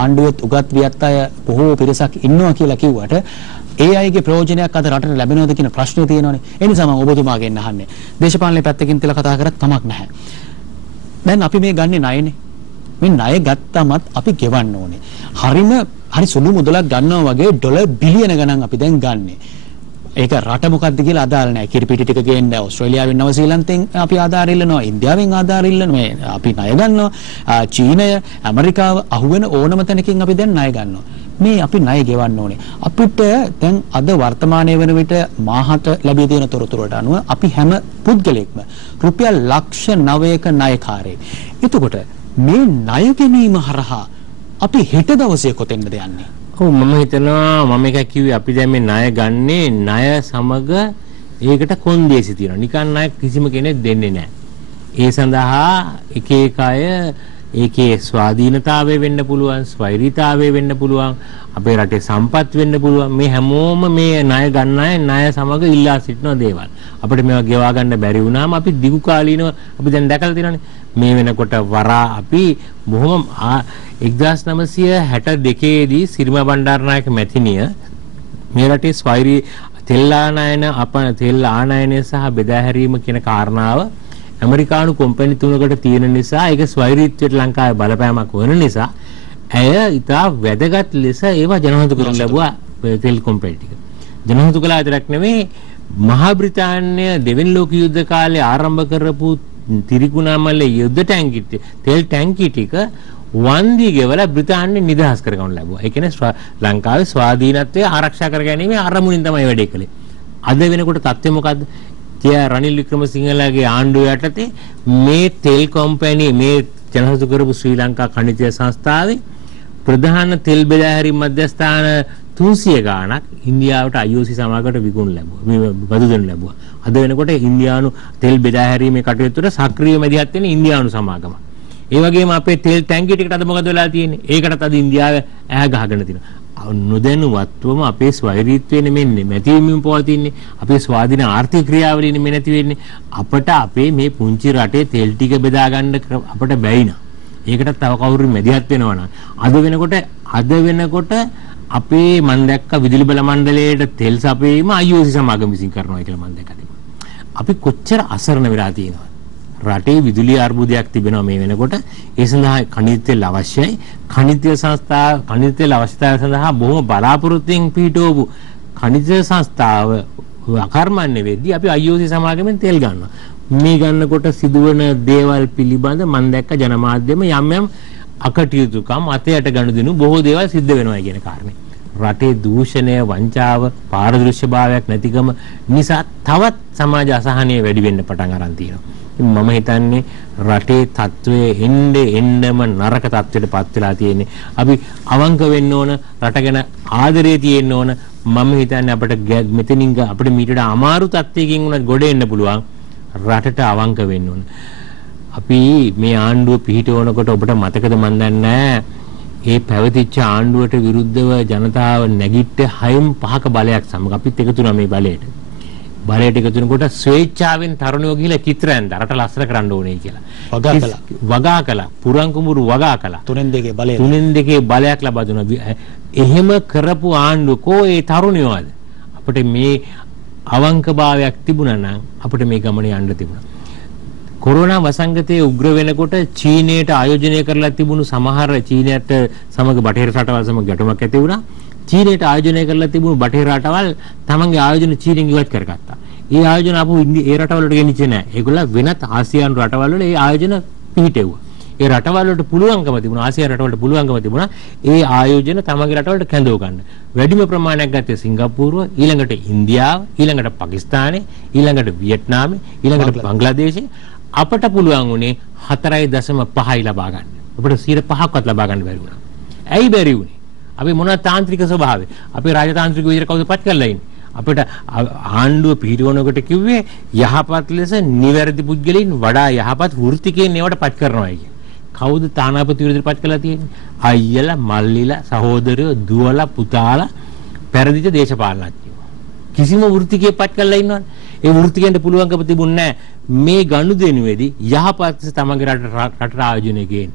ආණ්ඩුවත් උගත් වියත් අය බොහෝ පිරිසක් ඉන්නවා කියලා කිව්වට ඒ අයගේ ප්‍රයෝජනයක් අද රටට ලැබෙනවද කියන ප්‍රශ්නේ තියෙනවානේ. ඒ නිසා මම ඔබතුමාගෙන් අහන්නේ. දේශපාලනයේ පැත්තකින් තියලා කතා කරත් කමක් නැහැ. දැන් අපි මේ ගන්නේ ණයනේ. මේ ණය ගත්තමත් අපි ගෙවන්න ඕනේ. හරි සුළු මුදලක් ගන්නවා වගේ ඩොලර් බිලියන ගණන් අපි දැන් ගන්නෙ. ඒක රට මොකද්ද කියලා අදාළ නැහැ. කිරිපිටි ටික ගේන්න ඕස්ට්‍රේලියාවෙන් නවසීලන්තෙන් අපි ආධාර ඉල්ලනවා. ඉන්දියාවෙන් ආධාර ඉල්ලනවා. අපි ණය ගන්නවා. චීනය, ඇමරිකාව අහුවෙන ඕනම තැනකින් අපි දැන් ණය ගන්නවා. මේ අපි ණය ගෙවන්න ඕනේ. අපිට දැන් අද වර්තමානයේ වෙන විට මාහට ලැබී තියෙන තොරතුරට අනුව අපි හැම පුද්ගලයෙක්ම රුපියල් ලක්ෂ 9ක ණයකාරයෙක්. එතකොට මේ ණය ගැනීම හරහා අපි හෙට දවසේ කොතෙන්ද යන්නේ? ඔව් මම හිතනවා මම එක කිව්වේ අපි දැන් මේ ණය ගන්නේ ණය සමග ඒකට කොන්දේසි තියෙනවා. නිකන් ණය කිසිම කෙනෙක් දෙන්නේ නැහැ. ඒ සඳහා එක එක අය ඒකේ ස්වාධීනතාවය වෙන්න පුළුවන්, ස්වෛරීතාවය වෙන්න පුළුවන්, අපේ රටේ සම්පත් වෙන්න පුළුවන්. මේ හැමෝම මේ ණය ගන්න අය ණය සමග ඉල්ලා සිටින දේවල්. අපිට මේවා ගෙවා ගන්න බැරි වුණාම අපි දිගු කාලීනව අපි දැන් දැකලා තියෙනවානේ. මේ වෙනකොට වරා අපි බොහොම 1962 දී සිරිම බණ්ඩාරනායක මැතිණිය මේ රටේ ස්වෛරී තෙල් ආනයනය සහ බෙදා හැරීම කියන කාරණාව ඇමරිකානු කොම්පැනි තුනකට තියෙන නිසා ඒක ස්වෛරීත්වයට ලංකාවේ බලපෑමක් වෙන නිසා ඇය ඉතා වැදගත් ලෙස ඒවා ජනහතු කරන ලැබුවා තෙල් කොම්පැනි ටික. ජනහතු කළා විතරක් නෙමෙයි මහා බ්‍රිතාන්‍ය දෙවෙනි ලෝක යුද්ධ කාලේ ආරම්භ කරපු තිරිකුණාමල්ලේ යුද්ධ තෙල් ටැංකි ටික වන්දි ගෙවලා බ්‍රිතාන්‍ය නිදහස් කරගන්න ලැබුවා. ඒ කියන්නේ ලංකාවේ ස්වාධීනත්වය ආරක්ෂා කර ගැනීම අරමුණින් තමයි වැඩේ කළේ. අද වෙනකොට තත්ත්වය මොකද්ද? රනිල් වික්‍රමසිංහලගේ ආණ්ඩුව යටතේ මේ තෙල් කොම්පැනි මේ ජනහතු කරපු ශ්‍රී ලංකා ඛනිජ සංස්ථාවේ ප්‍රධාන තෙල් බෙදා හැරීම් මධ්‍යස්ථාන 300 ගාණක් ඉන්දියාවට IOC සමාගමකට විකුණු ලැබුවා. මේ බදු දෙන්න ලැබුවා. අද වෙනකොට ඉන්දියානු තෙල් බෙදා හැරීමේ කටයුතුවල සක්‍රිය මැදිහත් වෙන ඉන්දියානු සමාගම. ඒ වගේම අපේ තෙල් ටැංකිය ටිකට අද මොකද වෙලා තියෙන්නේ? ඒකටත් අද ඉන්දියාව ඇහැ ගහගෙන තියෙනවා. නොදැනුවත්වම අපේ ස්වෛරීත්වය නෙමෙන්නේ මැතිවීමෙන් පවතින්නේ අපේ ස්වාධීන ආර්ථික ක්‍රියාවලිය නෙමෙයි නැති වෙන්නේ අපට අපේ මේ පුංචි රටේ තෙල් ටික බෙදා ගන්න අපට බැයි නා. ඒකටත් තව කවුරු මැදිහත් වෙනවා නම් අද වෙනකොට අපේ මම දැක්ක විදුලි බල මණ්ඩලයට තෙල් සපයීම IOC සමාගම විසින් කරනවා කියලා මම දැක්කා. අපි කොච්චර අසරණ වෙලා තියෙනවද? රටේ විදුලි අර්බුදයක් තිබෙනවා මේ වෙනකොට. ඒ සඳහා ඛනිජ තෙල් අවශ්‍යයි. ඛනිජ තෙල් අවශ්‍යතාවය සඳහා බොහොම බලාපොරොත්තුෙන් පිටවපු ඛනිජ සංස්ථාව අකර්මණ්‍ය වෙද්දී අපි IOC සමාගමෙන් තෙල් ගන්නවා. මේ ගන්නකොට සිදුවන දේවල් පිළිබඳ මම දැක්ක ජනමාධ්‍යෙම යම් අකටයුතුකම් අතයට ගනුදෙනු බොහෝ දේවල් සිද්ධ වෙනවා කියන කාරණේ. රටේ දූෂණය, වංචාව, පාරදෘශ්‍යභාවයක් නැතිකම නිසා තවත් සමාජ අසහනය වැඩි වෙන්න පටන් අරන් තියෙනවා. මම හිතන්නේ රටේ තත්වයේ එන්නම නරක තත්වයට පත් වෙලා තියෙන්නේ. අපි අවංක වෙන්න ඕන, රට ගැන ආදරය තියෙන්න ඕන. මම හිතන්නේ මෙතනින් අපිට මීටට අමාරු තත්වයකින් උනත් ගොඩ එන්න පුළුවන්. රටට අවංක වෙන්න ඕන. අපි මේ ආණ්ඩුව පිහිටවනකොට ඔබට මතකද මන් දන්නේ ඒ පැවතිච්ච ආණ්ඩුවට විරුද්ධව ජනතාව නැගිට 6-5ක බලයක් සමග අපිත් එකතු වුණා මේ බලයට. බලයට එකතු වෙනකොට ස්වේච්ඡාවෙන් තරුණයෝ ගිහිලා චිත්‍ර ඇඳලා රට ලස්සන කරන්න ඕනේ කියලා. වගා කළා. පුරන් කුඹුරු වගා කළා. 3-2 බලයක් ලබා දුන්නා. එහෙම කරපු ආණ්ඩුව කෝ ඒ තරුණයෝද? අපිට මේ අවංකභාවයක් තිබුණා නම් අපිට මේ ගමනේ යන්න තිබුණා. කොරෝනා වසංගතයේ උග්‍ර වෙනකොට චීනයට ආයෝජනය කරලා තිබුණු සමහර චීනයට සමග බටහිර රටවල් සමග ගැටුමක් ඇති වුණා. චීනයට ආයෝජනය කරලා තිබුණු බටහිර රටවල් තමන්ගේ ආයෝජන චීනෙන් ඉවත් කරගත්තා. ඒ ආයෝජන ආපහු ඒ රටවලට ගෙනිච්චේ නැහැ. ඒගොල්ලෝ වෙනත් ආසියානු රටවල් වල ඒ ආයෝජන පිහිටෙව්වා. ඒ රටවල් වලට පුළුවන්කම තිබුණා ආසියානු රටවලට පුළුවන්කම තිබුණා ඒ ආයෝජන තමගේ රටවලට කැඳව ගන්න. වැඩිම ප්‍රමාණයක් ගත්තේ සිංගප්පූරුව, ඊළඟට ඉන්දියාව, ඊළඟට පාකිස්තානය, ඊළඟට වියට්නාමය, ඊළඟට බංග්ලාදේශය. අපට පුළුවන් වුණේ 4.5යි ලබා ගන්න. අපිට 5%ක්වත් ලබා ගන්න බැරි වුණා. ඇයි බැරි වුණේ? අපි මොනවා තාන්ත්‍රික ස්වභාවය? අපි රාජතාන්ත්‍රික විදිහට කවුද පත් කරලා ඉන්නේ? අපිට ආණ්ඩුව පිළිවනකට කිව්වේ යහපත් ලෙස නිවැරදි පුද්ගලයන් වඩා යහපත් වෘත්තිකයන් ඒවට පත් කරනවා කියන්නේ. කවුද තානාපති විදිහට පත් කරලා තියෙන්නේ? අයියලා, මල්ලිලා, සහෝදරයෝ, දුවලා, පුතාලා, පෙරදිච්ච දේශපාලනඥයෝ. කිසිම වෘත්තිකයෙක් පත් කරලා ඉන්නවනේ. ඒ වෘත්තිකයන්ට පුළුවන්කම තිබුණේ නැහැ මේ ගනුදෙනුවේදී යහපත් තමගේ රටට ආයෝජනය ගේන්න.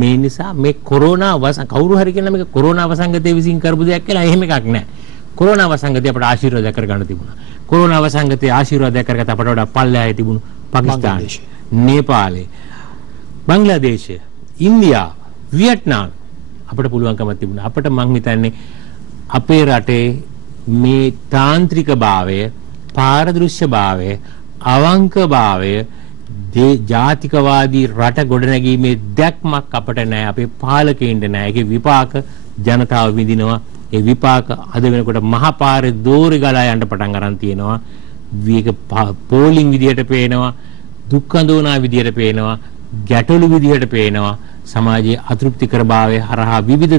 මේ නිසා මේ කොරෝනා කවුරු හරි කියන මේක කොරෝනා වසංගතයේ විසින් කරපු දෙයක් කියලා එහෙම එකක් නැහැ. කොරෝනා වසංගතය අපට ආශිර්වාද කරගන්න තිබුණා. කොරෝනා වසංගතයේ ආශිර්වාද කරගත්ත අපට වඩා පල්ලෙහායේ තිබුණු පාකිස්තානය, නේපාලය, බංග්ලාදේශය, ඉන්දියාව, වියට්නාම අපට පුළුවන්කම තිබුණා. අපට මං හිතන්නේ අපේ රටේ මේ තාන්ත්‍රික භාවය, පාරදෘශ්‍ය භාවය, අවංක භාවය, ජාතිකවාදී රට ගොඩනැගීමේ දැක්මක් අපට නැහැ. අපේ පාලකයින්ට නැහැ. ඒකේ විපාක ජනතාව විඳිනවා. ඒ විපාක අද වෙනකොට මහා පාරේ දෝරි ගලා යන්න පටන් ගන්න තියෙනවා. මේක පෝලිං විදියට පේනවා, දුක්ඛඳෝනා විදියට පේනවා, ගැටලු විදියට පේනවා. සමාජයේ අතෘප්තිකර භාවය හරහා විවිධ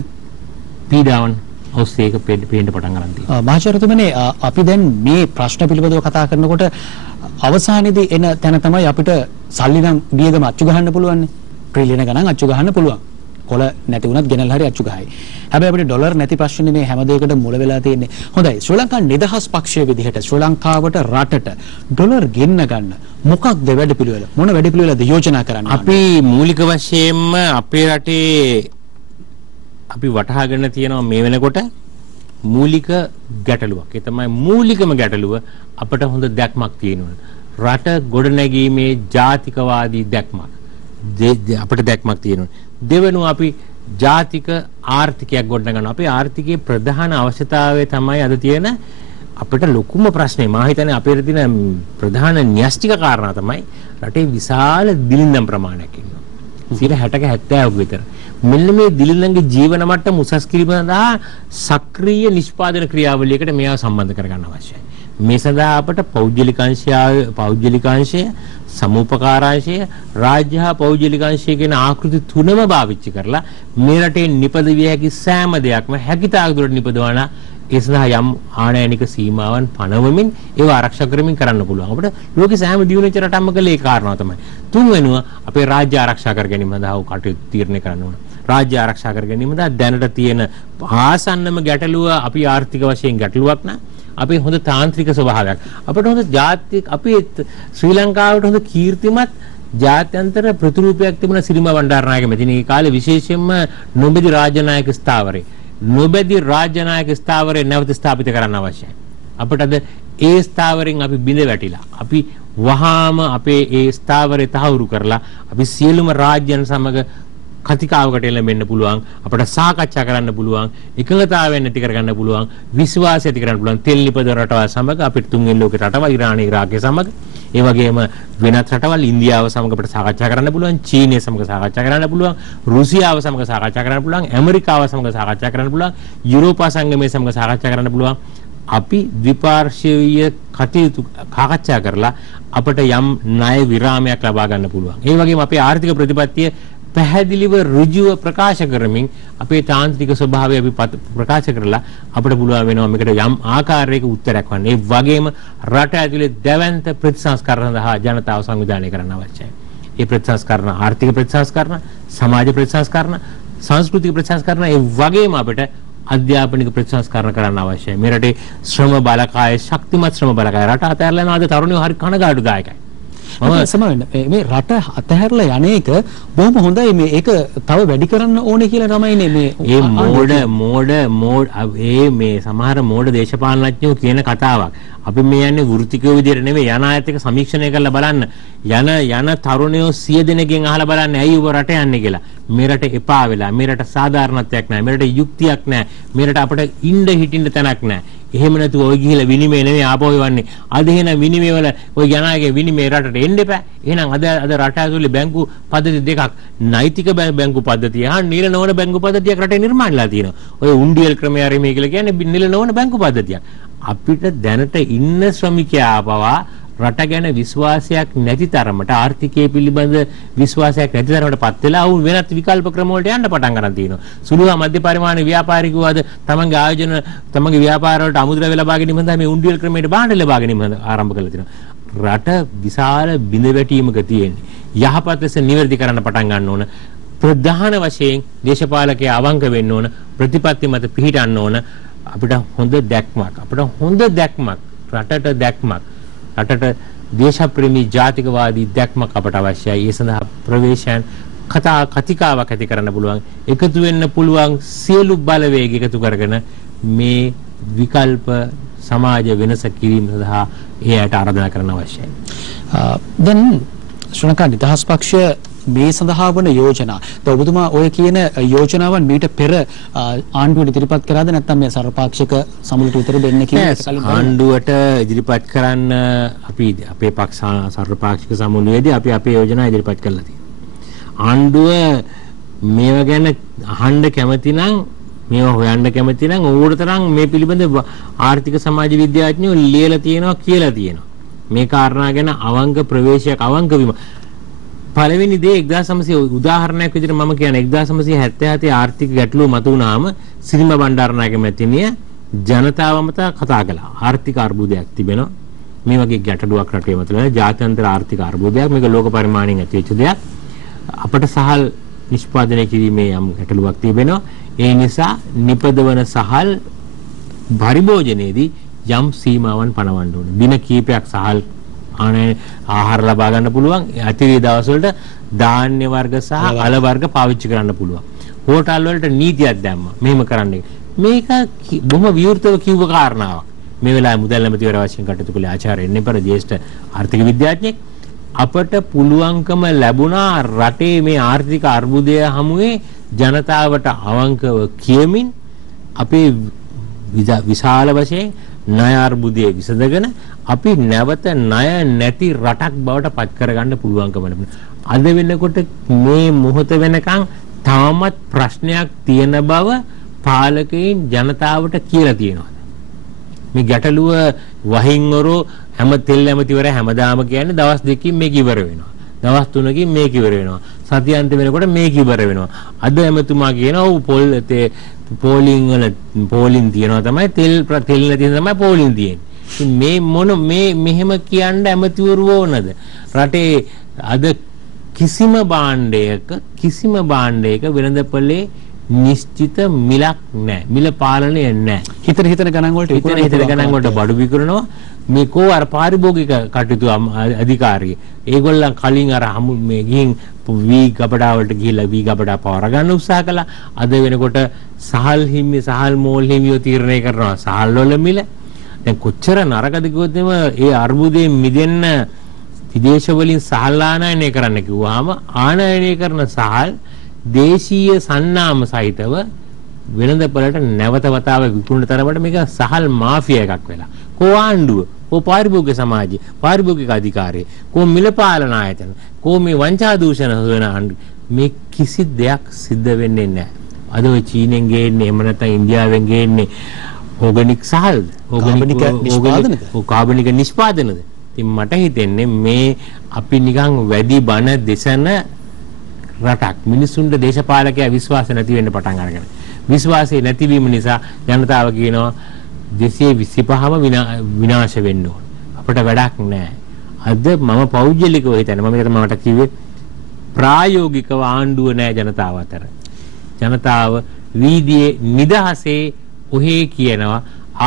පීඩාවන් ඔස්සේ ඒක පේන්න පටන් ගන්න තියෙනවා. මහාචාර්යතුමනි, අපි දැන් මේ ප්‍රශ්න පිළිබඳව කතා කරනකොට අවසානයේදී එන තැන තමයි අපිට සල්ලි නම් වියදම අච්චු ගහන්න පුළුවන්. ට්‍රිලියන ගණන් අච්චු ගහන්න පුළුවන්. කොළ නැති වුණත් ගෙනල්ලා හරි අච්චු ගහයි. හැබැයි අපිට ඩොලර් නැති ප්‍රශ්නේ මේ හැම දෙයකට මුල වෙලා තියෙන්නේ. හොඳයි, ශ්‍රී ලංකා නිදහස් පක්ෂයේ විදිහට ශ්‍රී ලංකාවට රටට ඩොලර් ගෙන්න ගන්න මොකක්ද වැඩපිළිවෙල? මොන වැඩපිළිවෙලද යෝජනා කරන්නේ? අපි මූලික වශයෙන්ම අපේ රටේ අපි වටහාගෙන තියෙනවා මේ වෙනකොට මූලික ගැටලුවක්. ඒ තමයි මූලිකම ගැටලුව. අපට හොඳ දැක්මක් තියෙනවා. රට ගොඩනැගීමේ ජාතිකවාදී දැක්මක්. අපට දැක්මක් තියෙනවා. දෙවෙනුව අපි ජාතික ආර්ථිකයක් ගොඩනගනවා. අපේ ආර්ථිකයේ ප්‍රධාන අවශ්‍යතාවය තමයි අද තියෙන අපිට ලොකුම ප්‍රශ්නේ. මම හිතන්නේ අපේ තියෙන ප්‍රධාන න්‍යෂ්ටික කාරණා තමයි රටේ විශාල දිලිඳම් ප්‍රමාණයක් ඉන්නවා. 60ක 70ක විතර. මෙන්න මේ දිලිඳම්ගේ ජීවන මට්ටම උසස් කිරීම සඳහා සක්‍රීය නිෂ්පාදන ක්‍රියාවලියකට මේවා සම්බන්ධ කරගන්න අවශ්‍යයි. මේ සඳහා අපට පෞද්ගලිකාංශය, සමූපකාරාංශය, රාජ්‍ය හා පෞද්ගලිකාංශය කියන ආකෘති තුනම පාවිච්චි කරලා මේ රටේ නිපදවිය හැකි සෑම දෙයක්ම හැකිතාක් දුරට නිපදවන ඒ සඳහා යම් ආනයනික සීමාවන් පනවමින් ඒව ආරක්ෂා කරමින් කරන්න පුළුවන්. අපිට ලෝකේ සෑම දියුණුවෙච්ච රටක්ම කළේ ඒ කාරණාව තමයි. තුන්වෙනුව අපේ රාජ්‍ය ආරක්ෂා කර ගැනීම සඳහා කටයුතු තීරණය කරන්න ඕන. රාජ්‍ය ආරක්ෂා කර ගැනීම සඳහා දැනට තියෙන ආසන්නම ගැටලුව අපි ආර්ථික වශයෙන් ගැටලුවක් නා. අපේ හොඳ තාන්ත්‍රික ස්වභාවයක්. අපිට හොඳ අපි ශ්‍රී ලංකාවට හොඳ කීර්තිමත් ජාත්‍යන්තර ප්‍රතිරූපයක් තිබුණ සිරිමා බණ්ඩාරනායක මෙතිණිගේ කාලේ විශේෂයෙන්ම නොබෙදි රාජ්‍ය නායක ස්ථාවරේ. නොබෙදි රාජ්‍ය නායක ස්ථාවරේ නැවත ස්ථාපිත කරන්න අවශ්‍යයි. අපිට අද ඒ ස්ථාවරෙන් අපි බිඳ වැටිලා. අපි වහාම අපේ ඒ ස්ථාවරේ තහවුරු කරලා අපි සියලුම රාජ්‍යයන් සමග කතිකාවකට එළඹෙන්න පුළුවන්. අපිට සාකච්ඡා කරන්න පුළුවන්. එකඟතාවයෙන් ඇති කරගන්න පුළුවන්. විශ්වාසය ඇති කරගන්න පුළුවන්. තෙල් නිපදවන රටවල් සමග අපිට තුන්වෙනි ලෝකේ රටවල් ඉරානය, ඉරාකය සමග, ඒ වගේම වෙනත් රටවල් ඉන්දියාව සමග අපිට සාකච්ඡා කරන්න පුළුවන්. චීනය සමග සාකච්ඡා කරන්න පුළුවන්. රුසියාව සමග සාකච්ඡා කරන්න පුළුවන්. ඇමරිකාව සමග සාකච්ඡා කරන්න පුළුවන්. යුරෝපා සංගමය සමග සාකච්ඡා කරන්න පුළුවන්. අපි ද්විපාර්ශ්වීය කටයුතු සාකච්ඡා කරලා අපිට යම් ණය විරාමයක් ලබා ගන්න පුළුවන්. ඒ වගේම අපේ ආර්ථික ප්‍රතිපත්තිය පැහැදිලිව ඍජුව ප්‍රකාශ කරමින් අපේ තාන්ත්‍රික ස්වභාවය අපි ප්‍රකාශ කරලා අපිට පුළුවන් වෙනවා මේකට යම් ආකාරයක උත්තරයක් වන්න. ඒ වගේම රට ඇතුලේ දැවැන්ත ප්‍රතිසංස්කරණ සඳහා ජනතාව සංවිධානය කරන්න අවශ්‍යයි. ඒ ප්‍රතිසංස්කරණ ආර්ථික ප්‍රතිසංස්කරණ, සමාජ ප්‍රතිසංස්කරණ, සංස්කෘතික ප්‍රතිසංස්කරණ, ඒ වගේම අපිට අධ්‍යාපනික ප්‍රතිසංස්කරණ කරන්න අවශ්‍යයි. මේ රටේ ශ්‍රම බලකාය, ශක්තිමත් ශ්‍රම බලකාය රට අතහැරලා යන අද තරුණයෝ හරි කනගාටුදායකයි. මේ රට අතහැරලා යන්නේක බොහොම හොඳයි. මේ ඒක තව වැඩි කරන්න ඕනේ කියලා තමයිනේ මේ මේ සමහර මෝඩ දේශපාලනඥයෝ කියන කතාවක්. අපි මේ යන්නේ වෘත්තිකයෝ විදියට නෙමෙයි, යන අයත් එක්ක සමීක්ෂණය කරලා බලන්න. යන තරුණයෝ 100 දෙනෙක්ගෙන් අහලා බලන්න ඇයි ඔබ රට යන්නේ කියලා. මේ රට එපා වෙලා, මේ රට සාධාරණත්වයක් නැහැ, මේ රට යුක්තියක් නැහැ, මේ රට අපිට ඉන්න හිටින්න තැනක් නැහැ. එහෙම නැතුව ඔය ගිහිලා විනිමය නෙමෙයි ආපහු එවන්නේ. අද එහෙනම් විනිමය වල ඔය ජනාගේ විනිමය රටට එන්න එපා. එහෙනම් අද රට ඇතුලේ බැංකු පද්ධති දෙකක් නෛතික බැංකු පද්ධතිය හා නිල නොවන බැංකු පද්ධතියක් රටේ නිර්මාණයලා තියෙනවා. ඔය උණ්ඩියල් ක්‍රමය ආරෙමේ කියලා කියන්නේ නිල නොවන බැංකු පද්ධතියක්. අපිට දැනට ඉන්න ශ්‍රමිකයා පවා රට ගැන විශ්වාසයක් නැති තරමට ආර්ථිකයේ පිළිබඳ විශ්වාසයක් නැති තරමට පත් වෙලා වුන් වෙනත් විකල්ප ක්‍රම වලට යන්න පටන් ගන්න තියෙනවා. සුළු හා මධ්‍ය පරිමාණ ව්‍යාපාරිකයෝ අද තමන්ගේ ආයෝජන තමන්ගේ ව්‍යාපාර වලට අමුද්‍රව්‍ය ලබා ගැනීම සඳහා මේ උණ්ඩියල් ක්‍රමයට භාණ්ඩ ලබා ගැනීම ආරම්භ කළා තියෙනවා. රට විශාල බිඳ වැටීමක තියෙන්නේ. යහපත් ලෙස නිවැරදි කරන්න පටන් ගන්න ඕන. ප්‍රධාන වශයෙන් දේශපාලකයා අවංක වෙන්න ඕන. ප්‍රතිපත්ති මත පිහිටන්න ඕන. අපිට හොඳ දැක්මක් රටට දැක්මක් රටට දේශප්‍රේමී ජාතිකවාදී දැක්මක් අපට අවශ්‍යයි. ඒ සඳහා ප්‍රවේශයන් කතිකාවක් ඇති කරන්න පුළුවන්. එකතු වෙන්න පුළුවන් සියලු බලවේග එකතු කරගෙන මේ විකල්ප සමාජ වෙනස කිරීම සඳහා එයට ආරාධනා කරන්න අවශ්‍යයි. දැන් ශ්‍රී ලංකා නිදහස් පක්ෂය මේ සඳහා වන යෝජනා ඔබතුමා ඔය කියන යෝජනාවන් මීට පෙර ආණ්ඩුවට ඉදිරිපත් කරාද නැත්නම් මේ සර්වපාක්ෂික සමුළුට විතර දෙන්න කියලා ආණ්ඩුවට ඉදිරිපත් කරන්න අපි අපේ පක්ෂ සර්වපාක්ෂික සමුළුවේදී අපි අපේ යෝජනා ඉදිරිපත් කළා තියෙනවා. ආණ්ඩුව මේවා ගැන අහන්න කැමති නම් මේවා හොයන්න කැමති නම් ඕකට තරම් මේ පිළිබඳ ආර්ථික සමාජ විද්‍යාඥයෝ ලියලා තියෙනවා කියලා තියෙනවා. මේ කාරණා ගැන අවංක ප්‍රවේශයක් අවංක වීම පළවෙනි දේ 1900 උදාහරණයක් විදිහට මම කියන්නේ 1977 ආර්ථික ගැටලුව මතුවුණාම සිරිම බණ්ඩාරනායක මැතිණිය ජනතාව මත කතා කළා. ආර්ථික අර්බුදයක් තිබෙනවා. මේ වගේ ගැටලුවක් රටේ මතුවලා ජාත්‍යන්තර ආර්ථික අර්බුදයක් මේක ලෝක පරිමාණයෙන් ඇතිවෙච්ච දෙයක්. අපට සහල් නිෂ්පාදනය කිරීමේ යම් ගැටලුවක් තිබෙනවා. ඒ නිසා නිපදවන සහල් පරිභෝජනයේදී යම් සීමාවන් පනවන්න ඕනේ. දින කීපයක් සහල් ආහාර ලබා ගන්න පුළුවන්. අතිරේ දවස් වලට ධාන්‍ය වර්ග සහ අල වර්ග පාවිච්චි කරන්න පුළුවන්. හෝටල් වලට නීතියක් දැම්මා. මෙහෙම කරන්න. මේක බොහොම විවෘතව කිව්ව කාරණාවක්. මේ වෙලාවේ මුදල් ඇමතිවර වශයෙන් කටයුතු කළේ ආචාර්ය එන්නපර ජ්‍යෙෂ්ඨ ආර්ථික විද්‍යාඥයෙක්. අපට පුළුවන්කම ලැබුණා රටේ මේ ආර්ථික අර්බුදය හමුවේ ජනතාවට අවංකව කියමින් අපේ විශාල වශයෙන් ණය අර්බුදයේ විසඳගෙන අපි නැවත ණය නැති රටක් බවට පත් කරගන්න පුළුවන්කම ලැබුණා. අද වෙනකොට මේ මොහොත වෙනකන් තාමත් ප්‍රශ්නයක් තියෙන බව පාලකයන් ජනතාවට කියලා තියෙනවා. මේ ගැටලුව වහින්වරෝ හැම තෙල් ඇමතිවර හැමදාම කියන්නේ දවස් දෙකකින් මේක ඉවර වෙනවා. දවස් 3කින් මේක ඉවර වෙනවා. සතියන්ත වෙනකොට මේක ඉවර වෙනවා. අද ඇමතුමා කියනවා පෝලිං තියනවා තමයි තෙල් නැති තමයි පෝලිං තියෙන්නේ. මේ මෙහෙම කියන්න ඇමතිවරු ඕනද? රටේ අද කිසිම භාණ්ඩයක වෙළඳපොලේ නිශ්චිත මිලක් නැහැ. මිල පාලනය නැහැ. හිතන ගණන් වලට බඩු විකුණනවා. මේ කෝ අර පාරිභෝගික කටයුතු අධිකාරිය. ඒගොල්ලන් කලින් අර මේ ගිහින් වී ගබඩා වලට ගිහිල්ලා වී ගබඩා පවර ගන්න උත්සාහ කළා. අද වෙනකොට සහල් මෝල් හිමියෝ තීරණය කරනවා සහල් වල මිල. දැන් කොච්චර නරකද කිව්වොත් ඒ අර්බුදයෙන් මිදෙන්න විදේශ වලින් සහල් ආනයනය කරන්න කිව්වහම ආනයනය කරන සහල් දේශීය සන්නාම සහිතව වෙළඳපොළට නැවත වතාවක් විකුණන තරමට මේක සහල් මාෆියා එකක් වෙලා. කෝ ආණ්ඩුව, කෝ පාරිභෝගික සමාජය, පාරිභෝගික අධිකාරිය, කෝ මිල පාලන ආයතන, කෝ මේ වංචා දූෂණ හොයන ආණ්ඩුව මේ කිසි දෙයක් සිද්ධ වෙන්නේ නැහැ. අද ඔය චීනෙන් ගේන්නේ එහෙම නැත්නම් ඉන්දියාවෙන් ගේන්නේ ඕගනික් සහල්ද? කාබනික නිෂ්පාදනද? ඉතින් මට හිතෙන්නේ මේ අපි නිකන් වැඩි බන දෙසන රටක් මිනිසුන්ට දේශපාලකයා විශ්වාස නැති වෙන්න පටන් අරගෙන. විශ්වාසය නැතිවීම නිසා ජනතාව කියනවා 225ම විනාශ වෙන්න ඕන. අපිට වැඩක් නැහැ. අද මම පෞද්ගලිකව හිතන්නේ මම මට කිව්වේ ප්‍රායෝගිකව ආණ්ඩුව නැහැ ජනතාව අතර. ජනතාව වීදියේ නිදහසේ ඔහේ කියනවා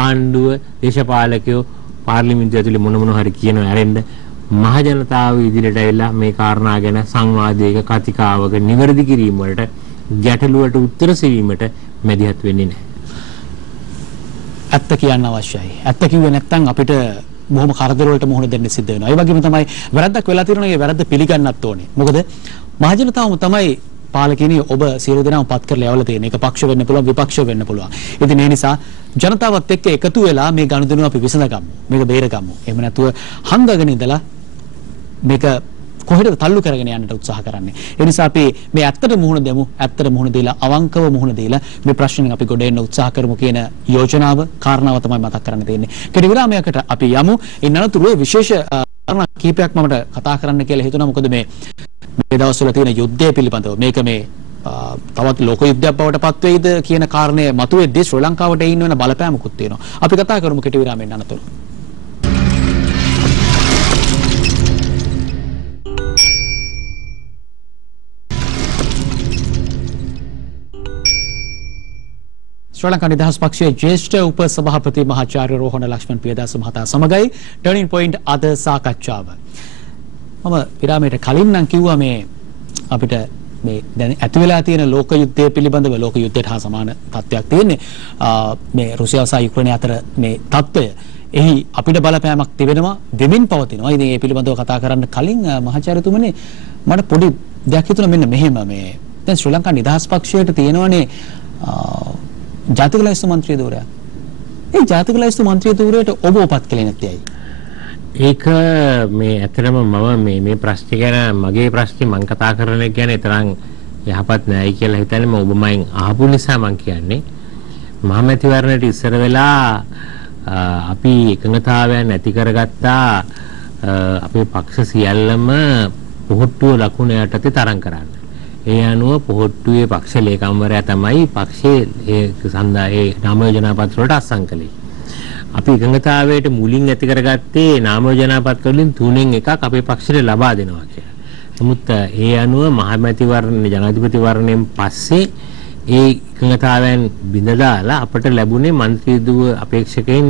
ආණ්ඩුව දේශපාලකයෝ පාර්ලිමේන්තුව ඇතුලේ මොන හරි කියනවා ඇරෙන්න මහ ජනතාව ඉදිරියට ඇවිල්ලා මේ කාරණා ගැන සංවාදයක කතිකාවක නිවැරදි කිරීම වලට ගැටලුවට උත්තර සෙවීමට මැදිහත් වෙන්නේ නැහැ. ඇත්ත කියන්න අවශ්‍යයි. ඇත්ත කිව්වේ නැත්නම් අපිට බොහොම කරදර වලට මුහුණ දෙන්න සිද්ධ වෙනවා. ඒ වගේම තමයි වැරද්දක් වෙලා තියෙනවා. ඒ වැරද්ද පිළිගන්නත් ඕනේ. මොකද මහ ජනතාවම තමයි පාලකයනි ඔබ සියලු දෙනාම පත් කරලා යවලා තියෙන. ඒක පක්ෂ වෙන්න පුළුවන්, විපක්ෂ වෙන්න පුළුවන්. ඉතින් ඒ නිසා ජනතාවත් එක්ක එකතු වෙලා මේ ගනුදෙනුව අපි විසඳගමු. මේක බේරගමු. එහෙම නැතුව හන්දගෙන ඉඳලා මේක කොහෙටද තල්ලු කරගෙන යන්නට උත්සාහ කරන්නේ. ඒ නිසා අපි මේ ඇත්තට මුහුණ දෙමු. ඇත්තට මුහුණ දීලා අවංකව මුහුණ දීලා මේ ප්‍රශ්නෙන් අපි ගොඩ එන්න උත්සාහ කරමු කියන යෝජනාව කාරණාව තමයි මතක් කරන්න තියෙන්නේ. කෙටි විරාමයකට අපි යමු. ඉන් අනතුරුව විශේෂ කාරණා කීපයක් මම කතා කරන්න කියලා හිතුණා. මොකද මේ දවස්වල තියෙන යුද්ධය පිළිබඳව මේක මේ තවත් ලෝක යුද්ධයක් බවට පත් වෙයිද කියන කාරණය මතුවෙද්දී ශ්‍රී ලංකාවට එයින් වෙන බලපෑමකුත් තියෙනවා. අපි කතා කරමු කෙටි විරාමයෙන් අනතුරුව. ශ්‍රී ලංකා නිදහස් පක්ෂයේ ජ්‍යෙෂ්ඨ උපසභාපති මහාචාර්ය රෝහණ ලක්ෂ්මන් පියදාස මහතා සමගයි ටර්නින් පොයින්ට් අද සාකච්ඡාව. මම විරාමයට කලින් නම් කිව්වා මේ අපිට මේ දැන් ඇති වෙලා තියෙන ලෝක යුද්ධය පිළිබඳව ලෝක යුද්ධයට හා සමාන තත්ත්වයක් තියෙන්නේ. මේ රුසියාව සහ යුක්‍රේනය අතර මේ තත්ත්වය එහි අපිට බලපෑමක් තිබෙනවා දෙමින් පවතිනවා. ඉතින් ඒ පිළිබඳව කතා කරන්න කලින් මහාචාර්යතුමනි මට පොඩි දෙයක් හිතුණා මෙන්න මෙහෙම මේ දැන් ශ්‍රී ලංකා නිදහස් පක්ෂයට තියෙනවනේ ජාතික ලයිස්තු මන්ත්‍රී ධූරයක්. ඒ ජාතික ලයිස්තු මන්ත්‍රී ධූරයට ඔබ උපත් කළේ නැත්තේ ඇයි? ඒක මේ ඇත්තටම මම මේ ප්‍රශ්නේ ගැන මගේ ප්‍රශ්නේ මම කතා කරන එක ගැන තරම් යහපත් නෑයි කියලා හිතන්නේ. මම ඔබ මයින් අහපු නිසා මම කියන්නේ මහමැතිවරණයට ඉස්සර වෙලා අපි එකඟතාවයන් ඇති කරගත්තා අපේ පක්ෂ සියල්ලම පොහොට්ටුව ලකුණ යටතේ තරම් කරන්න. ඒ අනුව පොහොට්ටුවේ පක්ෂ ලේකම්වරයා තමයි පක්ෂයේ ඒ නාම යෝජනා පත්‍ර වලට අත්සන් කළේ. අපි එකඟතාවයට මුලින් ඇති කරගත්තේ නාම යෝජනා පත්‍ර වලින් 3න් එකක් අපේ පක්ෂයට ලබා දෙනවා කියලා. නමුත් ඒ අනුව මහමැතිවරණ ජනාධිපති වරණයෙන් පස්සේ ඒ එකඟතාවයන් බිඳ දාලා අපට ලැබුණේ മന്ത്രി දුව අපේක්ෂකයන්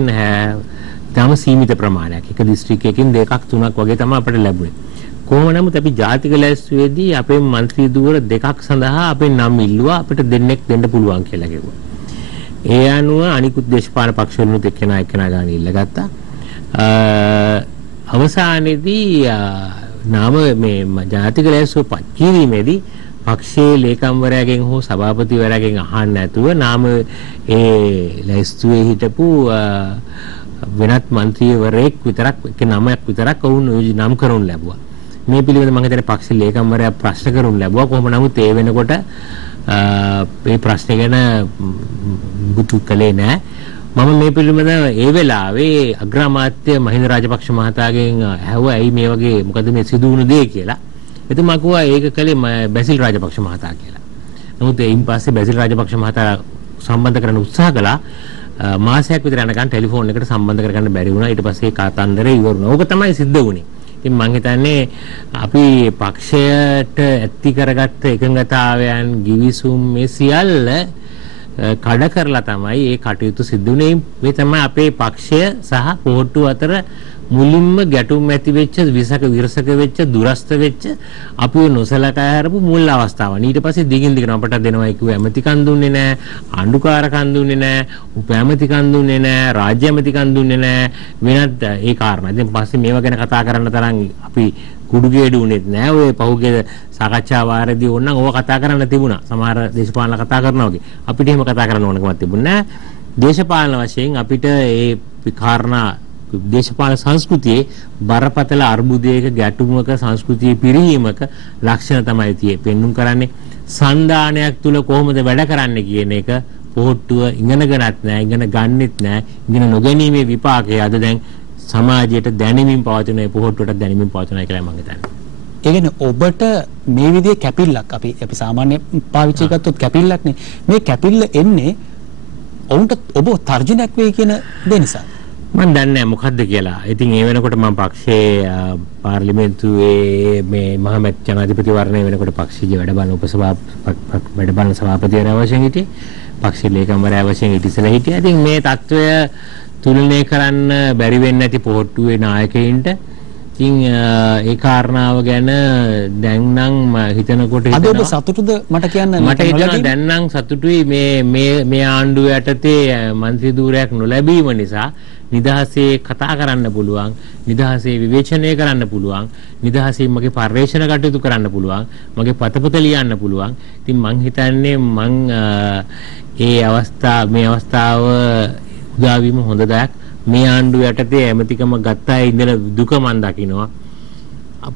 තම සීමිත ප්‍රමාණයක්. එක දිස්ත්‍රික්කයකින් දෙකක් තුනක් වගේ තමයි අපට ලැබුණේ. කොහොම නමුත් අපි ජාතික ලැයිස්තුවේදී අපේ മന്ത്രി දුවර දෙකක් සඳහා අපේ නම් ඉල්ලුවා අපිට දෙන්නෙක් දෙන්න පුළුවන් කියලා කිව්වා. ඒ අනුව අනිකුත් දේශපාලන පක්ෂ වලින් එක්කෙනා ගාන ඉල්ලගත්තා. අවසානයේදී නාම මේ ජාතික ලැයිස්තුව පත් කිරීමේදී පක්ෂයේ ලේකම්වරයාගෙන් හෝ සභාපතිවරයාගෙන් අහන්න නැතුව නාම ඒ ලැයිස්තුවේ හිටපු වෙනත් മന്ത്രിවරයෙක් විතරක් නමයක් විතරක් වුණ නම් කරනු ලැබුවා. මේ පිළිබඳව මම හිතන්නේ පක්ෂ ලේකම්වරයා ප්‍රශ්න කරුන් ලැබුවා. කොහොම නමුත් ඒ වෙනකොට මේ ප්‍රශ්නේ ගැන බුතු කලේ නෑ. මම මේ පිළිබඳව ඒ වෙලාවේ අග්‍රාමාත්‍ය මහින්ද රාජපක්ෂ මහතාගෙන් ඇහුවා ඇයි මේ වගේ මොකද මේ සිදු වුණ දේ කියලා. එතුමා කිව්වා ඒක කලේ බැසිල් රාජපක්ෂ මහතා කියලා. නමුත් එයින් පස්සේ බැසිල් රාජපක්ෂ මහතා සම්බන්ධ කරන්න උත්සාහ කළා. මාසයක් විතර යනකන් ටෙලිෆෝන් එකට සම්බන්ධ කරගන්න බැරි වුණා. ඊට පස්සේ කතන්දරේ ඉවර වුණා. ඕක තමයි සිද්ධ වුණේ. ඉතින් මම හිතන්නේ අපි පක්ෂයට ඇති කරගත්ත එකඟතාවයන් ගිවිසුම් මේ සියල්ල කඩ කරලා තමයි ඒ කටයුතු සිදු වුණේ. මේ තමයි අපේ පක්ෂය සහ පොහොට්ටුව අතර මුලින්ම ගැටුම් ඇති වෙච්ච විරසක වෙච්ච දුරස්ත වෙච්ච අපි නොසලකා හැරපු මුල් අවස්ථාවන්. ඊට පස්සේ දිගින් දිගට අපට දෙනවා කිව්ව ඇමතිකන් දුන්නේ නැහැ, ආණ්ඩුකාරකන් දුන්නේ නැහැ, උප ඇමතිකන් දුන්නේ නැහැ, රාජ්‍ය ඇමතිකන් දුන්නේ නැහැ. වෙනත් ඒ කාරණා. ඉතින් පස්සේ මේවා ගැන කතා කරන්න තරම් අපි කුඩුගේඩු උනේත් නැහැ. ඔය පහුගිය සාකච්ඡා වාරදී ඕනනම් ඕවා කතා කරන්න තිබුණා. සමහර දේශපාලන කතා කරනවා වගේ. අපිට එහෙම කතා කරන්න ඕනකමක් තිබුණේ නැහැ. දේශපාලන වශයෙන් අපිට ඒ කාරණා දේශපාලන සංස්කෘතියේ බරපතල අර්බුදයක ගැටුමක සංස්කෘතියේ පිරිහීමක ලක්ෂණ තමයි තියෙන්නේ. පෙන්눔 කරන්නේ සන්දානයක් තුල කොහොමද වැඩ කරන්නේ කියන එක පොහොට්ටුව ඉගෙනගනත් නැහැ, ඉගෙන ගන්නෙත් නැහැ. ඉගෙන නොගැනීමේ විපාකය අද දැන් සමාජයට දැනෙමින් පවතින පොහොට්ටුවට දැනෙමින් පවතිනවා කියලා මම හිතන්නේ. ඒ කියන්නේ ඔබට මේ විදිහේ කැපිල්ලක් අපි සාමාන්‍ය පාවිච්චි ගත්තොත් කැපිල්ලක්නේ. මේ කැපිල්ල එන්නේ ඔවුන්ට ඔබ තර්ජනයක් වෙයි කියන දේ නිසා. මම දන්නේ නැහැ මොකද්ද කියලා. ඉතින් ඒ වෙනකොට මම පක්ෂයේ පාර්ලිමේන්තුවේ මේ මහමැති ජනාධිපති වරණය වෙනකොට පක්ෂයේ වැඩ බලන සභාපතිවරයා වශයෙන් හිටියේ. පක්ෂයේ ලේකම්වරයා වශයෙන් ඉතිසලා හිටියා. ඉතින් මේ తত্ত্বය තුලනය කරන්න බැරි වෙන්නේ නැති පොහොට්ටුවේ නායකයින්ට ඉතින් ඒ කාරණාව ගැන දැන් නම් හිතනකොට අද ඔබ සතුටුද මට කියන්න මට හිතෙනවා දැන් නම් සතුටුයි මේ ආණ්ඩුව යටතේ മന്ത്രി ධූරයක් නොලැබීම නිසා නිදහසේ කතා කරන්න පුළුවන්, නිදහසේ විවේචනය කරන්න පුළුවන්, නිදහසේ මගේ පර්යේෂණ කටයුතු කරන්න පුළුවන්, මගේ පතපත ලියන්න පුළුවන්. ඉතින් මං හිතන්නේ මේ අවස්ථාව උදා වීම හොඳ දෙයක්. මේ ආණ්ඩුව යටතේ ඇමතිකම ගත්තා ඉඳලා දුක මන් දකිනවා.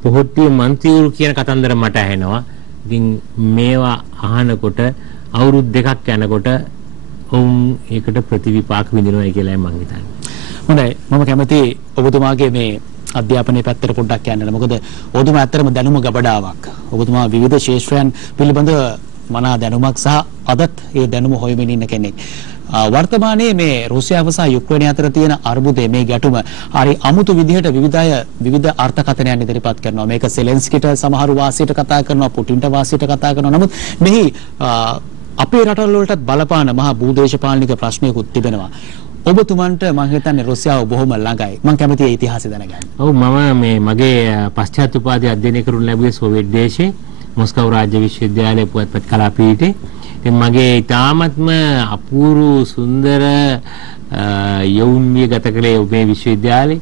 පොහොට්ටුවේ මන්ත්‍රීවරු කියන කතන්දර මට ඇහෙනවා. ඉතින් මේවා අහනකොට අවුරුදු දෙකක් යනකොට ඔවුන් ඒකට ප්‍රතිවිපාක විඳිනවා කියලා මම හිතන්නේ. හොඳයි, මම කැමති ඔබතුමාගේ මේ අධ්‍යාපනයේ පැත්තට පොඩ්ඩක් යන්න. මොකද ඔබතුමා ඇත්තටම දැනුම ගබඩාවක්. ඔබතුමා විවිධ ශාස්ත්‍රයන් පිළිබඳව මනා දැනුමක් සහ අදත් ඒ දැනුම හොයමින් ඉන්න කෙනෙක්. වර්තමානයේ මේ රුසියාව සහ යුක්‍රේනය අතර තියෙන අර්බුදය, මේ ගැටුම හරි අමුතු විදිහට විවිධ අර්ථකථනයන් ඉදිරිපත් කරනවා. මේක සෙලෙන්ස්කිට සමහරු වාසියට කතා කරනවා, පුටින්ට වාසියට කතා කරනවා. නමුත් මෙහි අපේ රටවල් වලටත් බලපාන මහා භූදේශපාලනික ප්‍රශ්නයකුත් තිබෙනවා. ඔබතුමන්ට මම හිතන්නේ රුසියාව බොහොම ළඟයි. මම කැමතියි ඒ ඉතිහාසය දැනගන්න. ඔව්, මම මගේ පශ්චාත් උපාධිය අධ්‍යයනය කරනු ලැබුවේ සෝවියට් දේශයේ මොස්කව් රාජ්‍ය විශ්වවිද්‍යාලයේ පුවත්පත් කලා පීඨේ. මගේ ඊටාත්ම අපූර්ව සුන්දර යෞවනය ගත කළේ මේ විශ්වවිද්‍යාලේ.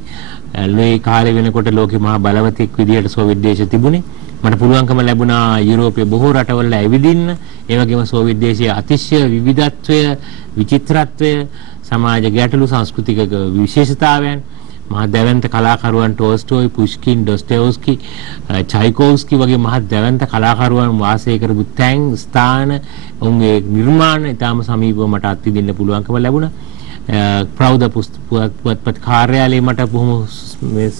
මේ කාලේ වෙනකොට ලෝකේ මහා බලවතෙක් විදියට සෝවියට් දේශය තිබුණේ. මට පුළුවන්කම ලැබුණා යුරෝපයේ බොහෝ රටවල ඇවිදින්න. ඒ වගේම සෝවියට් දේශයේ අතිශය විවිධත්වය, විචිත්‍රත්වය, සමාජ ගැටලු, සංස්කෘතික විශේෂතාවයන්, මහා දැවැන්ත කලාකරුවන් ටෝල්ස්ටෝයි, පුෂ්කින්, ඩොස්ටොයෙව්ස්කි, චයිකෝව්ස්කි වගේ මහා දැවැන්ත කලාකරුවන් වාසය කරපු තැන්, ස්ථාන, උන්ගේ නිර්මාණ ඉතාම සමීපව මට අත්විඳින්න පුළුවන්කම ලැබුණා. ප්‍රෞಢ පුවත්පත් කාර්යාලයේ මට බොහොම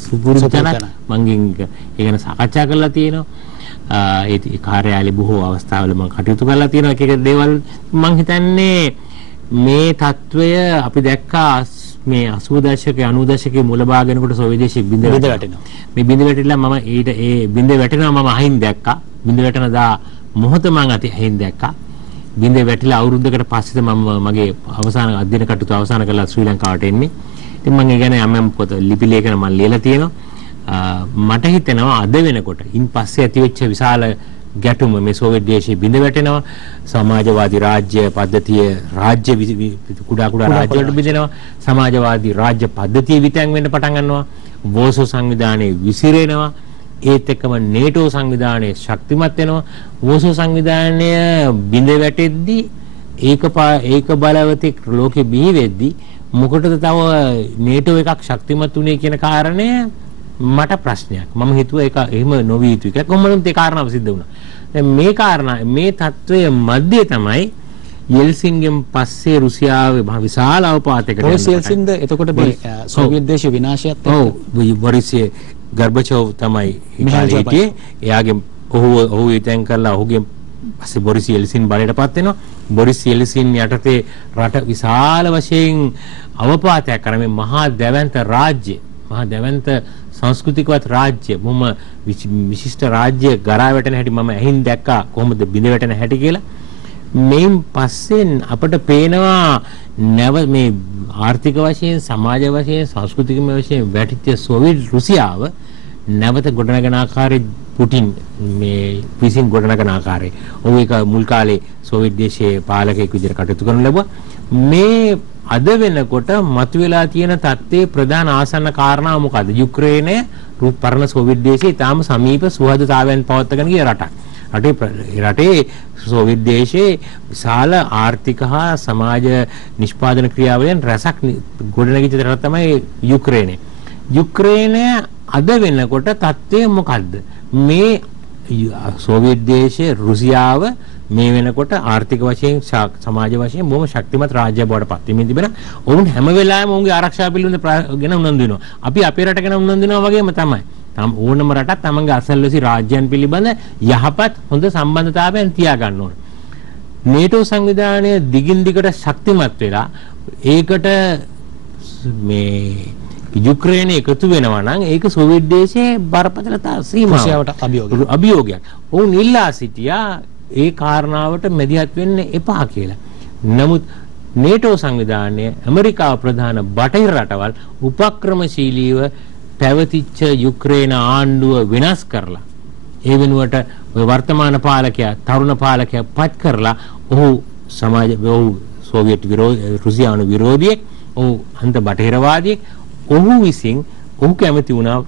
සුපුරුදු තැනක්. මංගෙන් ඒ ගැන සාකච්ඡා කරලා තියෙනවා. ඒ කාර්යාලයේ බොහෝ අවස්ථාවල මම කටයුතු කරලා තියෙනවා. එක එක දේවල් මං හිතන්නේ මේ తত্ত্বය අපි දැක්කා මේ 80 දශකයේ 90 දශකයේ මුල භාගයනකොට සෝවියට් දේශයේ බිඳ වැටෙනවා. මේ බිඳ වැටිලා මම ඒ බිඳ වැටෙනවා මම අහින් දැක්කා. බිඳ වැටෙන දා මොහොත මම අහින් දැක්කා. බිඳ වැටිලා අවුරුද්දකට පස්සේ මම මගේ අවසාන අධ්‍යයන කටයුතු අවසන් කරලා ශ්‍රී ලංකාවට එන්නේ. ඉතින් මම ඒ ගැන යම් පොත ලිපි ලේඛන මම ලියලා තියෙනවා. මට හිතෙනවා අද වෙනකොට ඉන් පස්සේ ඇතිවෙච්ච විශාල ගැටුම මේ සෝවියට් දේශයේ බිඳ වැටෙනවා. සමාජවාදී රාජ්‍ය පද්ධතිය කුඩා රාජ්‍ය වලට බෙදෙනවා. සමාජවාදී රාජ්‍ය පද්ධතිය විතැන් වෙන්න පටන් ගන්නවා. වෝසෝ සංවිධානයේ විසිරෙනවා. ඒත් එක්කම නේටෝ සංවිධානය ශක්තිමත් වෙනවා. වෝසෝ සංවිධානය බිඳ වැටෙද්දී ඒක බලවතෙක් ලෝකෙ බිහි වෙද්දී මොකටද තව නේටෝ එකක් ශක්තිමත් උනේ කියන කාරණය මට ප්‍රශ්නයක්. මම හිතුවා ඒක එහෙම නොවිය යුතු එකක්. කොහොමද ඒ කාරණාව සිද්ධ වුණා. දැන් මේ කාරණා මේ තත්වයේ මැදේ තමයි යෙල්සින්ගෙන් පස්සේ රුසියාවේ මහ විශාල අවපාතයකට යනවා. යෙල්සින්ද එතකොට මේ සෝවියට් දේශ විනාශයත් එක්ක බොරිස් ගර්බචෝව් තමයි හිටියේ. එයාගේ ඔහු ඉතින් කරලා ඔහුගේ පස්සේ බොරිස් යෙල්සින් බලයටපත් වෙනවා. බොරිස් යෙල්සින් යටතේ රට විශාල වශයෙන් අවපාතයක් කරන මේ මහා දැවැන්ත රාජ්‍ය, මහා දැවැන්ත සංස්කෘතිකවත් රාජ්‍ය, මොම විශිෂ්ට රාජ්‍ය ගරා වැටෙන හැටි මම ඇහින් දැක්කා කොහොමද බිඳ වැටෙන හැටි කියලා. මේන් පස්සේ අපට පේනවා නැව මේ ආර්ථික වශයෙන්, සමාජ වශයෙන්, සංස්කෘතික වශයෙන් වැටිච්ච සෝවියට් රුසියාව නැවත ගොඩනගන ආකාරයේ පුටින් මේ විසින් ගොඩනගන ආකාරයේ ඔහු ඒක මුල් කාලේ සෝවියට් දේශයේ පාලකයෙක් විදිහට කටයුතු කරන ලැබුවා. මේ අද වෙනකොට මතුවලා තියෙන තත්ත්වයේ ප්‍රධාන ආසන්න කාරණා මොකද්ද? යුක්‍රේනය පරණ සෝවියට් දේශයේ තාම සමීප සුහදතාවයන් පවත්වාගෙන ගිය රටක්. රටේ සෝවියට් දේශයේ විශාල ආර්ථික හා සමාජ නිෂ්පාදන ක්‍රියාවලියන් රැසක් ගොඩනැගිච්ච රට තමයි යුක්‍රේනය. යුක්‍රේනය අද වෙනකොට තත්ත්වය මොකද්ද? මේ සෝවියට් දේශයේ රුසියාව මේ වෙනකොට ආර්ථික වශයෙන් සමාජ වශයෙන් බොහොම ශක්තිමත් රාජ්‍යයක් බවට පත් වෙමින් තිබෙනවා. ඔවුන් හැම වෙලාවෙම ඔවුන්ගේ ආරක්ෂාව පිළිබඳ ගැන උනන්දු වෙනවා. අපි අපේ රට ගැන උනන්දු වෙනවා වගේම තමයි. ඕනම රටක් තමන්ගේ අසල්වැසි රාජ්‍යයන් පිළිබඳ යහපත් හොඳ සම්බන්ධතාවයන් තියාගන්න ඕන. නේටෝ සංවිධානය දිගින් දිගට ශක්තිමත් වෙලා ඒකට මේ යුක්‍රේනය එකතු වෙනවා නම් ඒක සෝවියට් දේශයේ බරපතල සීමාවට අභියෝගයක්. ඔවුන් ඉල්ලා සිටියා ඒ කාරණාවට මැදිහත් වෙන්න එපා කියලා. නමුත් නේටෝ සංවිධානය ඇමරිකාව ප්‍රධාන බටහිර රටවල් උපක්‍රමශීලීව පැවතිච්ච යුක්‍රේන ආණ්ඩුව වෙනස් කරලා ඒ වෙනුවට ඔය වර්තමාන පාලකයා තරුණ පාලකයා පත් කරලා ඔහු සෝවියට් රුසියානු විරෝධියෙක් ඔහු අන්ත බටහිරවාදියෙක් ඔහු විසින් ඔහු කැමති වුණා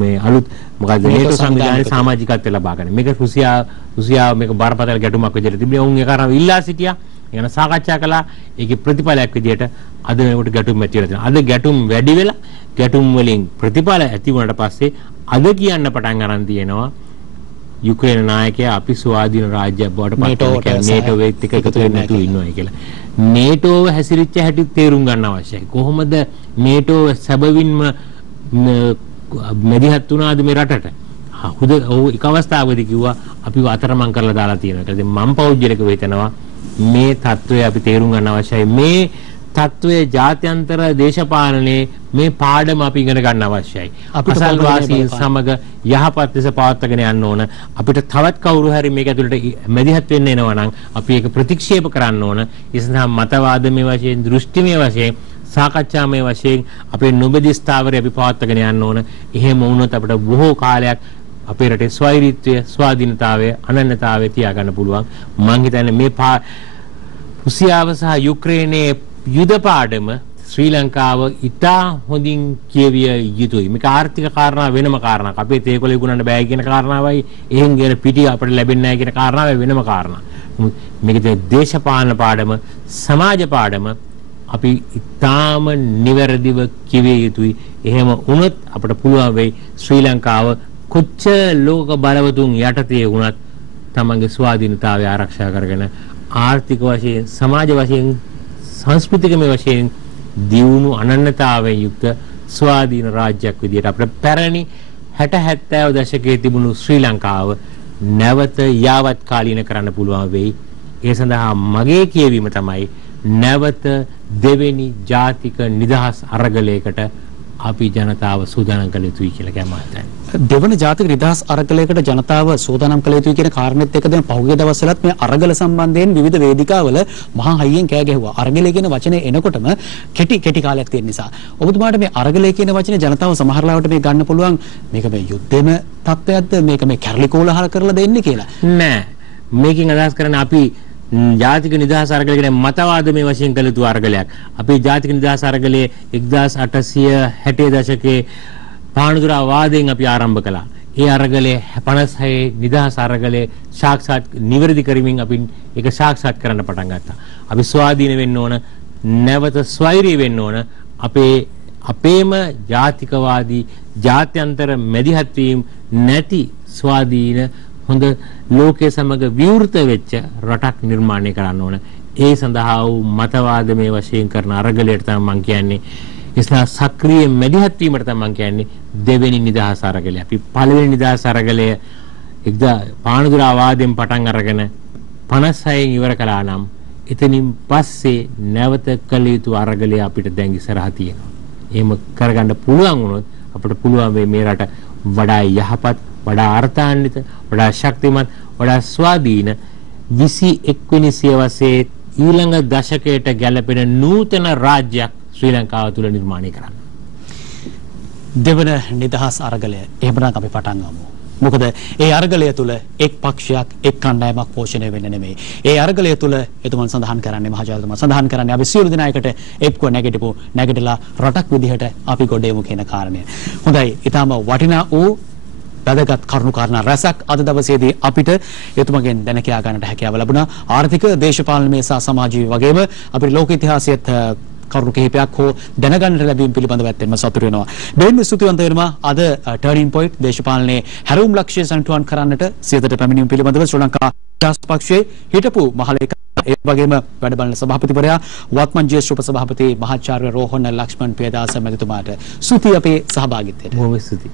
මේ අලුත් මොකද නේටෝ සංවිධානයේ සමාජිකත්වය ලබා ගන්න. මේක රුසියාව මේක බරපතල ගැටුමක් විදිහට තිබුණේ. ඔවුන් ඒ කාරණා ඉල්ලා සිටියා. ඒ ගැන සාකච්ඡා කළා. ඒකේ ප්‍රතිඵලයක් විදිහට අද මේකට ගැටුම් ඇති වෙලා තියෙනවා. අද ගැටුම් වැඩි වෙලා ගැටුම් වලින් ප්‍රතිඵල ඇති වුණාට පස්සේ අද කියන්න පටන් ගන්න තියෙනවා යුක්‍රේන නායකයා අපි ස්වාධීන රාජ්‍යයක් බවට පත් වෙනවා. නේටෝ එක්ක එකතු වෙන්න නැතුව ඉන්නවා කියලා. නේටෝව හැසිරිච්ච හැටි තේරුම් ගන්න අවශ්‍යයි. කොහොමද නේටෝව සැබවින්ම මෙදිහත් වුණාද මේ රටට? ඔව් එක අවස්ථාවකදී කිව්වා අපි අතරමං කරලා දාලා තියෙනවා කියලා. දැන් මම පෞද්ගලිකව හිතනවා මේ தত্ত্বය අපි තේරුම් ගන්න අවශ්‍යයි. මේ தত্ত্বය ජාත්‍යන්තර දේශපාලනයේ මේ පාඩම අපි ඉගෙන ගන්න අවශ්‍යයි. අසල්වාසීන් සමග යහපත් ලෙස පවත්වාගෙන යන්න ඕන. අපිට තවත් කවුරු හරි මේක ඇතුළට මැදිහත් වෙන්න එනවා නම් අපි ඒක ප්‍රතික්ෂේප කරන්න ඕන. ඒ සඳහා මතවාදමය වශයෙන්, දෘෂ්ටිමය වශයෙන්, සාකච්ඡාමය වශයෙන් අපේ නොබෙදී ස්ථාවරය අපි පවත්වාගෙන යන්න ඕන. එහෙම වුණොත් අපිට බොහෝ කාලයක් අපේ රටේ ස්වෛරීත්වය, ස්වාධීනතාවය, අනන්‍යතාවය තියාගන්න පුළුවන්. මම හිතන්නේ මේ රුසියාව සහ යුක්‍රේනයේ යුද පාඩම ශ්‍රී ලංකාව ඉතා හොඳින් කියවිය යුතුයි. මේක ආර්ථික කාරණා වෙනම කාරණාවක්. අපේ තේකොළ විකුණන්න බෑ කියන කාරණාවයි එහෙන් ගෙන පිටි අපිට ලැබෙන්නේ නැහැ කියන කාරණාවයි වෙනම කාරණා. මේක දේශපාලන පාඩම, සමාජ පාඩම අපි ඉතාම නිවැරදිව කියවිය යුතුයි. එහෙම වුණොත් අපිට පුළුවන් වෙයි ශ්‍රී ලංකාව කොච්චර ලෝක බලවතුන් යටතේ වුණත් තමන්ගේ ස්වාධීනතාවය ආරක්ෂා කරගෙන ආර්ථික වශයෙන්, සමාජ වශයෙන්, සංස්කෘතිකමය වශයෙන් දියුණු අනන්‍යතාවයෙන් යුක්ත ස්වාධීන රාජ්‍යයක් විදියට අපිට පැරණි 60 70 දශකයේ තිබුණු ශ්‍රී ලංකාව නැවත යාවත් කාලීන කරන්න පුළුවන් වෙයි. ඒ සඳහා මගේ කියවීම තමයි නැවත දෙවෙනි ජාතික නිදහස් අරගලයකට අපි ජනතාව සූදානම් කළ යුතුයි කියලා කැමතියි. දෙවන ජාතික නිදහස් අරගලයකට ජනතාව සූදානම් කළ යුතුයි කියන කාරණෙත් එක්ක දැන් පහුගිය දවස්වලත් මේ අරගල සම්බන්ධයෙන් විවිධ වේදිකාවල මහා හයියෙන් කෑ ගැහුවා. අරගලය කියන වචනේ එනකොටම කෙටි කාලයක් තියෙන නිසා. ඔබතුමාට මේ අරගලය කියන වචනේ ජනතාව සමහර ලාවට මේ ගන්න පුළුවන් මේක මේ යුද්ධෙම තත්ත්වයක්ද, මේක මේ කැරලි කෝලහල කරලා දෙන්නේ කියලා. නෑ. මේකෙන් අදහස් කරන්නේ අපි ජාතික නිදහස් අරගලය කියන්නේ මතවාදමය වශයෙන් කළ යුතු අරගලයක්. අපි ජාතික නිදහස් අරගලයේ 1860 දශකයේ පානදුරා වාදයෙන් අපි ආරම්භ කළා. ඒ අරගලයේ 56 නිදහස් අරගලයේ සාක්ෂාත් නිවැරදි කරමින් අපි ඒක සාක්ෂාත් කරන්න පටන් ගත්තා. අපි ස්වාධීන වෙන්න ඕන, නැවත ස්වෛරී වෙන්න ඕන. අපේම ජාතිකවාදී ජාත්‍යන්තර මැදිහත් වීම නැති ස්වාධීන හොඳ ලෝකයේ සමග විවෘත වෙච්ච රටක් නිර්මාණය කරන්න ඕන. ඒ සඳහා වූ මතවාදමය වශයෙන් කරන අරගලයට තමයි මම කියන්නේ. ඉස්ලා සක්‍රීය මැදිහත් වීමට තමයි මම කියන්නේ දෙවෙනි නිදහස් අරගලය. අපි පළවෙනි නිදහස් අරගලය පානදුරා වාදයෙන් පටන් අරගෙන 56න් ඉවර කළා නම් එතනින් පස්සේ නැවත කළ යුතු අරගලය අපිට දැන් ඉස්සරහ තියෙනවා. එහෙම කරගන්න පුළුවන් වුණොත් අපිට පුළුවන් මේ රට වඩා යහපත්, වඩා අර්ථාන්විත, වඩා ශක්තිමත්, වඩා ස්වාධීන 21 වෙනි සියවසේ ඊළඟ දශකයට ගැලපෙන නූතන රාජ්‍යයක් ශ්‍රී ලංකාව තුළ නිර්මාණය කරන්න. දෙවන නිදහස් අරගලය එහෙමනම් අපි පටන් ගමු. මොකද ඒ අරගලය තුළ එක් පක්ෂයක්, එක් කණ්ඩායමක් පෝෂණය වෙන්නේ නෙමෙයි. ඒ අරගලය තුළ එතුමන් සඳහන් කරන්නේ, මහජනතුමා සඳහන් කරන්නේ අපි සියලු දෙනායකට එක්ව නැගිටලා රටක් විදිහට අපි ගොඩේමු කියන කාරණය. හොඳයි. ඊටම වටිනා වූ වැදගත් කරුණු කාරණා රැසක් අද දවසේදී අපිට එතුමගෙන් දැන කියා ගන්නට හැකියාව ලැබුණා. ආර්ථික, දේශපාලනමය සහ සමාජීය වගේම අපේ ලෝක ඉතිහාසයේත් කරුණු කිහිපයක් හෝ දැනගන්නට ලැබීම පිළිබඳව ඇත්තෙන්ම සතුටු වෙනවා. බෙහෙන්ම ස්තුතිවන්ත වෙනවා අද ටර්නින් පොයින්ට් දේශපාලනයේ හැරවුම් ලක්ෂ්‍ය සම්පූර්ණ කරන්නට සියයට පැමිණීම පිළිබඳව ශ්‍රී ලංකා ජාතික පක්ෂයේ හිටපු මහලේකම් ඒ වගේම වැඩ බලන සභාපතිවරයා වත්මන් ජ්‍යෙෂ්ඨ උපසභාපති මහාචාර්ය රෝහණ ලක්ෂ්මන් පියදාස මැතිතුමාට ස්තුතියි අපේ සහභාගීත්වයට. බොහොම ස්තුතියි.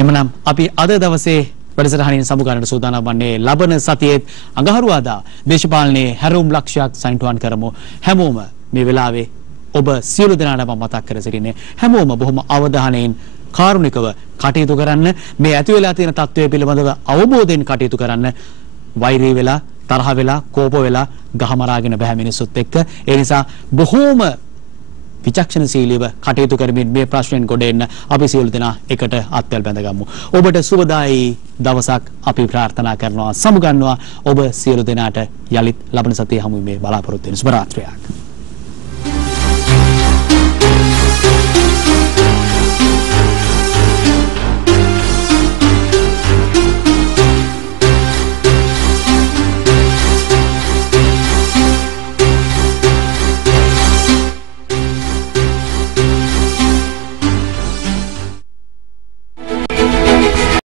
එමනම් අපි අද දවසේ වැඩසටහනින් සමුගන්නට සූදානම් වන්නේ ලබන සතියේ අඟහරුවාදා දේශපාලනයේ හැරවුම් ලක්ෂ්‍යයක් සම්පූර්ණ කරමු. හැමෝම මේ වෙලාවේ ඔබ සියලු දෙනාටම මතක් කර සිටින්නේ හැමෝම බොහොම අවධානයෙන් කාරුණිකව කටයුතු කරන්න, මේ ඇති වෙලා තියෙන තත්ත්වය පිළිබඳව අවබෝධයෙන් කටයුතු කරන්න. වෛරී වෙලා, තරහ වෙලා, කෝප වෙලා ගහමරාගෙන බෑ මිනිස්සුත් එක්ක. ඒ නිසා බොහොම විචක්ෂණශීලීව කටයුතු කරමින් මේ ප්‍රශ්නෙන් ගොඩ එන්න අපි සියලු දෙනා එකට අත්වැල් බැඳගමු. ඔබට සුබදායි දවසක් අපි ප්‍රාර්ථනා කරනවා. සමුගන්නවා ඔබ සියලු දෙනාට යලිත් ලබන සතියේ හමු වීමේ බලාපොරොත්තු වෙන සුබ රාත්‍රියක්.